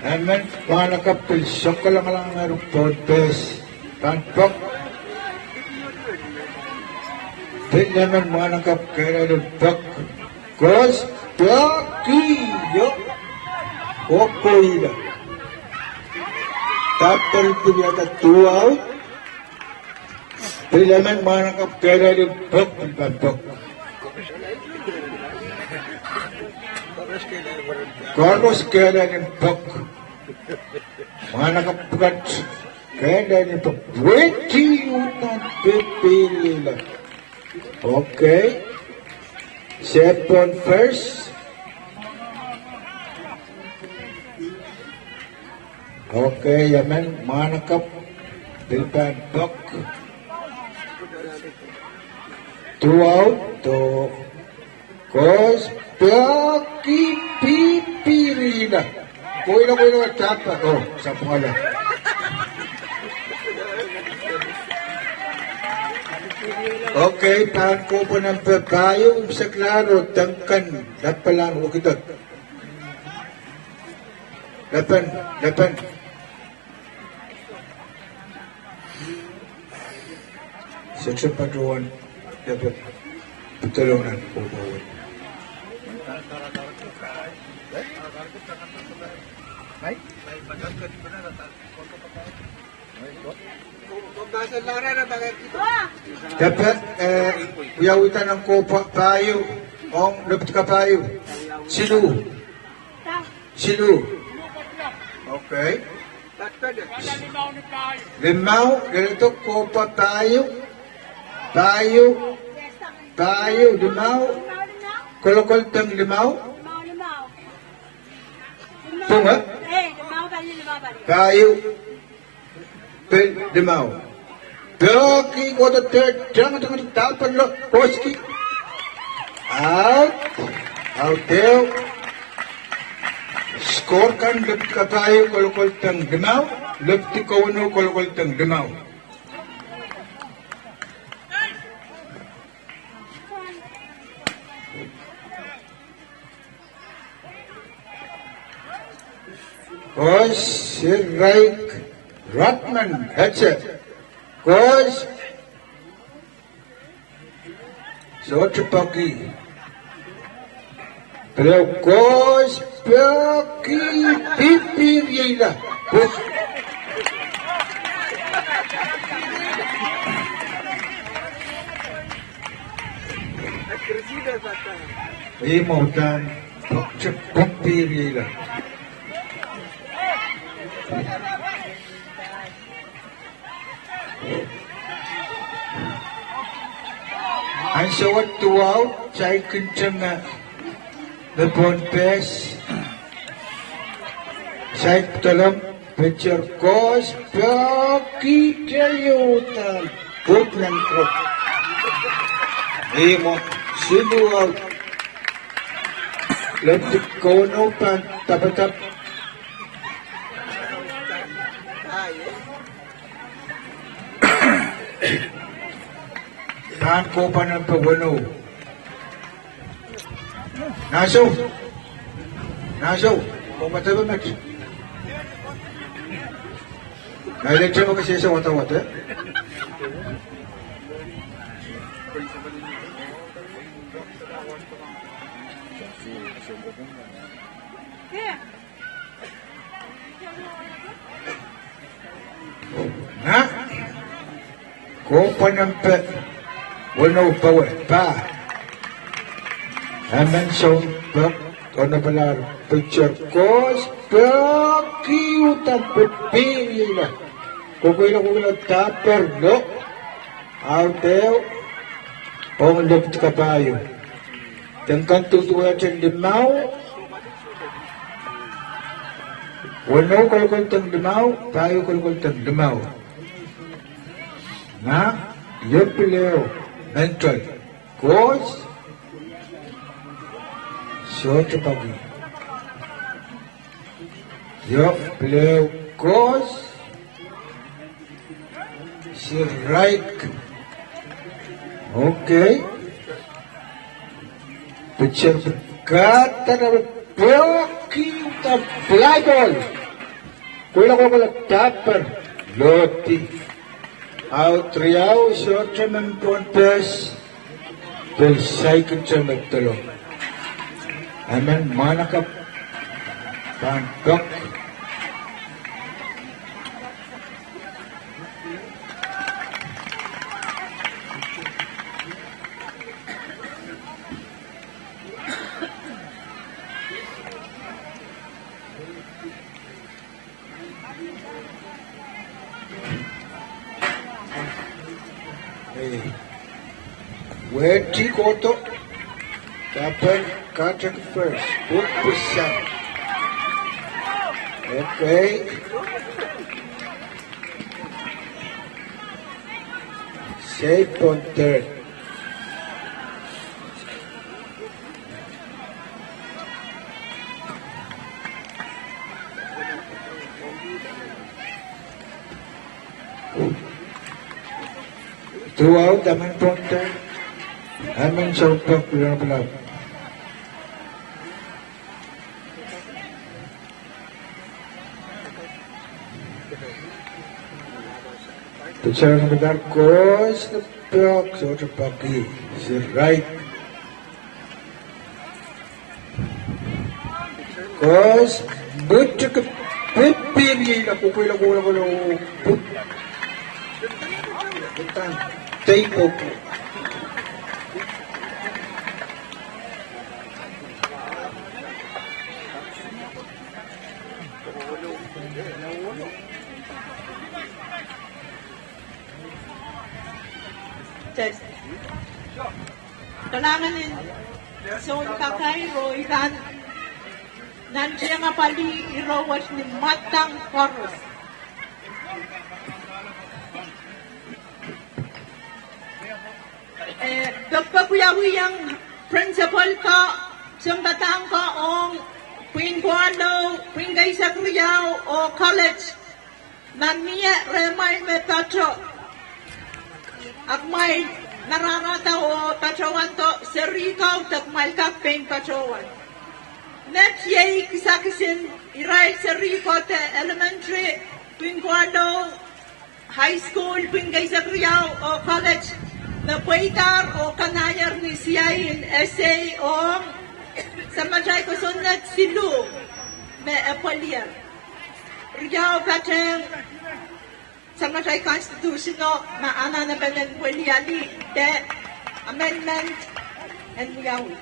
Amen. Mana kapil sokol lang ang road base. Panpok. Tingnan mana kap kailan pok. Kos Pahieu. Okoida. Tapos itu dia ada 2 out. Pilaman mana kap kera di bok bantok. Carlos kera di bok. Mana kap bukat kera di bok. Weti utan pipilila. Okay. Set on first. Okay, yaman, manakap, bilban, bok. 2 out, to Kos, Paki, Pipirina. Kuya na, tapa. Oh, sa pala. Okay, paan ko po ng Pahieu sa klaro, tangkan, dapalan, ukitot. Dapan. Section Paduan dapat pertolongan Kowoupen. Dapat uyawitan ng Pahieu ang dapat ka Pahieu. Silu. Okay. Limaw, ganito ko pa Pahieu, limaw, kolokol tang limaw. Tunga? Pahieu, limaw. Pioki ko the third, jangan tapan lo, Koski. Out there. Skor kan left ka Pahieu kolokol tang limaw, left Kauno kolokol tang limaw. Kos Sirraik Ratman Hatchet Kos Sotapaki Pero Kos Paki Pipirila Kos Imo dan cukup piri lah. Ang sawat tuaw, saya kencang na napon pes. Saya tolong picture kos pagi jayutan putlan ko. Imo sinuaw. Lebih Kauno pan tapatap. Tahan ko pa ng pagwano. Naso, pumatay ba match? Nailag siya mo kasi sa wata-wata? Ha? Ko pa ng wano bawa pa. Amen so bak ono pala picture ko pagi utang pipili na. Kukuha na taper no. Out there. Pong ka payo. Tangkan tutuwa dyan limaw. Wano kalkol tang limaw. Payo kalkol tang limaw. Na? Yopileo. Mental. Cause. Short pagi. Yopileo. Cause. Si right. Okay. Picture kata na pagi ta flyball. Kuila ko pala tapper. Loti. Autriao short ng contest. Del second term nagtalo. Amen manakap. Pantok. Weti koto, dapat kacang first, put pusat. Okay. Safe on third. Throughout the main third. Amen sa upang pala. Bicara ng benar kos na piyok sa otro pagi. Si right. Kos, butya ka pipili na kukuila ko put. Butang, tayo po. Test. Kailangan din son kakay ro ilan nandiyan nga pali irawas ni matang koros. Pagpapuyawiyang principal ka sumbatang ka ong Queen Kesilihsek o college nan niya remay me patro. Ak may nararata o patrawan to, serikaw tak may kakpeng patrawan. Net yay kisakisin iray seriko te elementary, Queen high school, Queen Kesilihsek o college, na pwaitar o kanayar ni siyayin essay o sa majay Kosonned silu me epwalier. Riyaw pateng sa matay constitutional na ana na benenwaliali de amendment and Muyawi.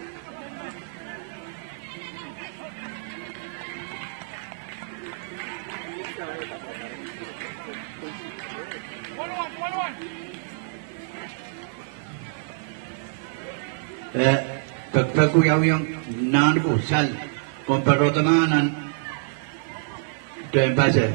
Pagkuyaw yung nanbo sal komparotamanan doon base.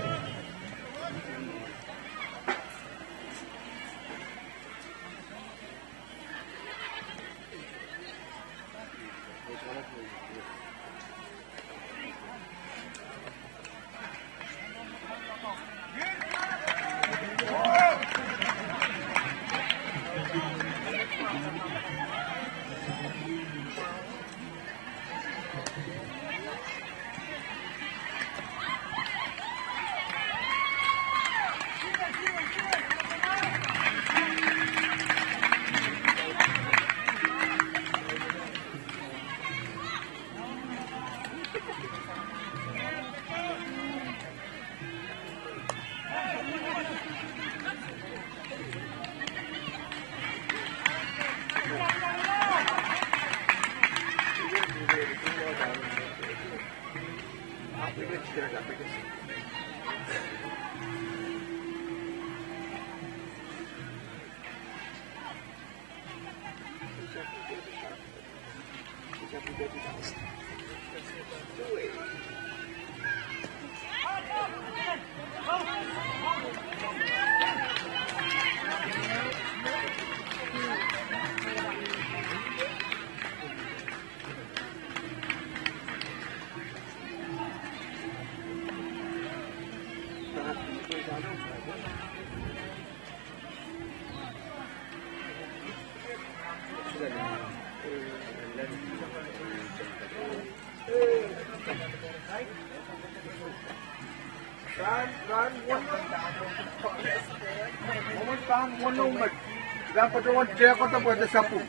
Dapat orang dia kata buat sapu.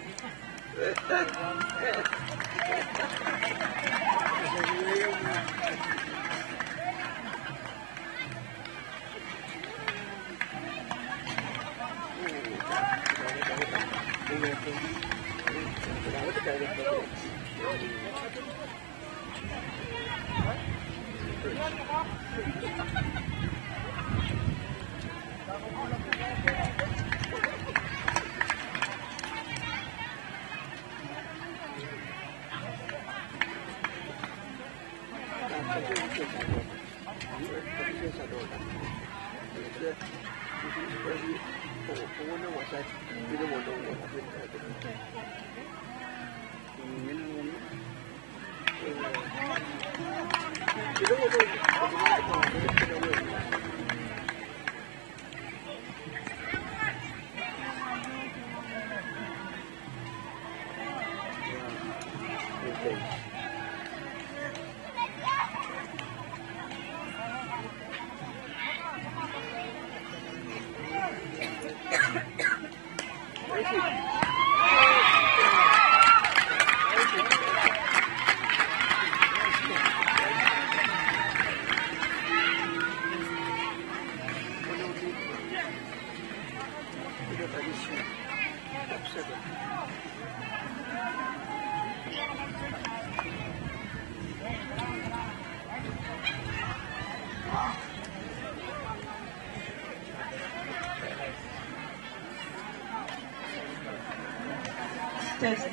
Test.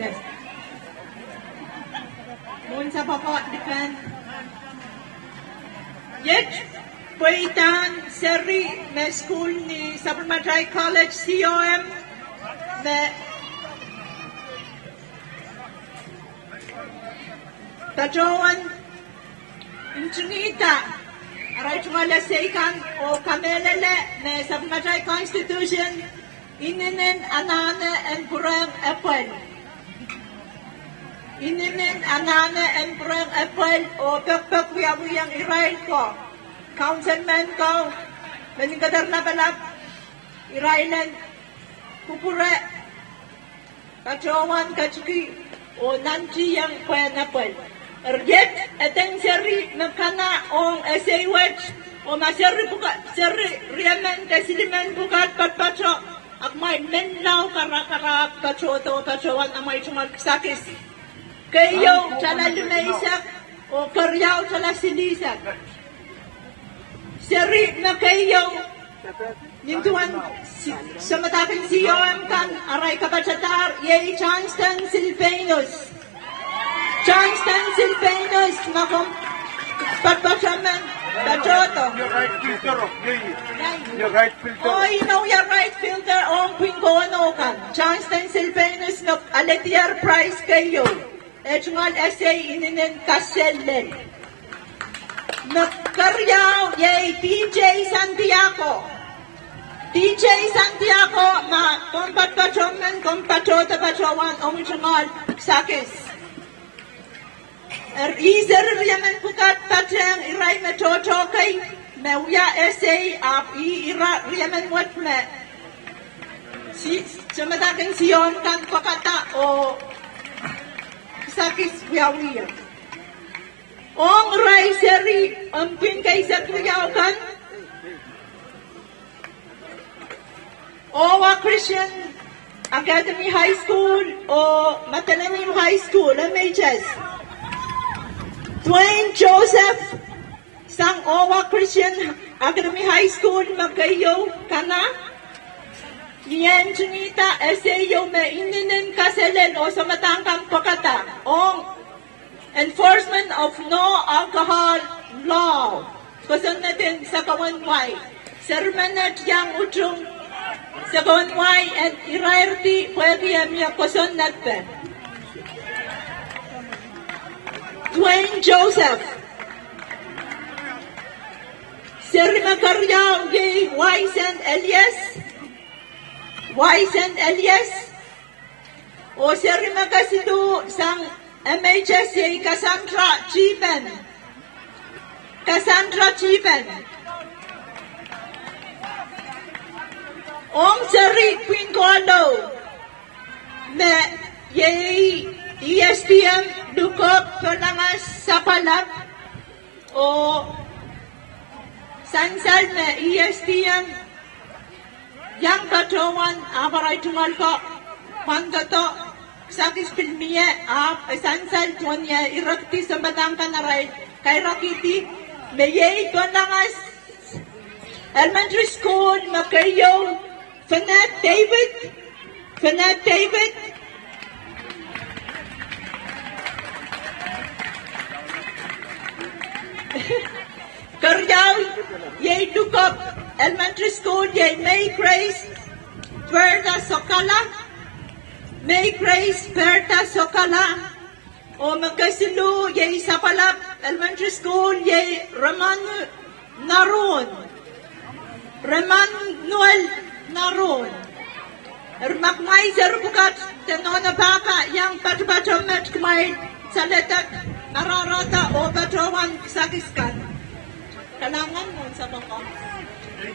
Mohon sa papa dekan. Yet, Paitan Seri na school ni Supplementary College COM na Tajoan Inchunita aray chungala seikan o kamelele na Supplementary Constitution ininen anane en purang apel. Ininen anane en purang apel o pek wiyang Israel ko. Councilman ko, meningkadar na balap, Irailan, Kupure, Kachawan, Kachuki, o Nanchi yang Puenapel. Erjet, eteng seri mekana ong SAWH, o maseri buka, seri riamen, kesilimen bukat patpacho, Agmay menlaw karak pachoto pachowan amay sumalsakis. Kayo chala lumaysak o karyaw chala silisak. Seri na kayo nintuan sa mataking siyon kan aray kapachatar yay Johnston Silvanus. Johnston Silvanus makom patpachaman pachoto. Your right filter. Oh, you know your right filter on Kauno kan. Johnston Silvanus no aletier price kayo. Echungal essay ininen kasellen. Nagkaryaw yay TJ Santiago. TJ Santiago ma kompat pachoman kompatota pachowan omichungal sakis. Iser riyaman pukat patang iray metoto kay Mewya essay ap ira riyaman wat me. Si sumadaking siyon kan pakata o sakis wiyawiya. Ong raiseri ampin kay sa kuyaw kan. Owa Christian Academy High School o Madolenihmw High School, MHS. Dwayne Joseph sang Owa Christian Academy High School magayo kana. Niyan Junita SAO me ininen kaselen o sa matangkang pakata ong enforcement of no alcohol law. Kosonned din sa Kawanway. Sermanet yang utrong sa Kawanway and irairti pwede yamya Kosonned pe. Dwayne Joseph. Seri makaryaw gay Wein Elias. O seri magasidu sang MHS yay Cassandra Chiven. Ong seri Quinqualo. Me yay ESPM Lukop Kalangas Sapalap. O Sansal me ESPM yang katawan aparay tumal ko mandato sakis pilmiye ap sansal tuanya irakti sa batang kanaray kay rakiti meyay Kalangas Elementary School makayo Fanet David Karyaw yay Lukop Elementary School yay May Grace Perta Sokala o magkasilu yay Sapalap Elementary School yay Remanuel Naron Ermakmay Zerbukat Tenona Papa yang Patamet Kmay Saletak Nararata o Patawan Sakiskan Kalangan mo sa bangka.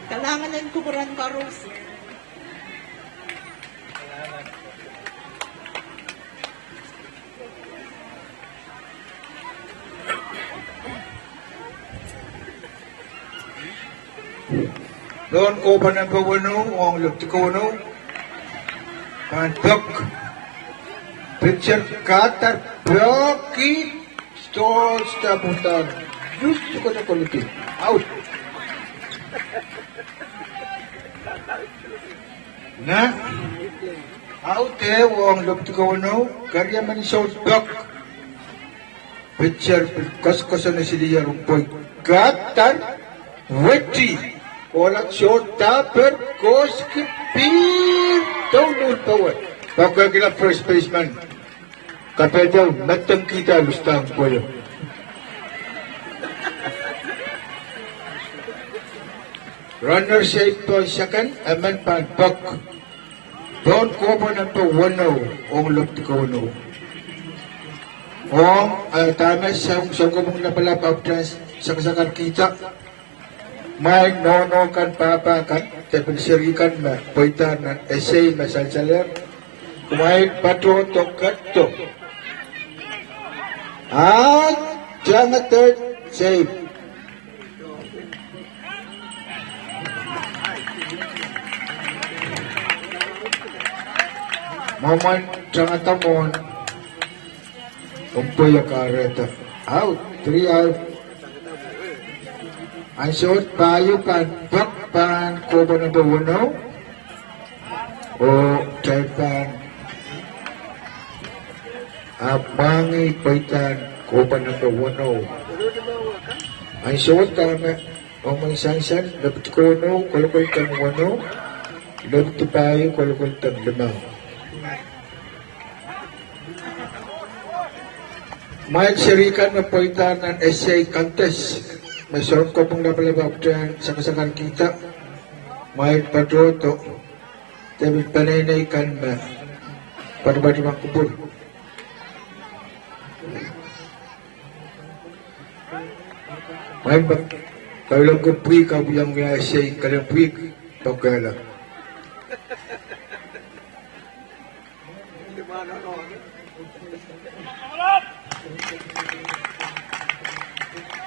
Kalangan ng kuburan karus. Doon ko pa ng pawano, ang luptikono, pantok, picture katar, blocky, stores, taputan. Gusto ko na kulitin. Out. Na, out wong luptikono, karya man sa dok. Picture, kaskosan na siliya rumpoy. Katar, weti. Walang short tapper, koskipir. Download power. Pagka kila first baseman. Kapedal, matang kita lustang ko yun. Runner safe to second, amen pan puck. Don't ko po na to wano, ong luptikono. Ong, tama sa kumong napalap after sa kasakan kita. May nono kan papa kan, tapi sirikan ma, poita na essay masalsaler. Kumain pato to kato. Jangan third save. Moment tanga tamon. Umpoy kareta. Out. 3 out. Ang shot Pahieu pan pan Kowoupen number 1 o child pan abangi paitan Kowoupen number 1. Ang shot tama o may sansan dapat Kauno kolokol tan 1 dapat Pahieu kolokol tan 5. May sirikan na paitan ng essay contest. May sorong ko pong napalabap dyan sa kasakan kita. May padroto. Tapi panay kan ba? Pada mang kubur. May ba? Kalau lang ko pui kau yang biasa kalau pui pagkala.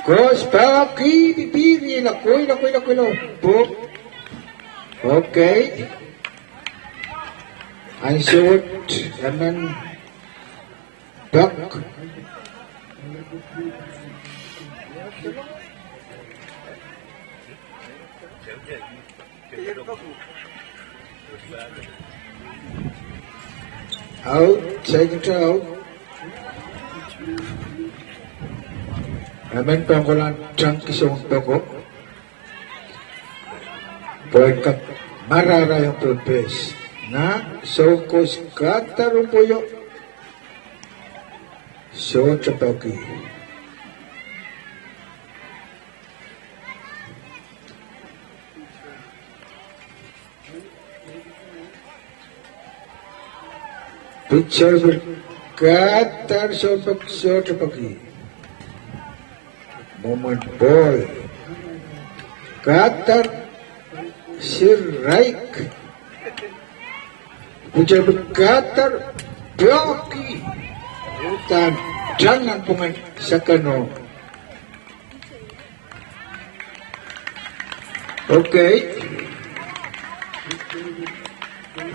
Kos paki pipiri lakoy. Po. Okay. Ang short anan back. Out, second out. Amen pangkulan trang kisong toko. Poin ka marara yung purpose. Na so kos katarong puyo. So chapaki. Picture katar so chapaki. Moment ball. Katar Siraik. Pujar berkatar Bloki. Dan jangan pungan sakano. Okay.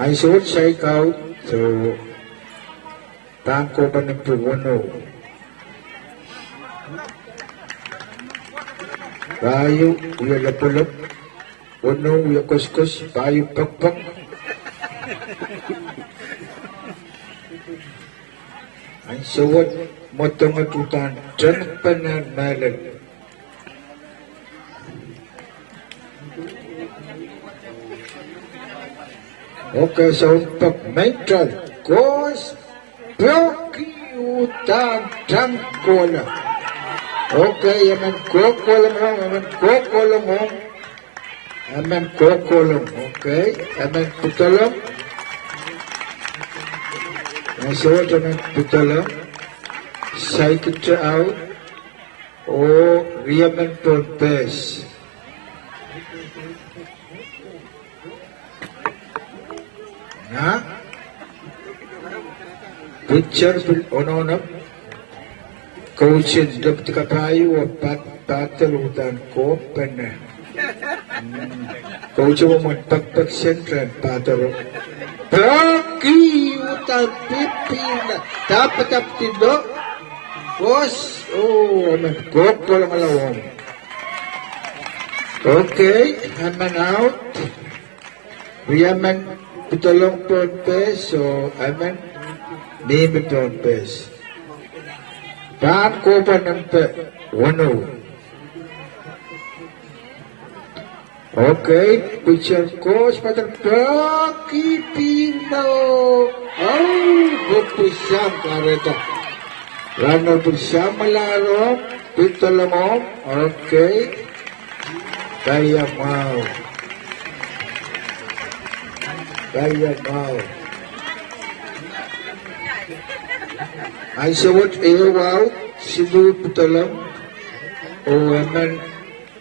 I saw check out. So, tangko pa ng Pahieu. Pahieu, uya lapulap. Uno, uya kuskus. Pahieu pakpak. Ang suwat motong atutan. Diyan pa na malag. Okay, so pag mental. Kos. Bloki utang tangkola. Okay, yaman kokolam mo, Amen kokolam, okay, amen putalam. Nasawat amen putalam. Psychic out. O riaman purpose. Na? Picture on. Kosonned dapat Pahieu patal utan Kowoupen. Kosonned mo magpagpag sentran patal. Paki utan pipina. Dapat tido. Bos. Oh, aman kokol ang alawang. Okay, aman out. Riyaman pitolong purpose. So, aman mimi purpose. Dan Kowoupen number 1. Okay, picture coach patal Paki Pino. Oh, bupusam kareta. Lano pusam malaro. Pitolong. Okay. Kaya mau. I saw what wow, Sibu Putalam, o Aman,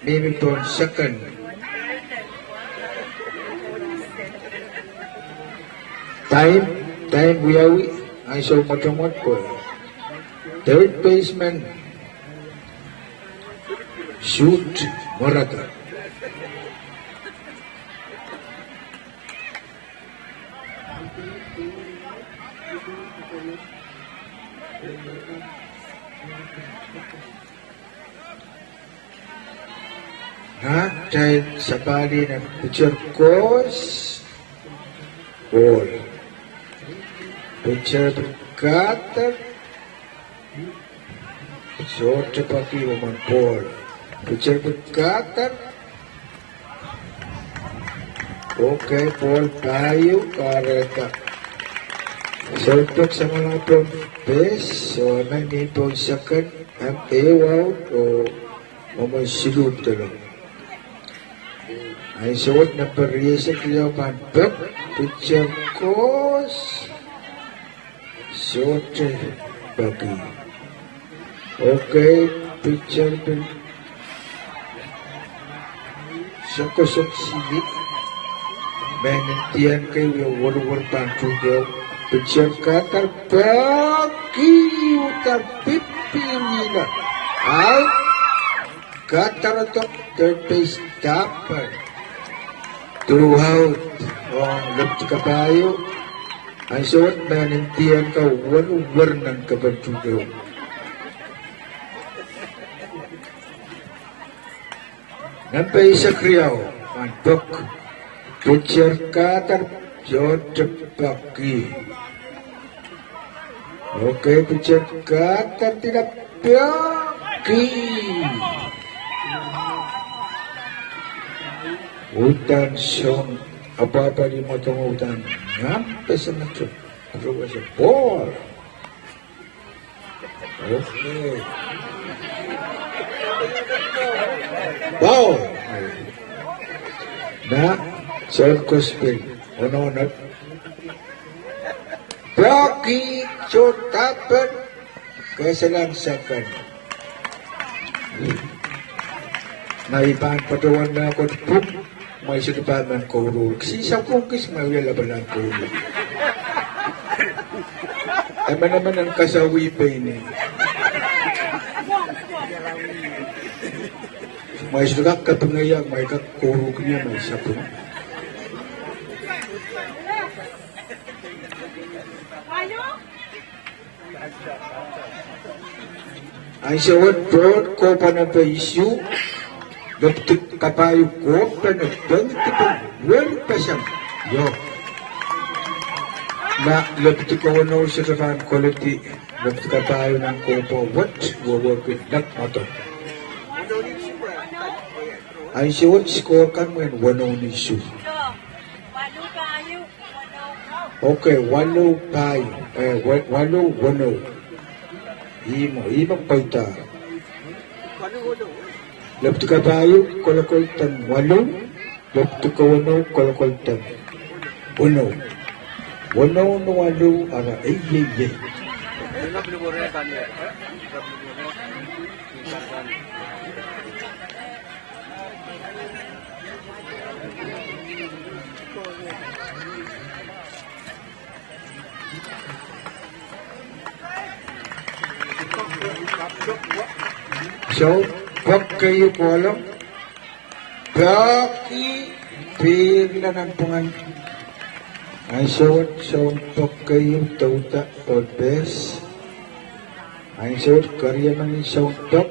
maybe for second. Time Wiyawi, I saw Matomot po. Third baseman, shoot Morata. Na dahil sa bali ng pitcher course, ball. Pitcher cutter, short paki woman ball. Pitcher cutter, okay, ball tayo, kareta. Short sa mga base, so 9 second, ang out o may silub talong. Ay suot na pariya kaya pantok, pitcher course, short bagi. Okay, pitcher pin. Sakosok sigit. Menentian kayo war pantu daw. Pitcher katar bagi utar pipi nila. Out. Katar to third base stopper. Two out. Left kabayo. Ang suot menentian ka war ng kabantu daw. Nampay sa kriyaw, mantok, pitcher cutter, George Paki. Okay, pitcher cutter, tidak Paki. Hutan siyong, apa-apa di motong hutan, nampay sa mantok, pero sa ball. Okay. Wow! Na, John Cospel, ono-ono. Rocky, Chotapan, Kesilihsek. Naipan patawan na ako puk, may sinipan ko rul. Sisa kukis, may lalabanan ko rul. Ama naman ang kasawi pa ini. May sudak katungayang, may kakurog niya, may sapon. Ang siyawad broad ko pa na Pahieu, lapit kapayo ko pa na bangtipang well pa siyang. Yo. Na lapit ko ano sa kakaan quality, lapit kapayo ng ko pa what will work with that motor. Ang siyawad score kan mo yan, 1-0 ni Sue. Okay, 1-0 tayo. 1-0. Imo paita. Lapit ka tayo, kolakoltan 8. Lapit ka 1, kolakoltan 1. 1 no 8, ara ay. So, wag kayo po alam, baki pila ng pungan. Ay suot, wag kayo tauta o bes. Ay suot, karya ng isang tok.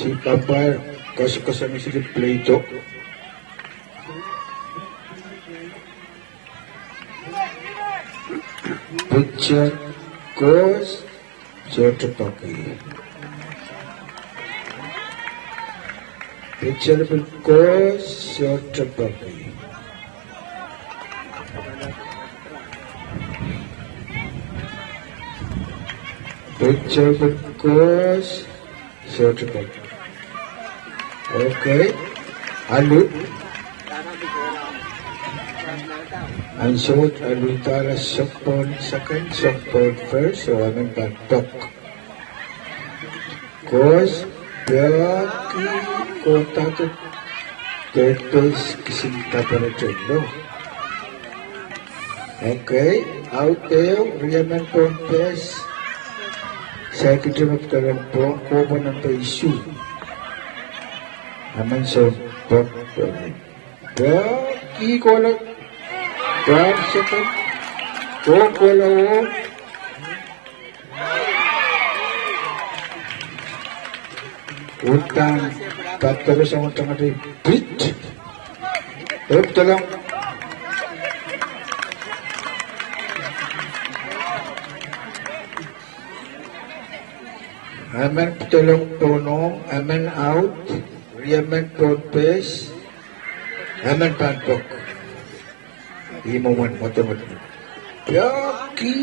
Si Pahr, kasama si Plato. Pitcher goes short Paki. Pitcher goes short Paki. Pitcher goes short Paki. Okay, Alu. Ang suot alutara softball second, softball first, so aming pantok. Kos, Paki, Kotato, third base, Kisinta para Cholo. Okay, out there, Riaman Pompes, second of the Rampo, Kowoupen ng Pahieu. Aman so pok. Ki kola. Guard second. Kola. Utang tatlo sa mga tangati bit. Talong. Amen talong tonong, amen out, amen toothpaste, amen pantok. Imuman mo ito mo. Yaki!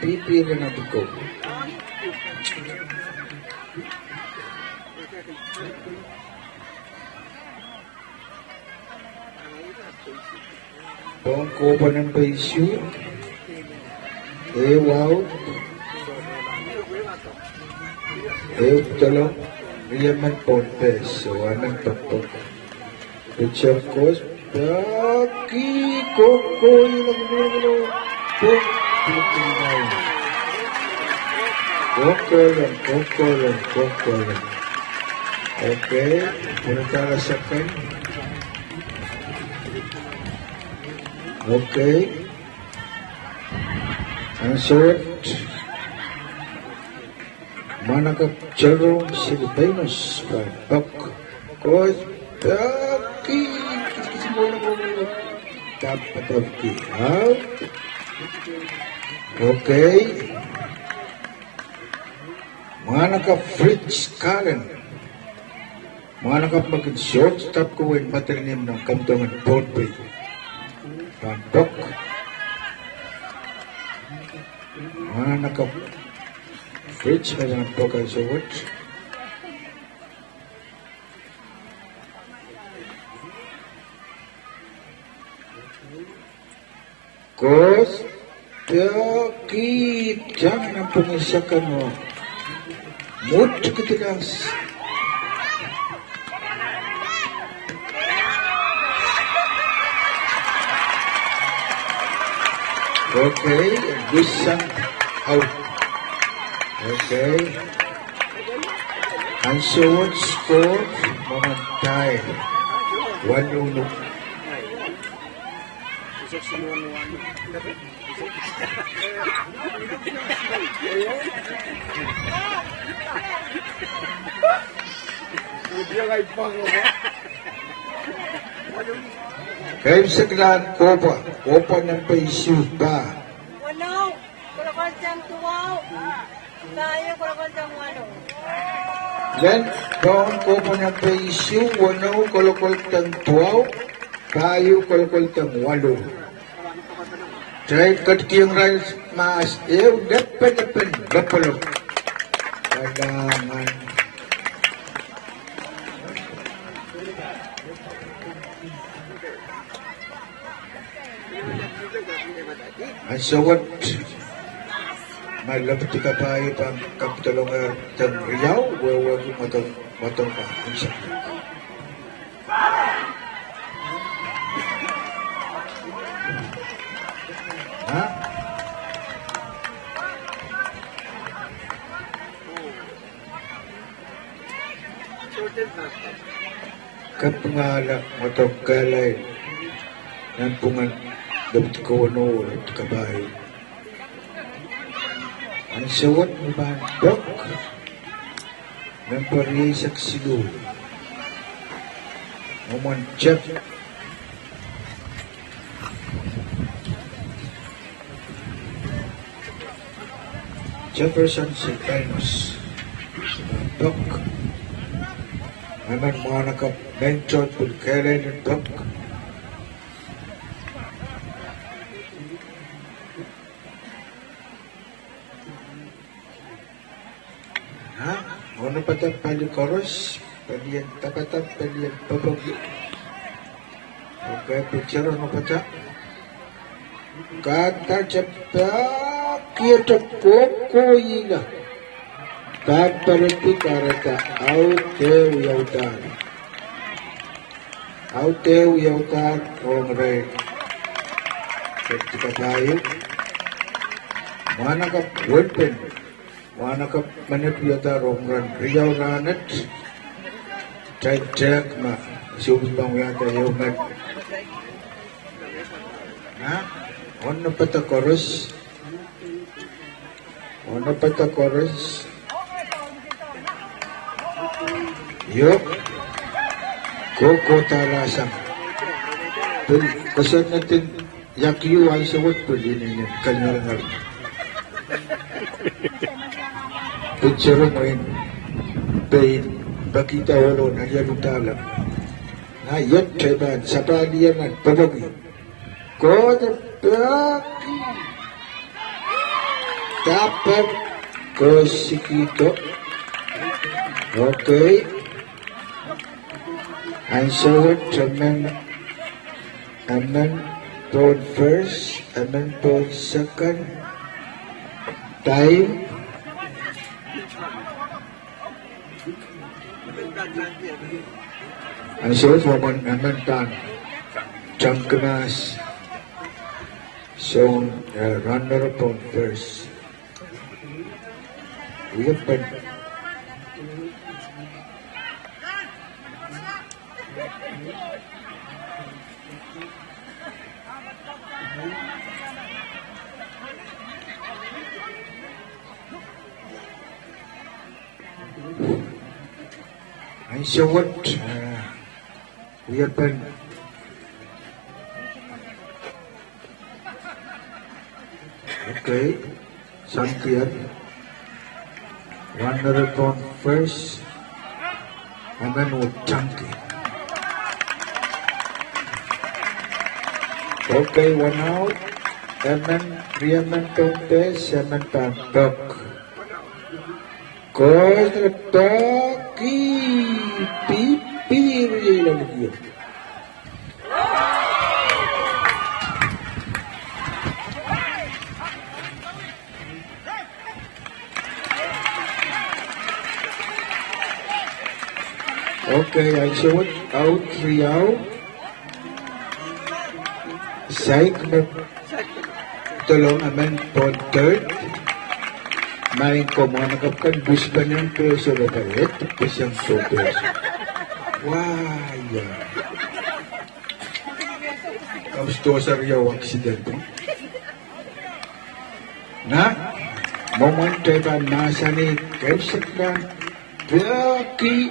Pipili na ko. Kowoupen ng Pahieu. Wow. Talong. Riyaman Pontes. So, anong tapok. Richard Kos. Paki. Koko. Ilang. Koko lang. Okay. Punta ka sa akin. Okay. Answer it. Manakap Jerome Silvanus Pag Kos Paki Tapatapki out. Okay. Manakap Fritz Karen. Manakap mag-short stop ko with Madolenihmw ng Kamtangan Broadway. Pantok. Manakap Fritz may lang po kayo suwat. Kos Paki jangan ang pangisakan mo. Mutu ketilas. Okay, this one out. Okay. And so what score? Mamantay. 1-1. Kayo sa kailangan Kopa ng Pahieu ba? Wano, kulakal siyang tuwaw. Tayo kulakal siyang wano. Yan, doon Kopa ng Pahieu, wano, kulakal tang tuwaw, tayo kulakal tang walo. Try kat kiyong rice mas, depen, gapalo. Kadangan. And so what? Malapit ka tayo pang kapitulungan ng Riyaw, wawag yung matong pa. Ha? Kapangala matong kalay ng pungan dapat Kauno at kabay. Ang sawat ni Bandok ng Pahieu sa Silu. Umanchap. Jefferson Silvanus. Bandok. Naman mga nakap-mention pagkailan ng Bandok. Ano patang palikoros, palian tapatang, palian papagi. Okay, picture ano patang? Kata cepat, kita koko ina. Kaparati karata, Aute uyautan, orang ray. Ketika tayo, mana ka Wein. Manakap manipulata romran Riyaw ranat Cek mak. Subis bang yang kayu mat. Nah, ono peta chorus. Ono peta chorus. Yuk. Koko talasang. Kasi natin yakiyo ay sawat po din niya. Kanya nga. Picture mo yun. Pain. Bakita walo na yan utala. Na yan treban. Sa paliyan at pabagi. Kota paki. Dapat ko sikito. Okay. And so amen toward first, amen toward second time. And so woman amen tan changkanas. So runner upon first. Iyapan. And so what we have been okay, Santiago runner upon first and then with chunky. Okay, one out. Eman, Riaman Tontes, Eman Pantok. Kostratoki, Pipi, lagi. Okay, I show it out, 3 out. Psych na tulong aman po third. Maring ko mga nakapkan, bus ba niyang peso na palit? Tapos yung 2 peso. Waya. Kausto sa riyaw aksidente. Na, moment ba nasa ni Kesilihsek na Paki.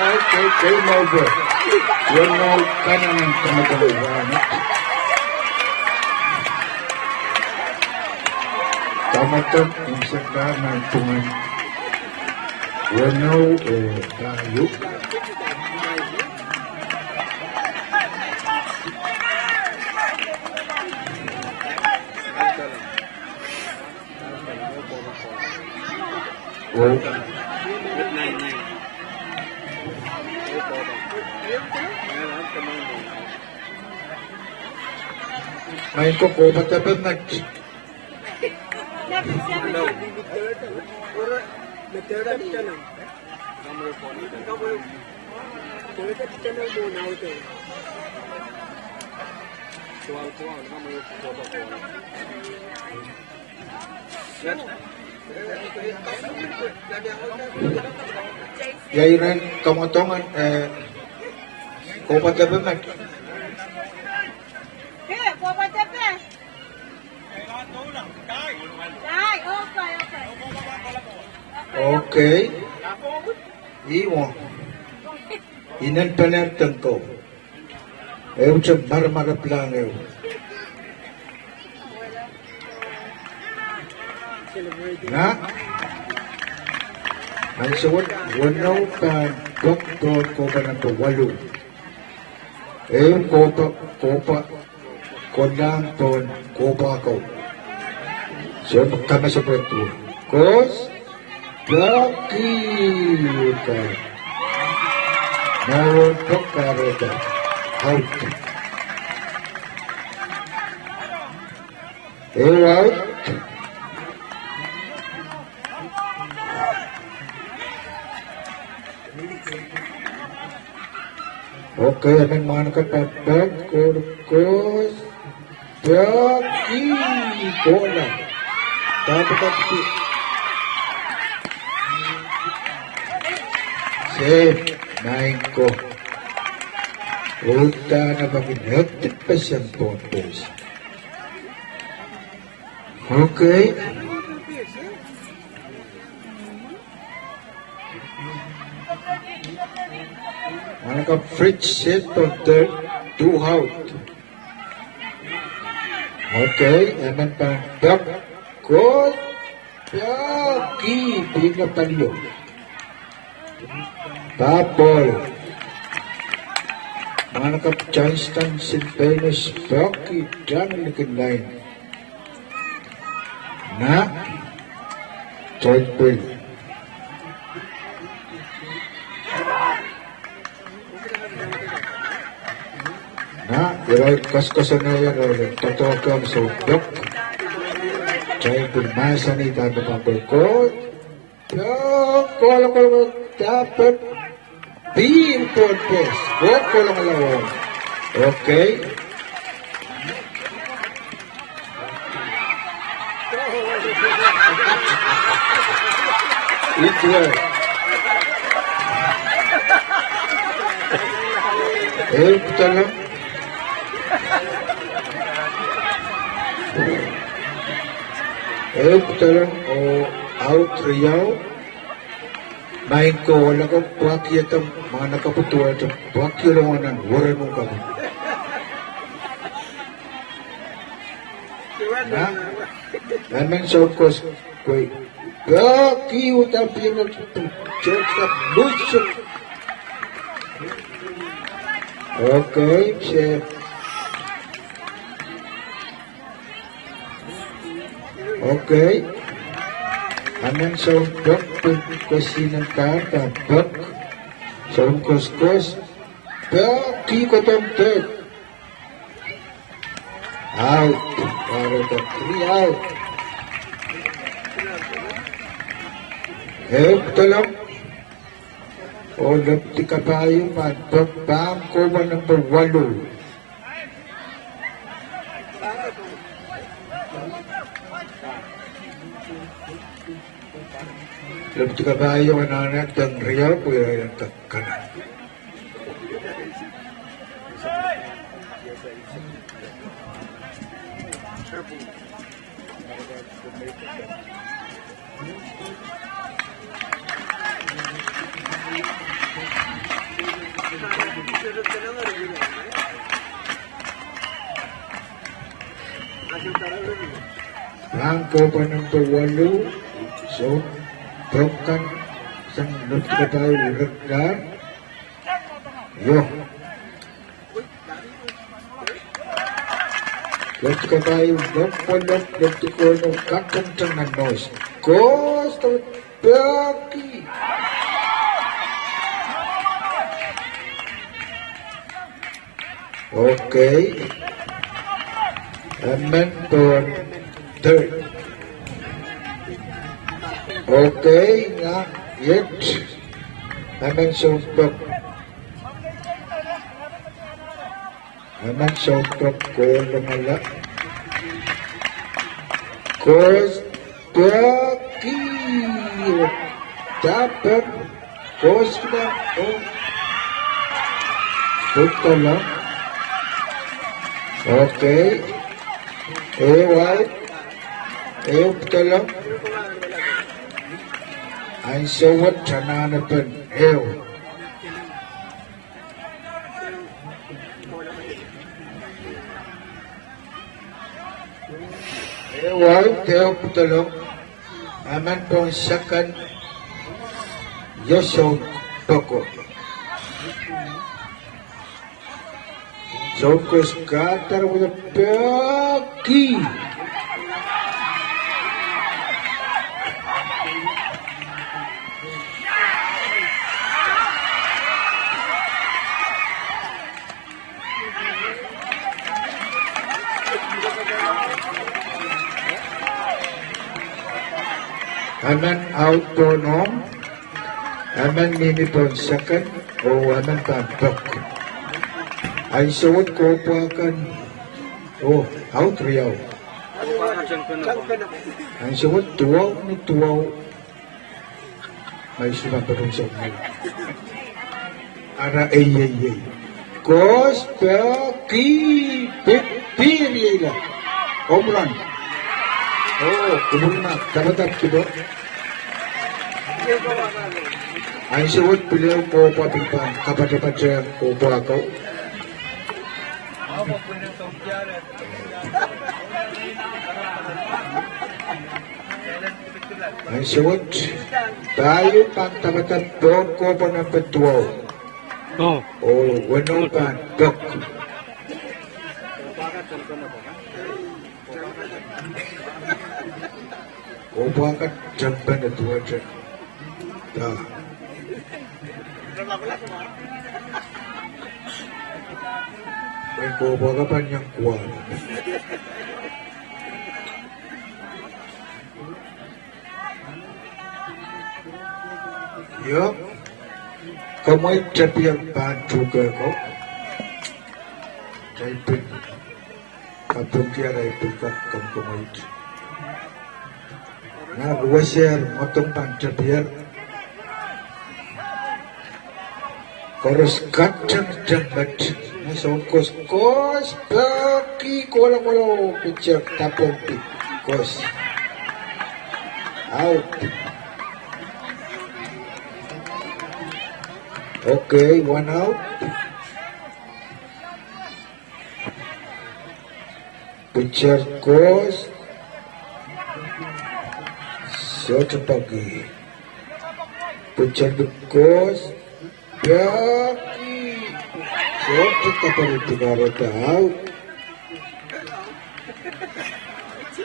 Okay, game over. Yan na kanan ng tumagawa. Tamatot yung sakta ng tungan. Yan na tayo. Oh. Main ko po matapad na. Yairan kamotongan ko matapad na. Okay. Iwan. Inan panartan ko. Ewan siya marmarap lang ewan. Na? Ang sawad, wanaw pa doktor ko pa ng pawalo. Ewan ko pa, kodang ton, ko pa ako. So, magkama sa pwento. Kos, Bakita. Meron po kareta. Out. Out. Okay, anong mga nakapagpag? Kurkos. Bakita. Bola. Dapat save 9 ko. Ulta na mag-inhected pa siyang pointers. Okay. Manaka Fritz set on third, 2 out. Okay, eman pa Doc. Good. Yogi, bigla Pahieu. Tapol. Manaka Johnston, Silvanus, Doki, Jonathan Line. Na, George Bill. Na, Kosonned na yan, totoo kang sudok. Jai Bilmasa ni Tado Pangkot. Kalau dapat beer podcast. Kalau ngelawan. Okay. Itu. Betul. Betul. Out Riau. Main ko wala ko buwaki itong mga nakaputuwa itong buwaki lang wala mong kami. Na? Naman sa ukos ko buwaki utang pinag church na lusok. Okay, chef. Okay. Amen sa bak pagkasinan ka, bak sa kos-kos, di ko third. Out. Para the 3 out. Ito lang. O, napti ka pa yung bang ko ba number 8. Lebih kabayo anak-anak dan Riau punya yang kanan. Langkau penentu walu, so broken sang nagkatay regard. Yo. Nagkatay nagpalap nagtukono kakantang ng nos. Kosto baki. Okay. Amendment third. Okay, not yet. Naman sopok. Naman sopok ko lumala. Kos baki. Dapat kos na o. Ito lang. Okay. White. Ito lang. Ay sawat chananapan ew. Ewa, teo putulong. Aman pong second Yosong Boko. So, kuskatar with a peki. Aman out to nom, aman mini po second, o aman tampok. Ay suot ko po akan, out Riau. Ang sawat tuwaw ni tuwaw. May sila pa rin sa mga. Ara ay. Kos paki pipirila. Omran. Oh, kumulong na. Dapat kido. Ang sawat piliw ko papipan. Kapag siya ko po ako. Ang sawat tayo pagtamatang doon ko pa ng patuwaw. O wano pa dok. O bakit jamban na tuwa dyan? May kuha ka pa niyang kuha. Yup. Kamay tapi yang juga kau. Kaipin. Kapun kia raipin ka kamay. Na wasir motong pancapiar. Korus kacang jambat. Na songkos kos baki kola picak tapon kos. Out. Okay, 1 out. Pitcher course. Short pagi. Pitcher course. Yaki. Short kapal itu garota out.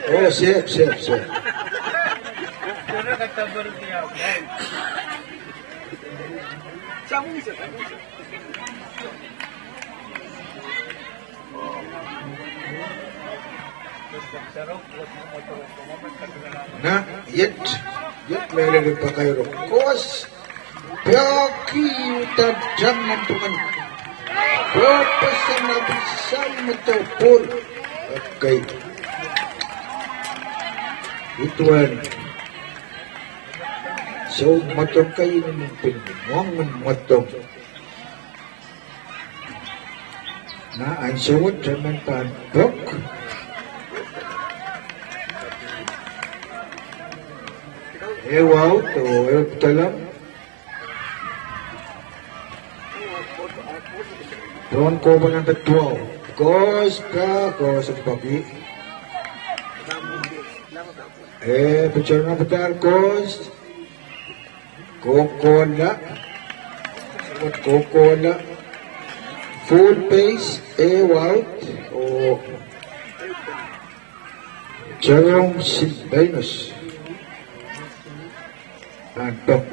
Oh, siap. Nah, yet meron pa kayo kos. Paki utar jangan tukan. Papasan na bisa matapur. Okay. Ituan. So matong kayo naman pinwangan matong. Na ang sawat jaman pantok. Wow, to talam. Doon ko ba ng tatwaw? Kos at pagi. Picture na patar kos. Kokola. Full pace, out. O Jerome Silvanus. Antok.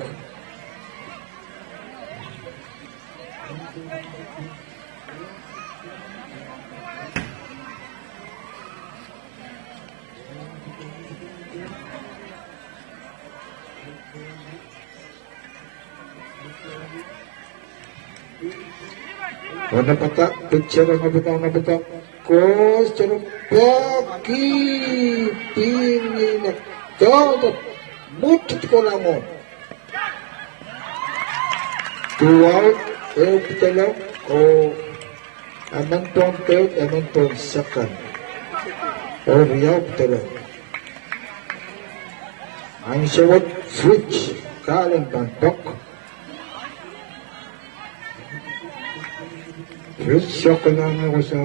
Warna pata, picture na bata. Kos, ceruk pagi, pingin na todo. Mutit ko lang mo. 2 out, talaw, o anong pong third, anong pong second. O riyaw talaw. Ang sawat fridge, kalang bantok. Fridge siya ka lang ako sa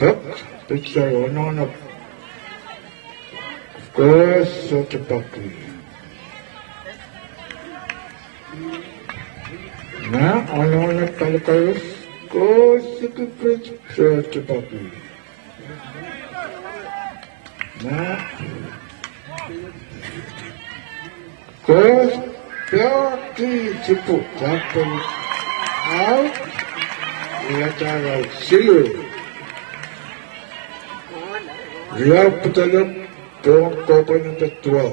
tok. Fridge siya, ano. Of course, so tapaki. Na, ano talakalos ko sige fridge sa tapaki. Na, kos piyaki sipu tapon out. Ilatara silu. Riyaw putalang tuwang kopa ng tatwaw.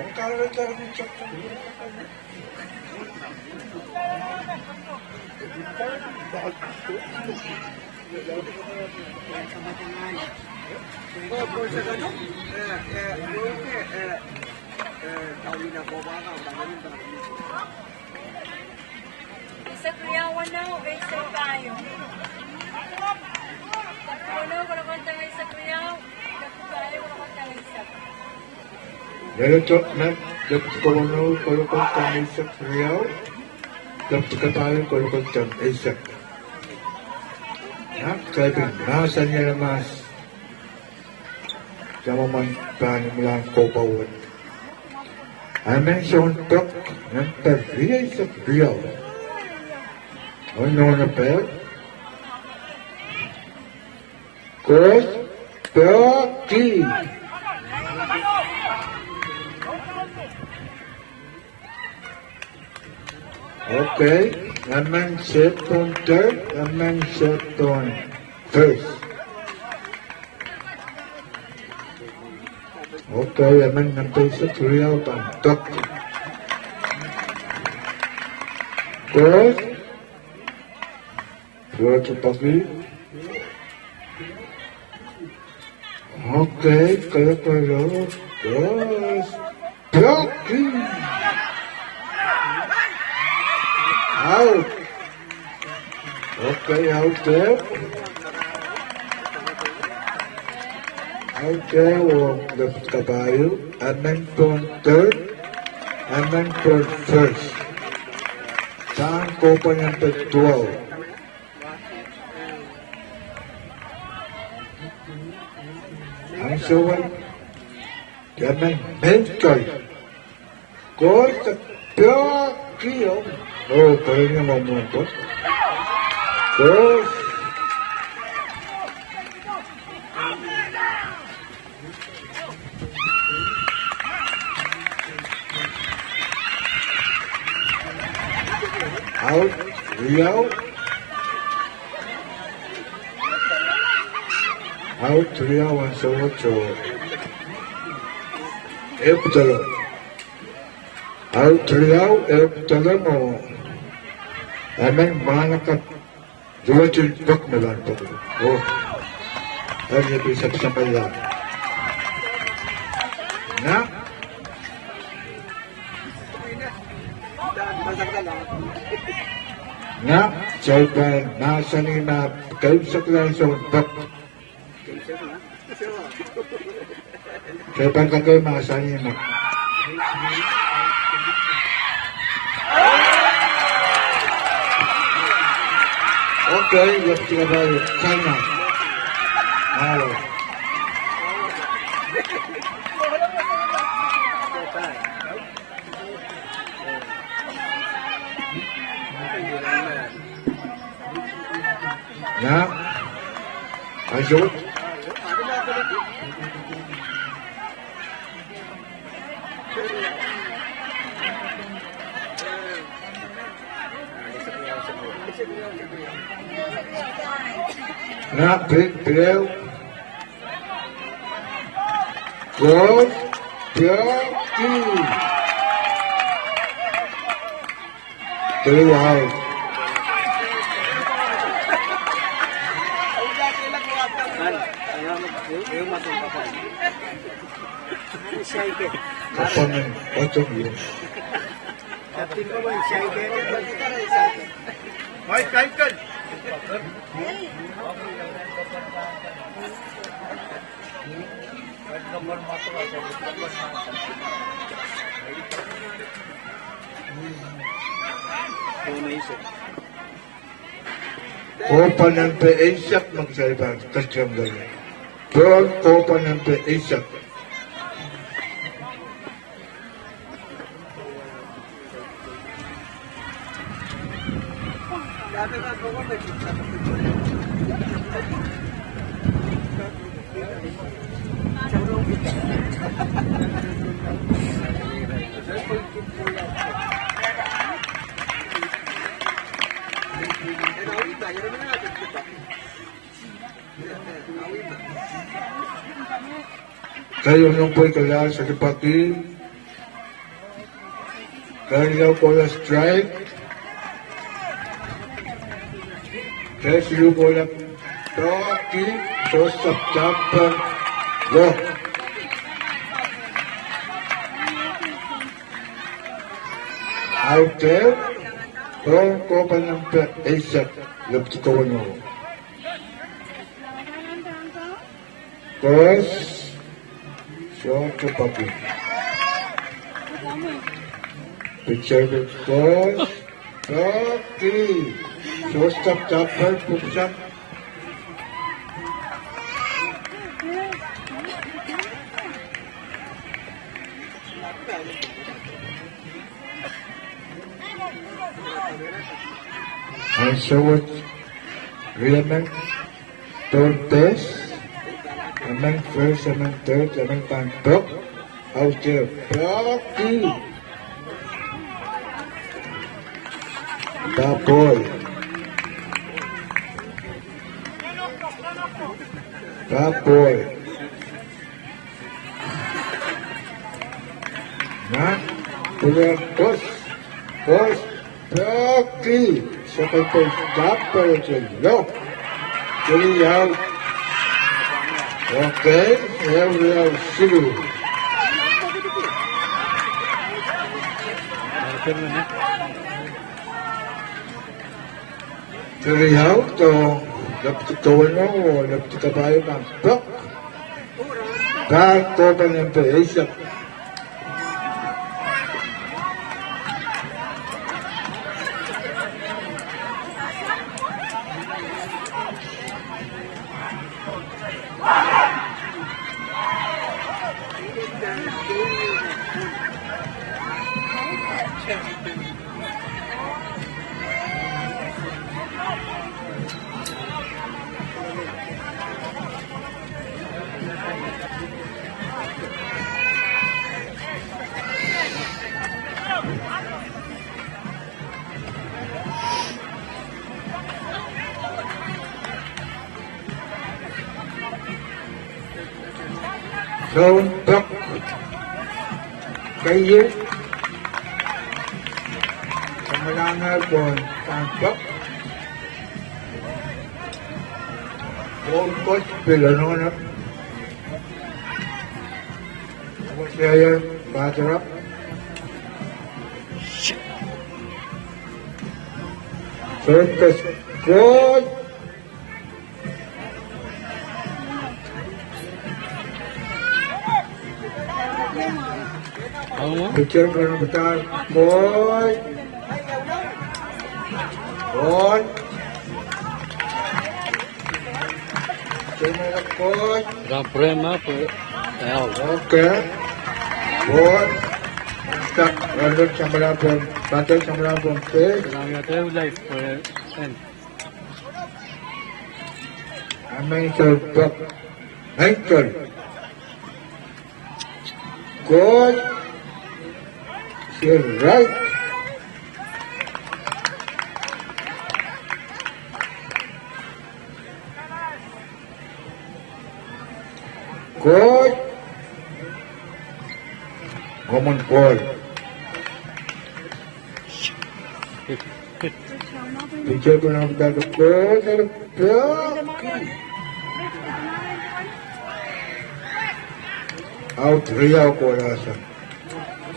Isa kuyawan na ako, isa tayo. Kauno, wala kang tanga isa kuyaw. Tayo, wala kang tanga isa. Dito na, Kauno, kalau kau Isak Riau, dapat tayo kalau kau Isak. Ya, kaya nasa niya na mas sama man mulang Kowoupen. Amen sa untok ng Pahieu sa Pahieu. Ano na pa? Kosonned. Okay, amen set on third, amen set on first. Okay, amen nanti sa Riau pantok. Terus, suatu pagi. Okay, kalau terus pagi. Out. Okay, out there. Out there, the Pahieu. Amen for third. Amen for first. Saan ko pa yung pagtuwaw? Ang sawan. Amen mental. Ko sa pagkiyo. Oh, parang niya mamuntot. Dos. Out, Riau. Out, Riau ang sa 8. Eptalo. Out, Riau, Eptalo mo. Amen, mana ka duwatul bak na lang po. Oh, ano yung isap sa pala? Na? Na, siya nasa ni na kaibsak lang sa bak. Siya kagay masa ni na. Okay, let's go about China. Now. Yeah. Ayun. Na, Pahieu. Goal. Piyaki. 3 out. Kapan ng 8 yun? May kain. Kowoupen ng Pahieu magsalita kasiyang gano'n. Pero Kowoupen ng Pahieu. Kayo nung po'y kaya sa kipati, Kaliyaw ko na strike. Kesilihsek ko na Toki. Joseph Jumper. Walk. Out there. Kowoupen ng Pahieu. Left to Kauno. Cross. Short to Pahieu. Picture the cross. Toki. Joseph Jumper. Puksak. And so what Raymond third best, among first, among third, among top, out there, Rocky, the boy, not to the post, Rocky. Second place, Jumper to low. 3 out. Okay, here we have Silu. Three out, so left to Kauno or left to Pahieu ng Pahr. Back open ng Pahieu. So, Pahr, Pahieu, Kamalanga po, Pahr, Coach, Pilano na, Pahieu, Batarap, Circus, Coach, picture ko ng batal, boy, boy, picture mo na boy, okay, boy, stop, random sa malapong, battle sa malapong, okay, ankle, back, ankle, good, you're right. Good. Common ball. Picture ko ng dado ko. Out, Ria Poahsoan.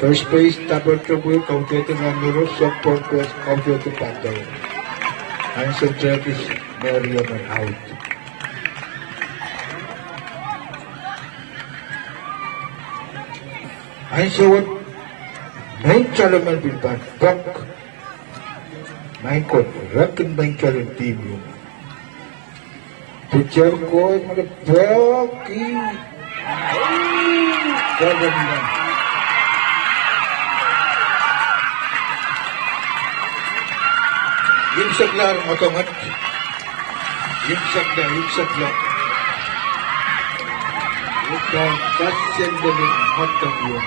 First place, double trouble, Kowoupen ng Miro, second place, Kowoupen Pahieu. Hansen Travis, Mario man out. Hansen, main chalaman bilban, Pahr. Main ko, rakin main chalan team yung. Picture ko, mga Rocky. Gaganda. Yimsak lang ang otomat. Yimsak lang. Ito, kasyan galing matang yun.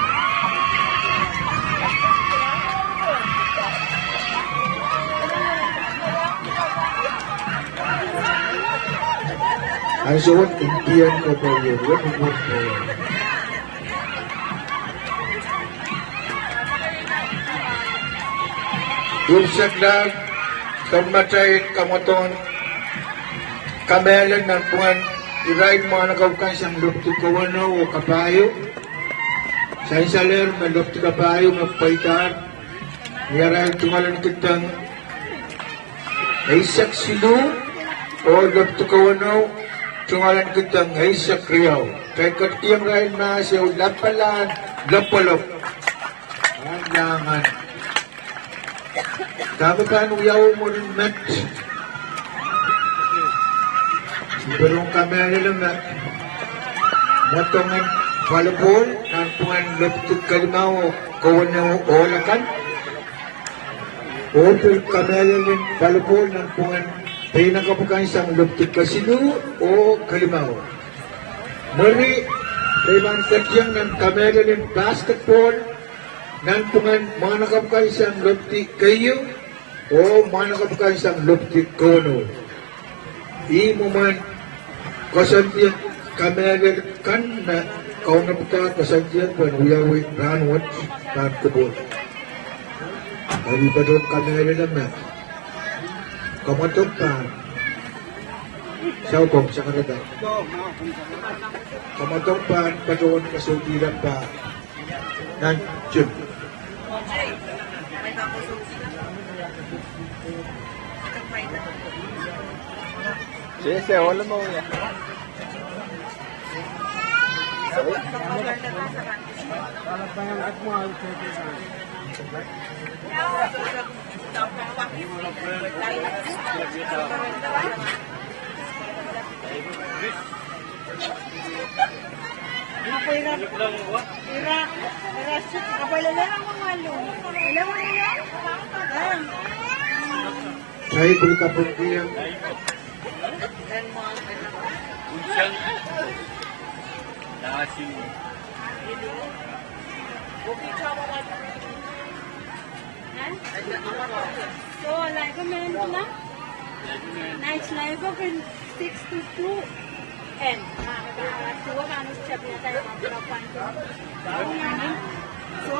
Ang suwat, impian ko pa yun. What is what po yun? Ibsaglag, kamatay, kamoton, kamelan ng pungan, iraid mga nagawkan siyang lupti Kauno o Pahieu. Sa isaler, may lupti Pahieu, magpaitar. Niyaray tungalan kitang Isak Silu o lupti Kauno, tungalan kitang Isak Riyaw. Kaya katiyang rin na siya lapalan, lapalop. Ang langan. Dami pa ang uyaw mo rin met. Ibarong kami nila met. Motongan palapol, nanpungan luptog kalimaw, Kauno olakan. Otol kami nila palapol, nanpungan pinakapukan isang luptog Kasilu o kalimaw. Mari, kailan katyang ng kami nila basketball, nanpungan mga nakapukan isang luptog Pahieu, o mga nakapukan isang luptog Kauno. Imo man Kosonned kamera kan na Kauno puta Kosonned pan uyawit ranwat tan kubot. Dari padon kamera naman. Kamatong pan. Saukong sa kanada. Kamatong pan padon kasubiran pa. Nan jud. Sige, wala mo ya. Saya beli kapur dia. So, like a man lang. Nice live of 6 to 2 and tuwa kano siya pinatay ang pinapan ko. So,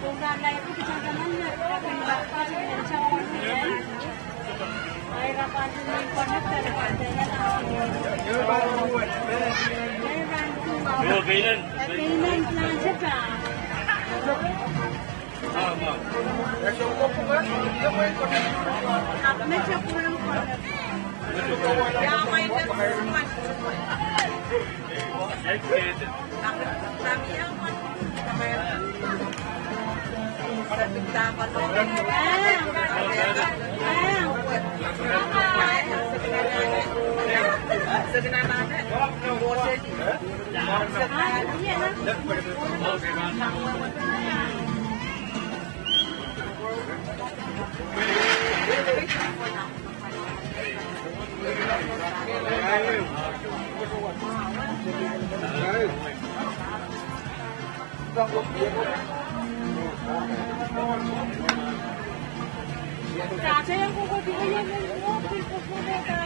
kung live ko kita naman na kapag baka sa pinatsawan niya, ay rapan na yung connector na na payment lang siya pa. Medyo ko lang po. Saya yang kuku dia yang mobil kuku dia.